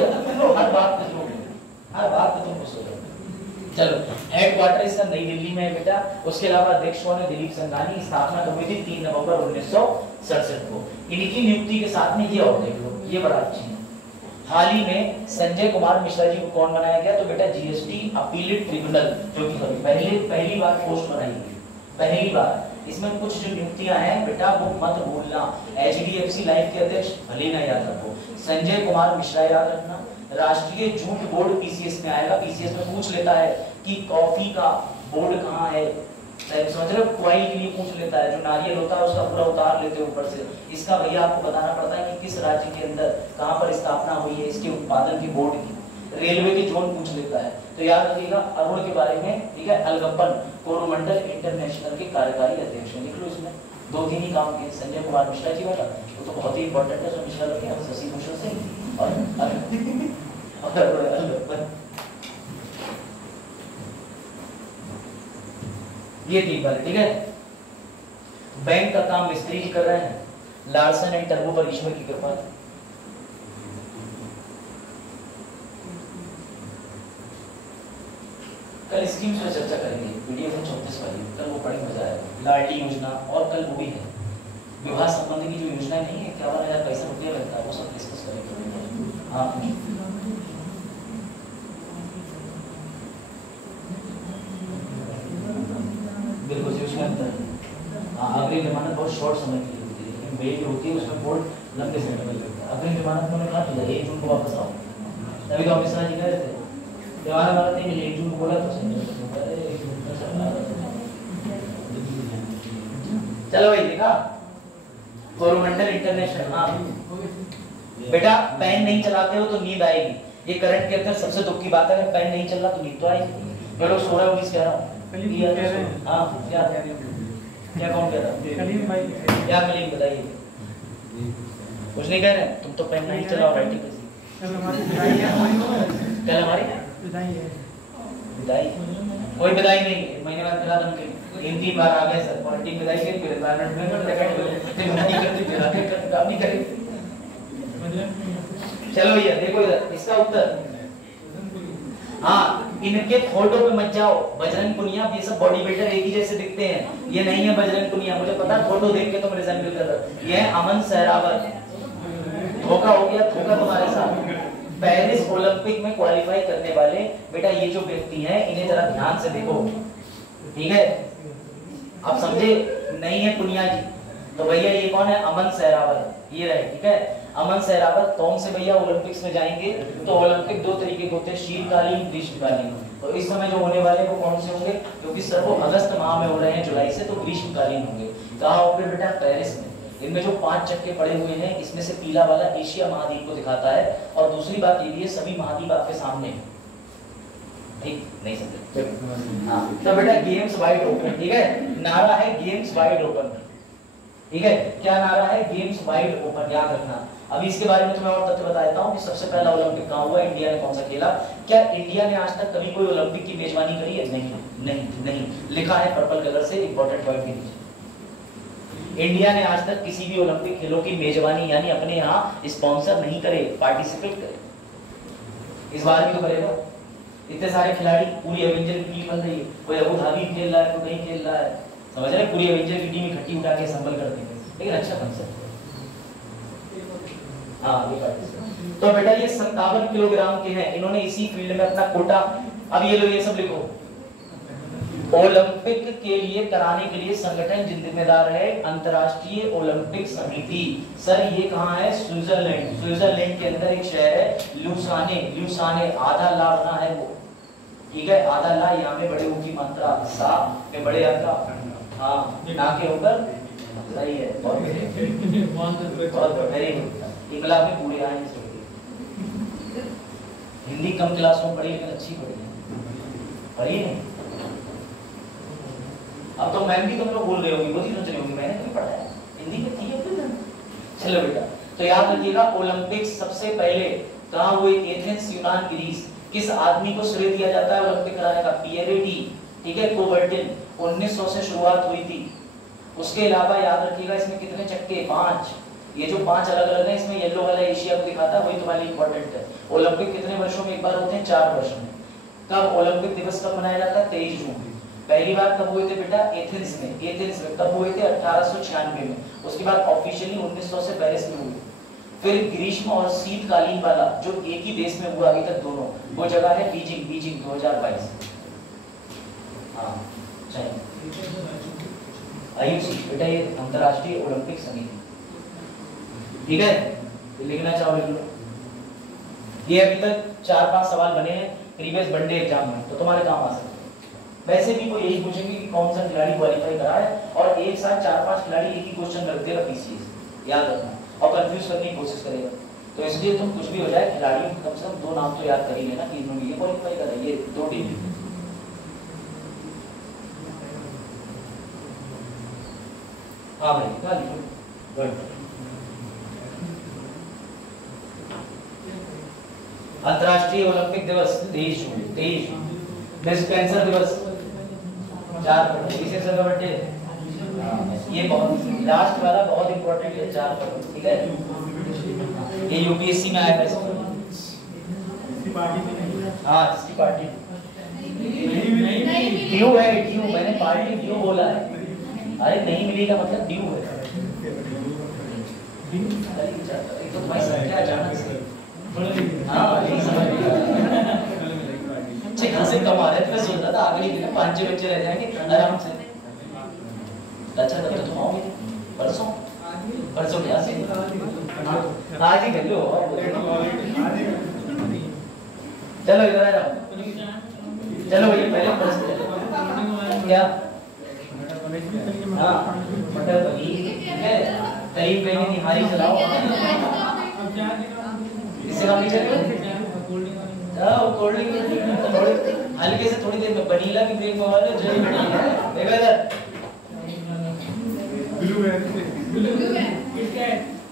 हर बात पे तुम पूछोगे। चलो, हेडक्वार्टर इसका नई दिल्ली में है बेटा। उसके अलावा अध्यक्ष कौन है? दिलीप संघानी। स्थापना कब हुई थी? 3 नवंबर 1967 को। इनकी नियुक्ति के साथ में ये और देख लो, ये बड़ा अच्छी है। हाल ही में संजय कुमार मिश्रा जी को कौन बनाया गया? तो बेटा जीएसटी अपीलेट ट्रिब्यूनल, जो कि पहली बार पोस्ट बनाई गई, पहली बार। इसमें कुछ जो नियुक्तियां हैं बेटा वो मत भूलना। एचडीएफसी लाइफ के अध्यक्ष भले ना याद रखो, संजय कुमार मिश्रा याद रखना। राष्ट्रीय जूट बोर्ड पीसीएस में आएगा। पीसीएस में पूछ लेता है कि कॉफी का बोर्ड कहाँ है, समझ रहे हो? क्वाइल के लिए पूछ लेता है, जो नारियल होता है उसका पूरा उतार लेते हैं ऊपर से। इसका भैया आपको बताना पड़ता है कि किस राज्य के अंदर कहाँ पर स्थापना हुई है इसके उत्पादन की बोर्ड की। रेलवे के जोन पूछ लेता है। तो याद रखिएगा अरुण के बारे में। ठीक है, अलगप्पन कोरोमंडल इंटरनेशनल के कार्यकारी अध्यक्ष हैं। लिख लो, इसमें 2-3 ही काम किए। संजय कुमार मिश्रा जी बेटा, वो तो बहुत ही इंपॉर्टेंट है, मिश्रा लोग हैं, शशि भूषण सिंह और अलगप्पन। ये 3 बार। ठीक है, बैंक का काम मिस्त्री जी कर रहे हैं। लार्सन एंड टर्बो पर ईश्वर की कृपा। कल स्कीम पर चर्चा करेंगे, पीडीएफ में 34 वाली, कल वो बड़ी मजा आएगा। लाडली योजना, और कल वो भी है विवाह संबंधी की जो योजना नहीं है, 51,000 पैसा रुपया लगता है, वो सब डिस्कस करेंगे। हाँ बिल्कुल जी, उसमें अंतर है। अग्रिम जमानत बहुत शॉर्ट समय के लिए होती है, लेकिन बेल होती है उसमें बोर्ड लंबे समय के लिए होता है। अग्रिम जमानत में कहा था 1 जून को वापस आओ, तभी तो अमित शाह जी कह रहे थे जवाहर लाल नेहरू ने 1 जून को बोला तो चलो भाई देखा कोरोमंडल इंटरनेशनल। हाँ बेटा, पेन नहीं चलाते हो तो नींद आएगी। ये करंट के अंदर सबसे दुख की बात है, पेन नहीं चल रहा तो नींद तो आएगी। मैं लोग 16 19 कह रहा हूँ। हाँ क्या कौन कह रहा है? कलीम भाई। क्या कलीम बताइए? कुछ नहीं कह रहे, तुम तो पेन नहीं चलाओ, राइटिंग कल हमारी विदाई है। कल हमारी विदाई है। विदाई? कोई विदाई नहीं, महीने बाद मिला दम के 3 बार आ गए सर, पॉलिटिक विदाई के फिर एनवायरनमेंट में विदाई करते फिर आगे काम नहीं करेंगे। चलो भैया देखो इधर, इसका उत्तर हाँ, इनके फोटो पे मत जाओ। बजरंग पुनिया, ये सब बॉडी बिल्डर एक ही जैसे दिखते हैं, ये नहीं है बजरंग पुनिया, मुझे पता है फोटो देख के तुम रिजेंबल कर रहे हो। ये है अमन सहरावत। धोखा हो गया, धोखा तुम्हारे साथ। पेरिस ओलंपिक में क्वालिफाई करने वाले बेटा ये जो व्यक्ति हैं, इन्हें जरा ध्यान से देखो। ठीक है, आप समझे? नहीं है पुनिया जी, तो भैया ये कौन है? अमन सहरावत, ये रहे। ठीक है, अमन सहरावत कौन से भैया ओलंपिक्स में जाएंगे? तो ओलंपिक 2 तरीके के होते हैं, शीतकालीन, ग्रीष्मकालीन। तो इस समय जो होने वाले वो कौन से होंगे, क्योंकि सर वो अगस्त माह में हो रहे हैं, जुलाई से, तो ग्रीष्मकालीन होंगे। कहाँ होंगे बेटा, पेरिस में। इनमें जो 5 चक्के पड़े हुए हैं, इसमें से पीला वाला एशिया महाद्वीप को दिखाता है, और दूसरी बात ये भी है सभी महाद्वीप आपके सामने हैं। ठीक नहीं समझे? हाँ, तो बेटा गेम्स वाइड ओपन, ठीक है, नारा है गेम्स वाइड ओपन, ठीक है, क्या नारा है, गेम्स वाइड ओपन, याद रखना। अभी इसके बारे में तुम्हें और तथ्य बता देता हूँ कि सबसे पहला ओलंपिक कहाँ हुआ, इंडिया ने कौन सा खेला। क्या इंडिया ने आज तक कभी कोई ओलंपिक की मेजबानी करी है? नहीं नहीं नहीं, लिखा है पर्पल कलर से इंपॉर्टेंट पॉइंट के नीचे। इंडिया ने आज तक किसी भी ओलंपिक खेलों की मेजबानी यानी अपने यहाँ स्पॉन्सर नहीं करे, पार्टिसिपेट करे। इस बार भी तो करेगा। इतने सारे खिलाड़ी, पूरी एवेंजर की टीम बन रही है, कोई अबू धाबी खेल रहा है, कोई कहीं खेल रहा है, समझ रहे, पूरी एवेंजर की टीम इकट्ठी उठा के संभल कर देंगे, लेकिन अच्छा कंसेप्ट है। हाँ, ये तो बेटा ये 57 किलोग्राम के हैं, इन्होंने इसी फील्ड में अपना कोटा। अब ये लो, ये सब लिखो, ओलंपिक के लिए कराने के लिए संगठन जिम्मेदार है अंतर्राष्ट्रीय ओलंपिक समिति। सर ये कहाँ है, स्विट्जरलैंड। स्विट्जरलैंड के अंदर एक शहर है लुसाने, लुसाने, आधा ला बना है वो, ठीक है, आधा ला, यहाँ पे बड़े ऊ की मात्रा, सा में बड़े आ का, हाँ, ना के ऊपर, सही है, बहुत वेरी गुड। इंकलाब में पूरे आए हैं, हिंदी कम क्लासों में पढ़ी लेकिन अच्छी पढ़ी है, पढ़ी नहीं। अब तो मैम भी तुम लोग बोल रहे होगी, बहुत ही सोच रही होगी मैंने नहीं पढ़ा है, हिंदी में थी है फिर। चलो बेटा, तो याद रखिएगा ओलंपिक्स सबसे पहले कहाँ हुए, एथेंस, यूनान, ग्रीस। किस आदमी को श्रेय दिया जाता है ओलंपिक कराने का, पियरे डी, ठीक है, कोबर्टिन, 1900 से शुरुआत हुई थी। उसके अलावा याद रखिएगा इसमें कितने चक्के, 5। ये जो 5 अलग अलग है, इसमें येलो वाला एशिया को दिखाता है, वही तुम्हारे लिए इंपॉर्टेंट है। ओलंपिक कितने वर्षों में एक बार होते हैं, 4 वर्षों में। कब ओलंपिक दिवस कब मनाया जाता है, 23 जून। पहली बार कब हुए थे बेटा, एथेंस में। एथेंस में कब हुए थे, 1896 में। उसके बाद ऑफिशियली 1900 से पेरिस में हुए। फिर ग्रीष्म और शीतकालीन वाला जो एक ही देश में हुआ अभी तक दोनों, वो जगह है बीजिंग, बीजिंग 2022। हाँ आयुषी बेटा, ये अंतर्राष्ट्रीय ओलंपिक समिति, ठीक है, लिखना चाहो लिख लो। ये अभी तक 4-5 सवाल बने हैं प्रीवियस वनडे एग्जाम में, तो तुम्हारे काम आ सकते हैं। वैसे भी कोई यही पूछेंगे कि कौन सा खिलाड़ी क्वालिफाई करा है, और एक साथ 4-5 खिलाड़ी एक ही क्वेश्चन रख देगा पीसीएस, याद रखना, और कंफ्यूज करने की कोशिश करेगा। तो इसलिए तुम कुछ भी हो जाए, खिलाड़ियों कम से कम 2 नाम तो याद कर ही लेना कि इन्होंने ये क्वालिफाई करा, ये 2 टीम। हाँ भाई, क्या लिखो, गुड। अंतर्राष्ट्रीय ओलंपिक दिवस 23 जून, 23 जून। डिस्पेंसर दिवस 4 फरवरी, इसे सब बर्थडे, ये बहुत लास्ट वाला बहुत इंपॉर्टेंट है, 4 फरवरी, ठीक है, ये यूपीएससी में आया है। हाँ, जिसकी पार्टी ड्यू है, ड्यू, मैंने पार्टी ड्यू बोला है, अरे नहीं मिलेगा मतलब ड्यू है। तो तुम्हारी संख्या अचानक से, हाँ नहीं समझ से कम आ रहे थे, मैं सोच रहा था आखिरी दिन 5-6 बच्चे रह जाएंगे आराम से। अच्छा तब तो तुम आओगे परसों, परसों क्या से आज ही कर लो, चलो इधर आ जाओ, चलो भैया पहले प्रश्न क्या, हाँ मटर पनीर है, तरीफ कहीं निहारी चलाओ, इससे काम नहीं चलेगा। कोल्ड ड्रिंक थोड़ी हल्के से, थोड़ी देर में वनीला की ब्रेक में वाले जल्दी बढ़िया है, देखो इधर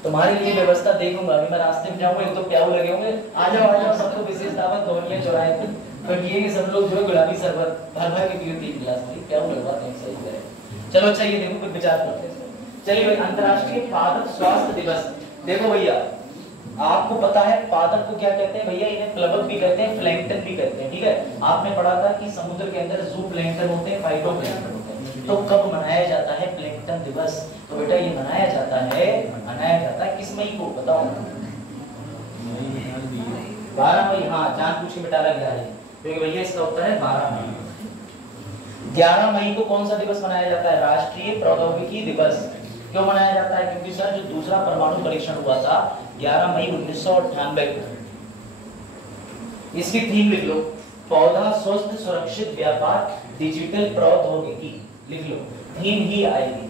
तुम्हारे लिए व्यवस्था देखूंगा, अभी मैं रास्ते में जाऊंगा, एक तो प्याऊ लगे होंगे, आ जाओ सबको विशेष दावत धोनिया चौराहे पे, तो ये कि सब लोग जो गुलाबी शरबत भर भर के पियो 3 गिलास, प्याऊ लगवाते हैं, सही करे। चलो अच्छा ये देखो कुछ विचार करते हैं। चलिए भाई, अंतर्राष्ट्रीय पादप स्वास्थ्य दिवस, देखो भैया आपको पता है पादप को क्या कहते हैं भैया, इन्हें प्लवक भी कहते हैं, प्लैंकटन भी कहते हैं, ठीक है। आपने पढ़ा था कि समुद्र के अंदर जू प्लैंकटन होते हैं, फाइटोप्लैंकटन होते हैं। तो कब मनाया जाता है प्लैंकटन दिवस, तो बेटा ये मनाया जाता है किस मई को बताओ, 12 मई। हाँ जान पूछ के बेटा लग रहा है, क्योंकि भैया इसका उत्तर है 12 मई। 11 मई को कौन सा दिवस मनाया जाता है, राष्ट्रीय प्रौद्योगिकी दिवस। क्यों मनाया जाता है, क्योंकि सर जो दूसरा परमाणु परीक्षण हुआ था 11 मई 1998 को, इसकी थीम लिख लो, पौधा स्वस्थ सुरक्षित व्यापार डिजिटल प्रौद्योगिकी, लिख लो, थीम ही आएगी।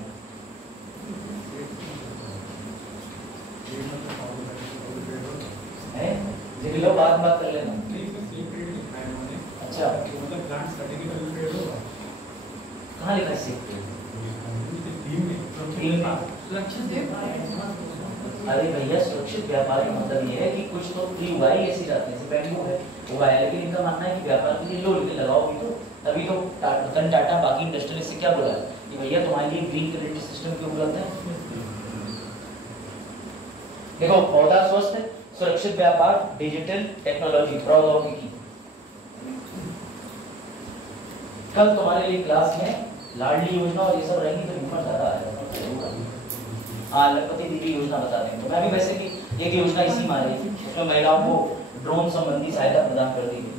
लिख लो, बात कर लेना। अच्छा, कहाँ लिखा है? अरे भैया, सुरक्षित व्यापार का मतलब ये है कि कुछ तो ट्री उगाई ऐसी जाती है, बैम्बू है उगाया, लेकिन इनका मानना है कि व्यापार के लिए लो लेके लगाओ भी तो, तभी तो रतन टाटा बाकी इंडस्ट्रियलिस्ट से क्या बोला है कि भैया तुम्हारे लिए ग्रीन क्रेडिट सिस्टम क्यों उपलब्ध है। देखो, पौधा स्वस्थ सुरक्षित व्यापार डिजिटल टेक्नोलॉजी प्रौद्योगिकी। कल तुम्हारे लिए क्लास में लाडली योजना और ये सब रहेंगी तो नंबर ज्यादा आएगा। हाँ, लखपति दीदी योजना बता देंगे। तो मैं भी वैसे भी एक योजना इसी में आ रही थी, उसमें महिलाओं को ड्रोन संबंधी सहायता प्रदान कर दी गई।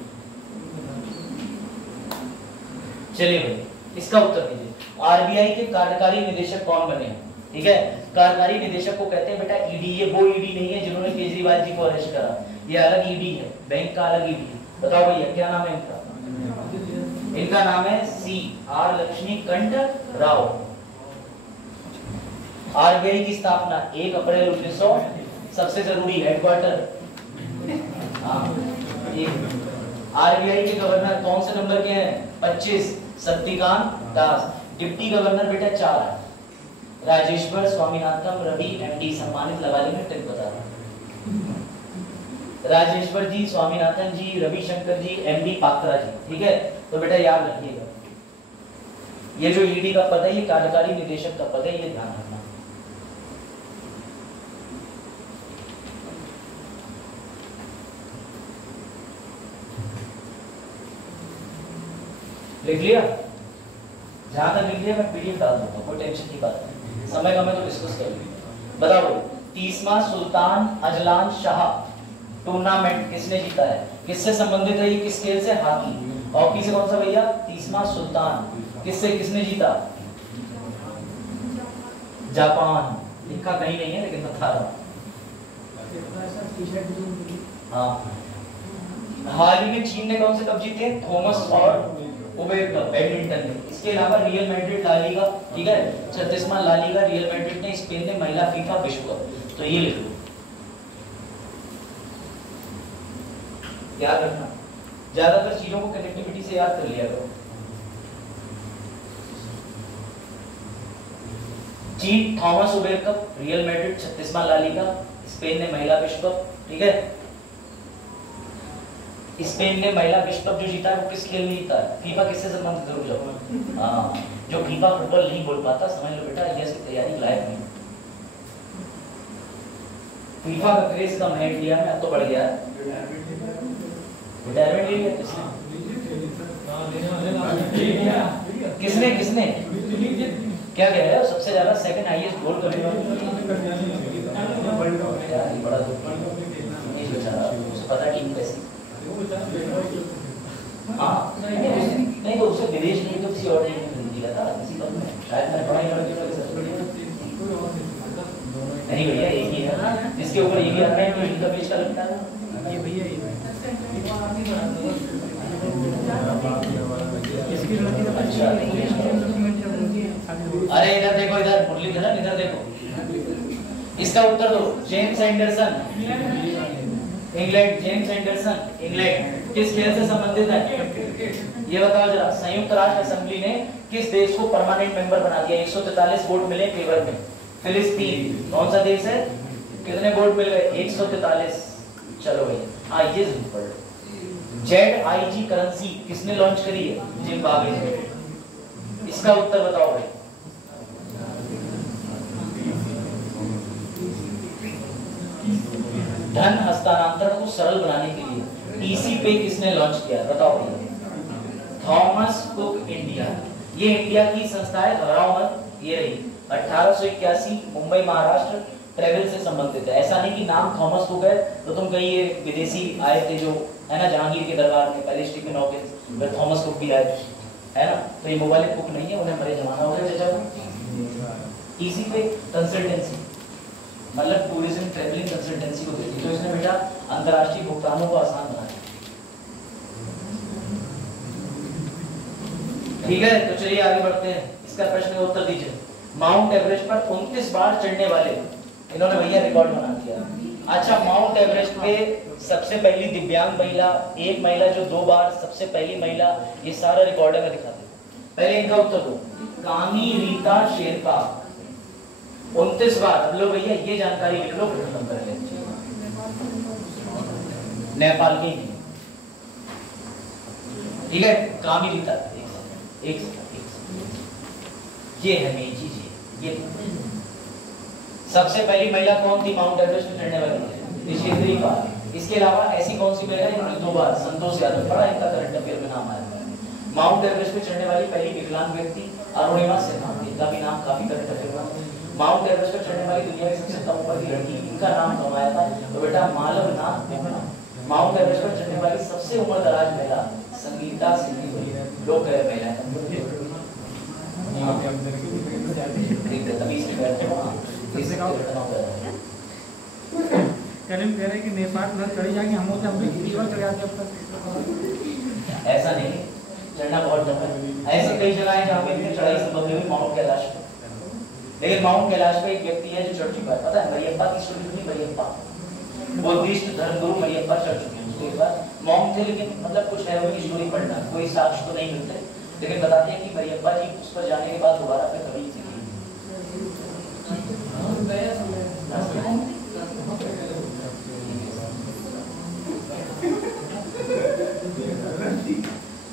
चलिए भाई, इसका उत्तर दीजिए। आरबीआई के कार्यकारी निदेशक कौन बने हैं? ठीक है, कार्यकारी निदेशक को कहते हैं बेटा ईडी। ये वो ईडी नहीं है जिन्होंने केजरीवाल जी को अरेस्ट करा, ये अलग ईडी है, बैंक का अलग ईडी है। बताओ भैया क्या नाम है इनका? इनका नाम है CR लक्ष्मीकांत राव। आरबीआई की स्थापना 1 अप्रैल 1900। सबसे जरूरी हेडक्वार्टर, आरबीआई के गवर्नर कौन से नंबर के हैं? 25, शक्तिकांत दास। डिप्टी गवर्नर बेटा 4 है, राजेश्वर स्वामीनाथन रवि MD। सम्मानित लगा लेंगे, टिप बता रहा। राजेश्वर जी, स्वामीनाथन जी, रविशंकर जी, MD पात्रा जी। ठीक है, तो बेटा याद रखिएगा, ये जो ईडी का पद है ये कार्यकारी निदेशक का पद है, ये ध्यान रखना। लिख लिया? जहां तक लिख लिया मैं PDF डाल दूंगा, कोई टेंशन की बात नहीं, समय का मैं तो डिस्कस कर लूंगा। बताओ, 30वां सुल्तान अजलान शाह टूर्नामेंट किसने जीता है? किससे संबंधित है ये? किस खेल से? हॉकी। हॉकी से कौन सा भैया? 30वां सुल्तान। किससे, किसने जीता? जापान। लिखा कहीं नहीं है लेकिन बता रहा हूं। हाँ, हाल ही में चीन ने कौन से कप जीते? थॉमस और उबेर कप बैडमिंटन में। इसके अलावा रियल मैड्रिड ला लीगा, ठीक है, 36वां ला लीगा रियल मैड्रिड ने, स्पेन ने महिला फीफा विश्व कप। तो ये लिख लो, याद रखना। ज्यादातर चीजों को कनेक्टिविटी से याद कर लिया करो। चीन Thomas Uber cup, Real Madrid 36वां ला लीगा, स्पेन ने महिला विश्व कप। ठीक है, स्पेन ने महिला विश्व कप जो जीता है वो किस खेल में जीता है? फीफा किससे संबंधित? जरूर जाओ। हाँ, जो फीफा फुटबॉल नहीं बोल पाता समझ लो बेटा IAS की तैयारी लायक नहीं। फीफा का क्रेज कम है इंडिया में, अब तो बढ़ गया है। रिटायरमेंट ले लिया किसने? किसने क्या कह रहे हो? सबसे ज्यादा सेकंड हाईएस्ट गोल करने बड़ा पता टीम कैसी। हाँ, नहीं तो उसे विदेश में तो किसी और टीम में नहीं दिया था, किसी पद में शायद मैं पढ़ाई करके सबसे बढ़िया नहीं भैया एक ही है जिसके ऊपर ये भी आता है कि इनका पेज का लगता है ये भैया अरे इधर देखो, इधर मुरलीधरन इधर देखो। इसका उत्तर दो। James Anderson England, James Anderson England किस खेल से संबंधित है? ये बताओ जरा। संयुक्त राष्ट्र असेंबली ने किस देश को परमानेंट मेंबर बना दिया? 143 वोट मिले फेवर में। फिलिस्तीन कौन सा देश है? कितने वोट मिल गए? 143। चलो भाई, हाँ ये जरूर पढ़ लो। ZIG करेंसी किसने लॉन्च करी है? जिम्बाब्वे में। इसका उत्तर बताओ भाई। धन हस्तांतरण को सरल बनाने के लिए ईसी पे किसने लॉन्च किया? बताओ भैया। Thomas cook India. ये इंडिया की संस्था है, घबराओ मत, ये रही 1881 मुंबई महाराष्ट्र। ट्रेवल से संबंधित है। ऐसा नहीं कि नाम थॉमस कुक है तो तुम कहीं ये विदेशी आए थे जो है ना जहांगीर के दरबार में, पहले स्टीफन हॉकिंस, फिर थॉमस कुक भी आए है ना, तो ये मोबाइल कुक नहीं है, उन्हें मरे जमाना हो गया चाचा। ईसी पे कंसल्टेंसी मतलब टूरिज्म ट्रेवलिंग कंसल्टेंसी को देती, तो इसने बेटा अंतर्राष्ट्रीय भुगतानों को आसान बनाया। ठीक है, तो चलिए आगे बढ़ते हैं। इसका प्रश्न का उत्तर दीजिए। माउंट एवरेस्ट पर 29 बार चढ़ने वाले, इन्होंने भैया रिकॉर्ड बना दिया। अच्छा, माउंट एवरेस्ट पे सबसे पहली दिव्यांग महिला, एक महिला जो 2 बार, सबसे पहली महिला, ये सारा रिकॉर्ड है, मैं दिखा दूं। पहले इनका उत्तर दो। कामी रीता शेरपा 29 बार। अब लो भैया ये जानकारी लिख लो, फिर खत्म कर लेंगे। नेपाल की नहीं, ठीक है। कामी रीता, एक सेकंड, ये है मेन चीज। ये सबसे पहली महिला कौन थी माउंट एवरेस्ट पे चढ़ने वाली? ऋषिकेश पाल। इसके अलावा ऐसी कौन सी महिला जिन्होंने 2 बार? संतोष यादव, पढ़ा इनका करंट अफेयर में नाम आया। माउंट एवरेस्ट पे चढ़ने वाली पहली विकलांग व्यक्ति अरुणिमा सिन्हा, इनका भी नाम काफी करंट अफेयर में। माउंट एवरेस्ट पे चढ़ने वाली दुनिया की सबसे कम उम्र की लड़की, इनका नाम कमाया था तो बेटा मालवनाथ मेहरा। माउंट एवरेस्ट पर चढ़ने वाली सबसे उम्रदराज महिला संगीता सिंह, लोग कह रहे महिला करीम कह रहे हैं कि नेपाल उधर चढ़ी जाएंगे, हम लोग अपने फीवर चढ़ जाते अब तक। ऐसा नहीं, चढ़ना बहुत टफ है। ऐसे कई जगह हैं जहाँ पे इतनी चढ़ाई संभव नहीं हुई माउंट कैलाश पे। लेकिन माउंट कैलाश पे एक व्यक्ति है जो चढ़ चुका है, पता है? मरियप्पा की स्टोरी सुनी? मरियप्पा बुद्धिस्ट धर्मगुरु मरियप्पा चढ़ चुके हैं। उसके बाद मॉन्क थे, लेकिन मतलब कुछ है उनकी स्टोरी पढ़ना, कोई साक्ष्य तो नहीं मिलते, लेकिन बताते हैं कि मरियप्पा जी उस पर जाने के बाद दोबारा फिर कभी नहीं सीखी।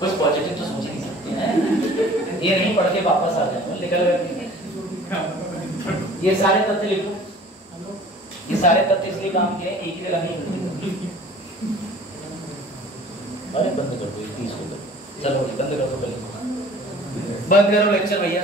कुछ पॉजिटिव तो सोच नहीं सकते हैं, ये नहीं पढ़ के वापस आ जाए, निकल गए। ये सारे तथ्य लिखो, ये सारे तथ्य इसलिए काम किए, एक ही नहीं मिलती। अरे बंद कर दो, 30 को चलो बंद कर दो, बंद करो लेक्चर भैया।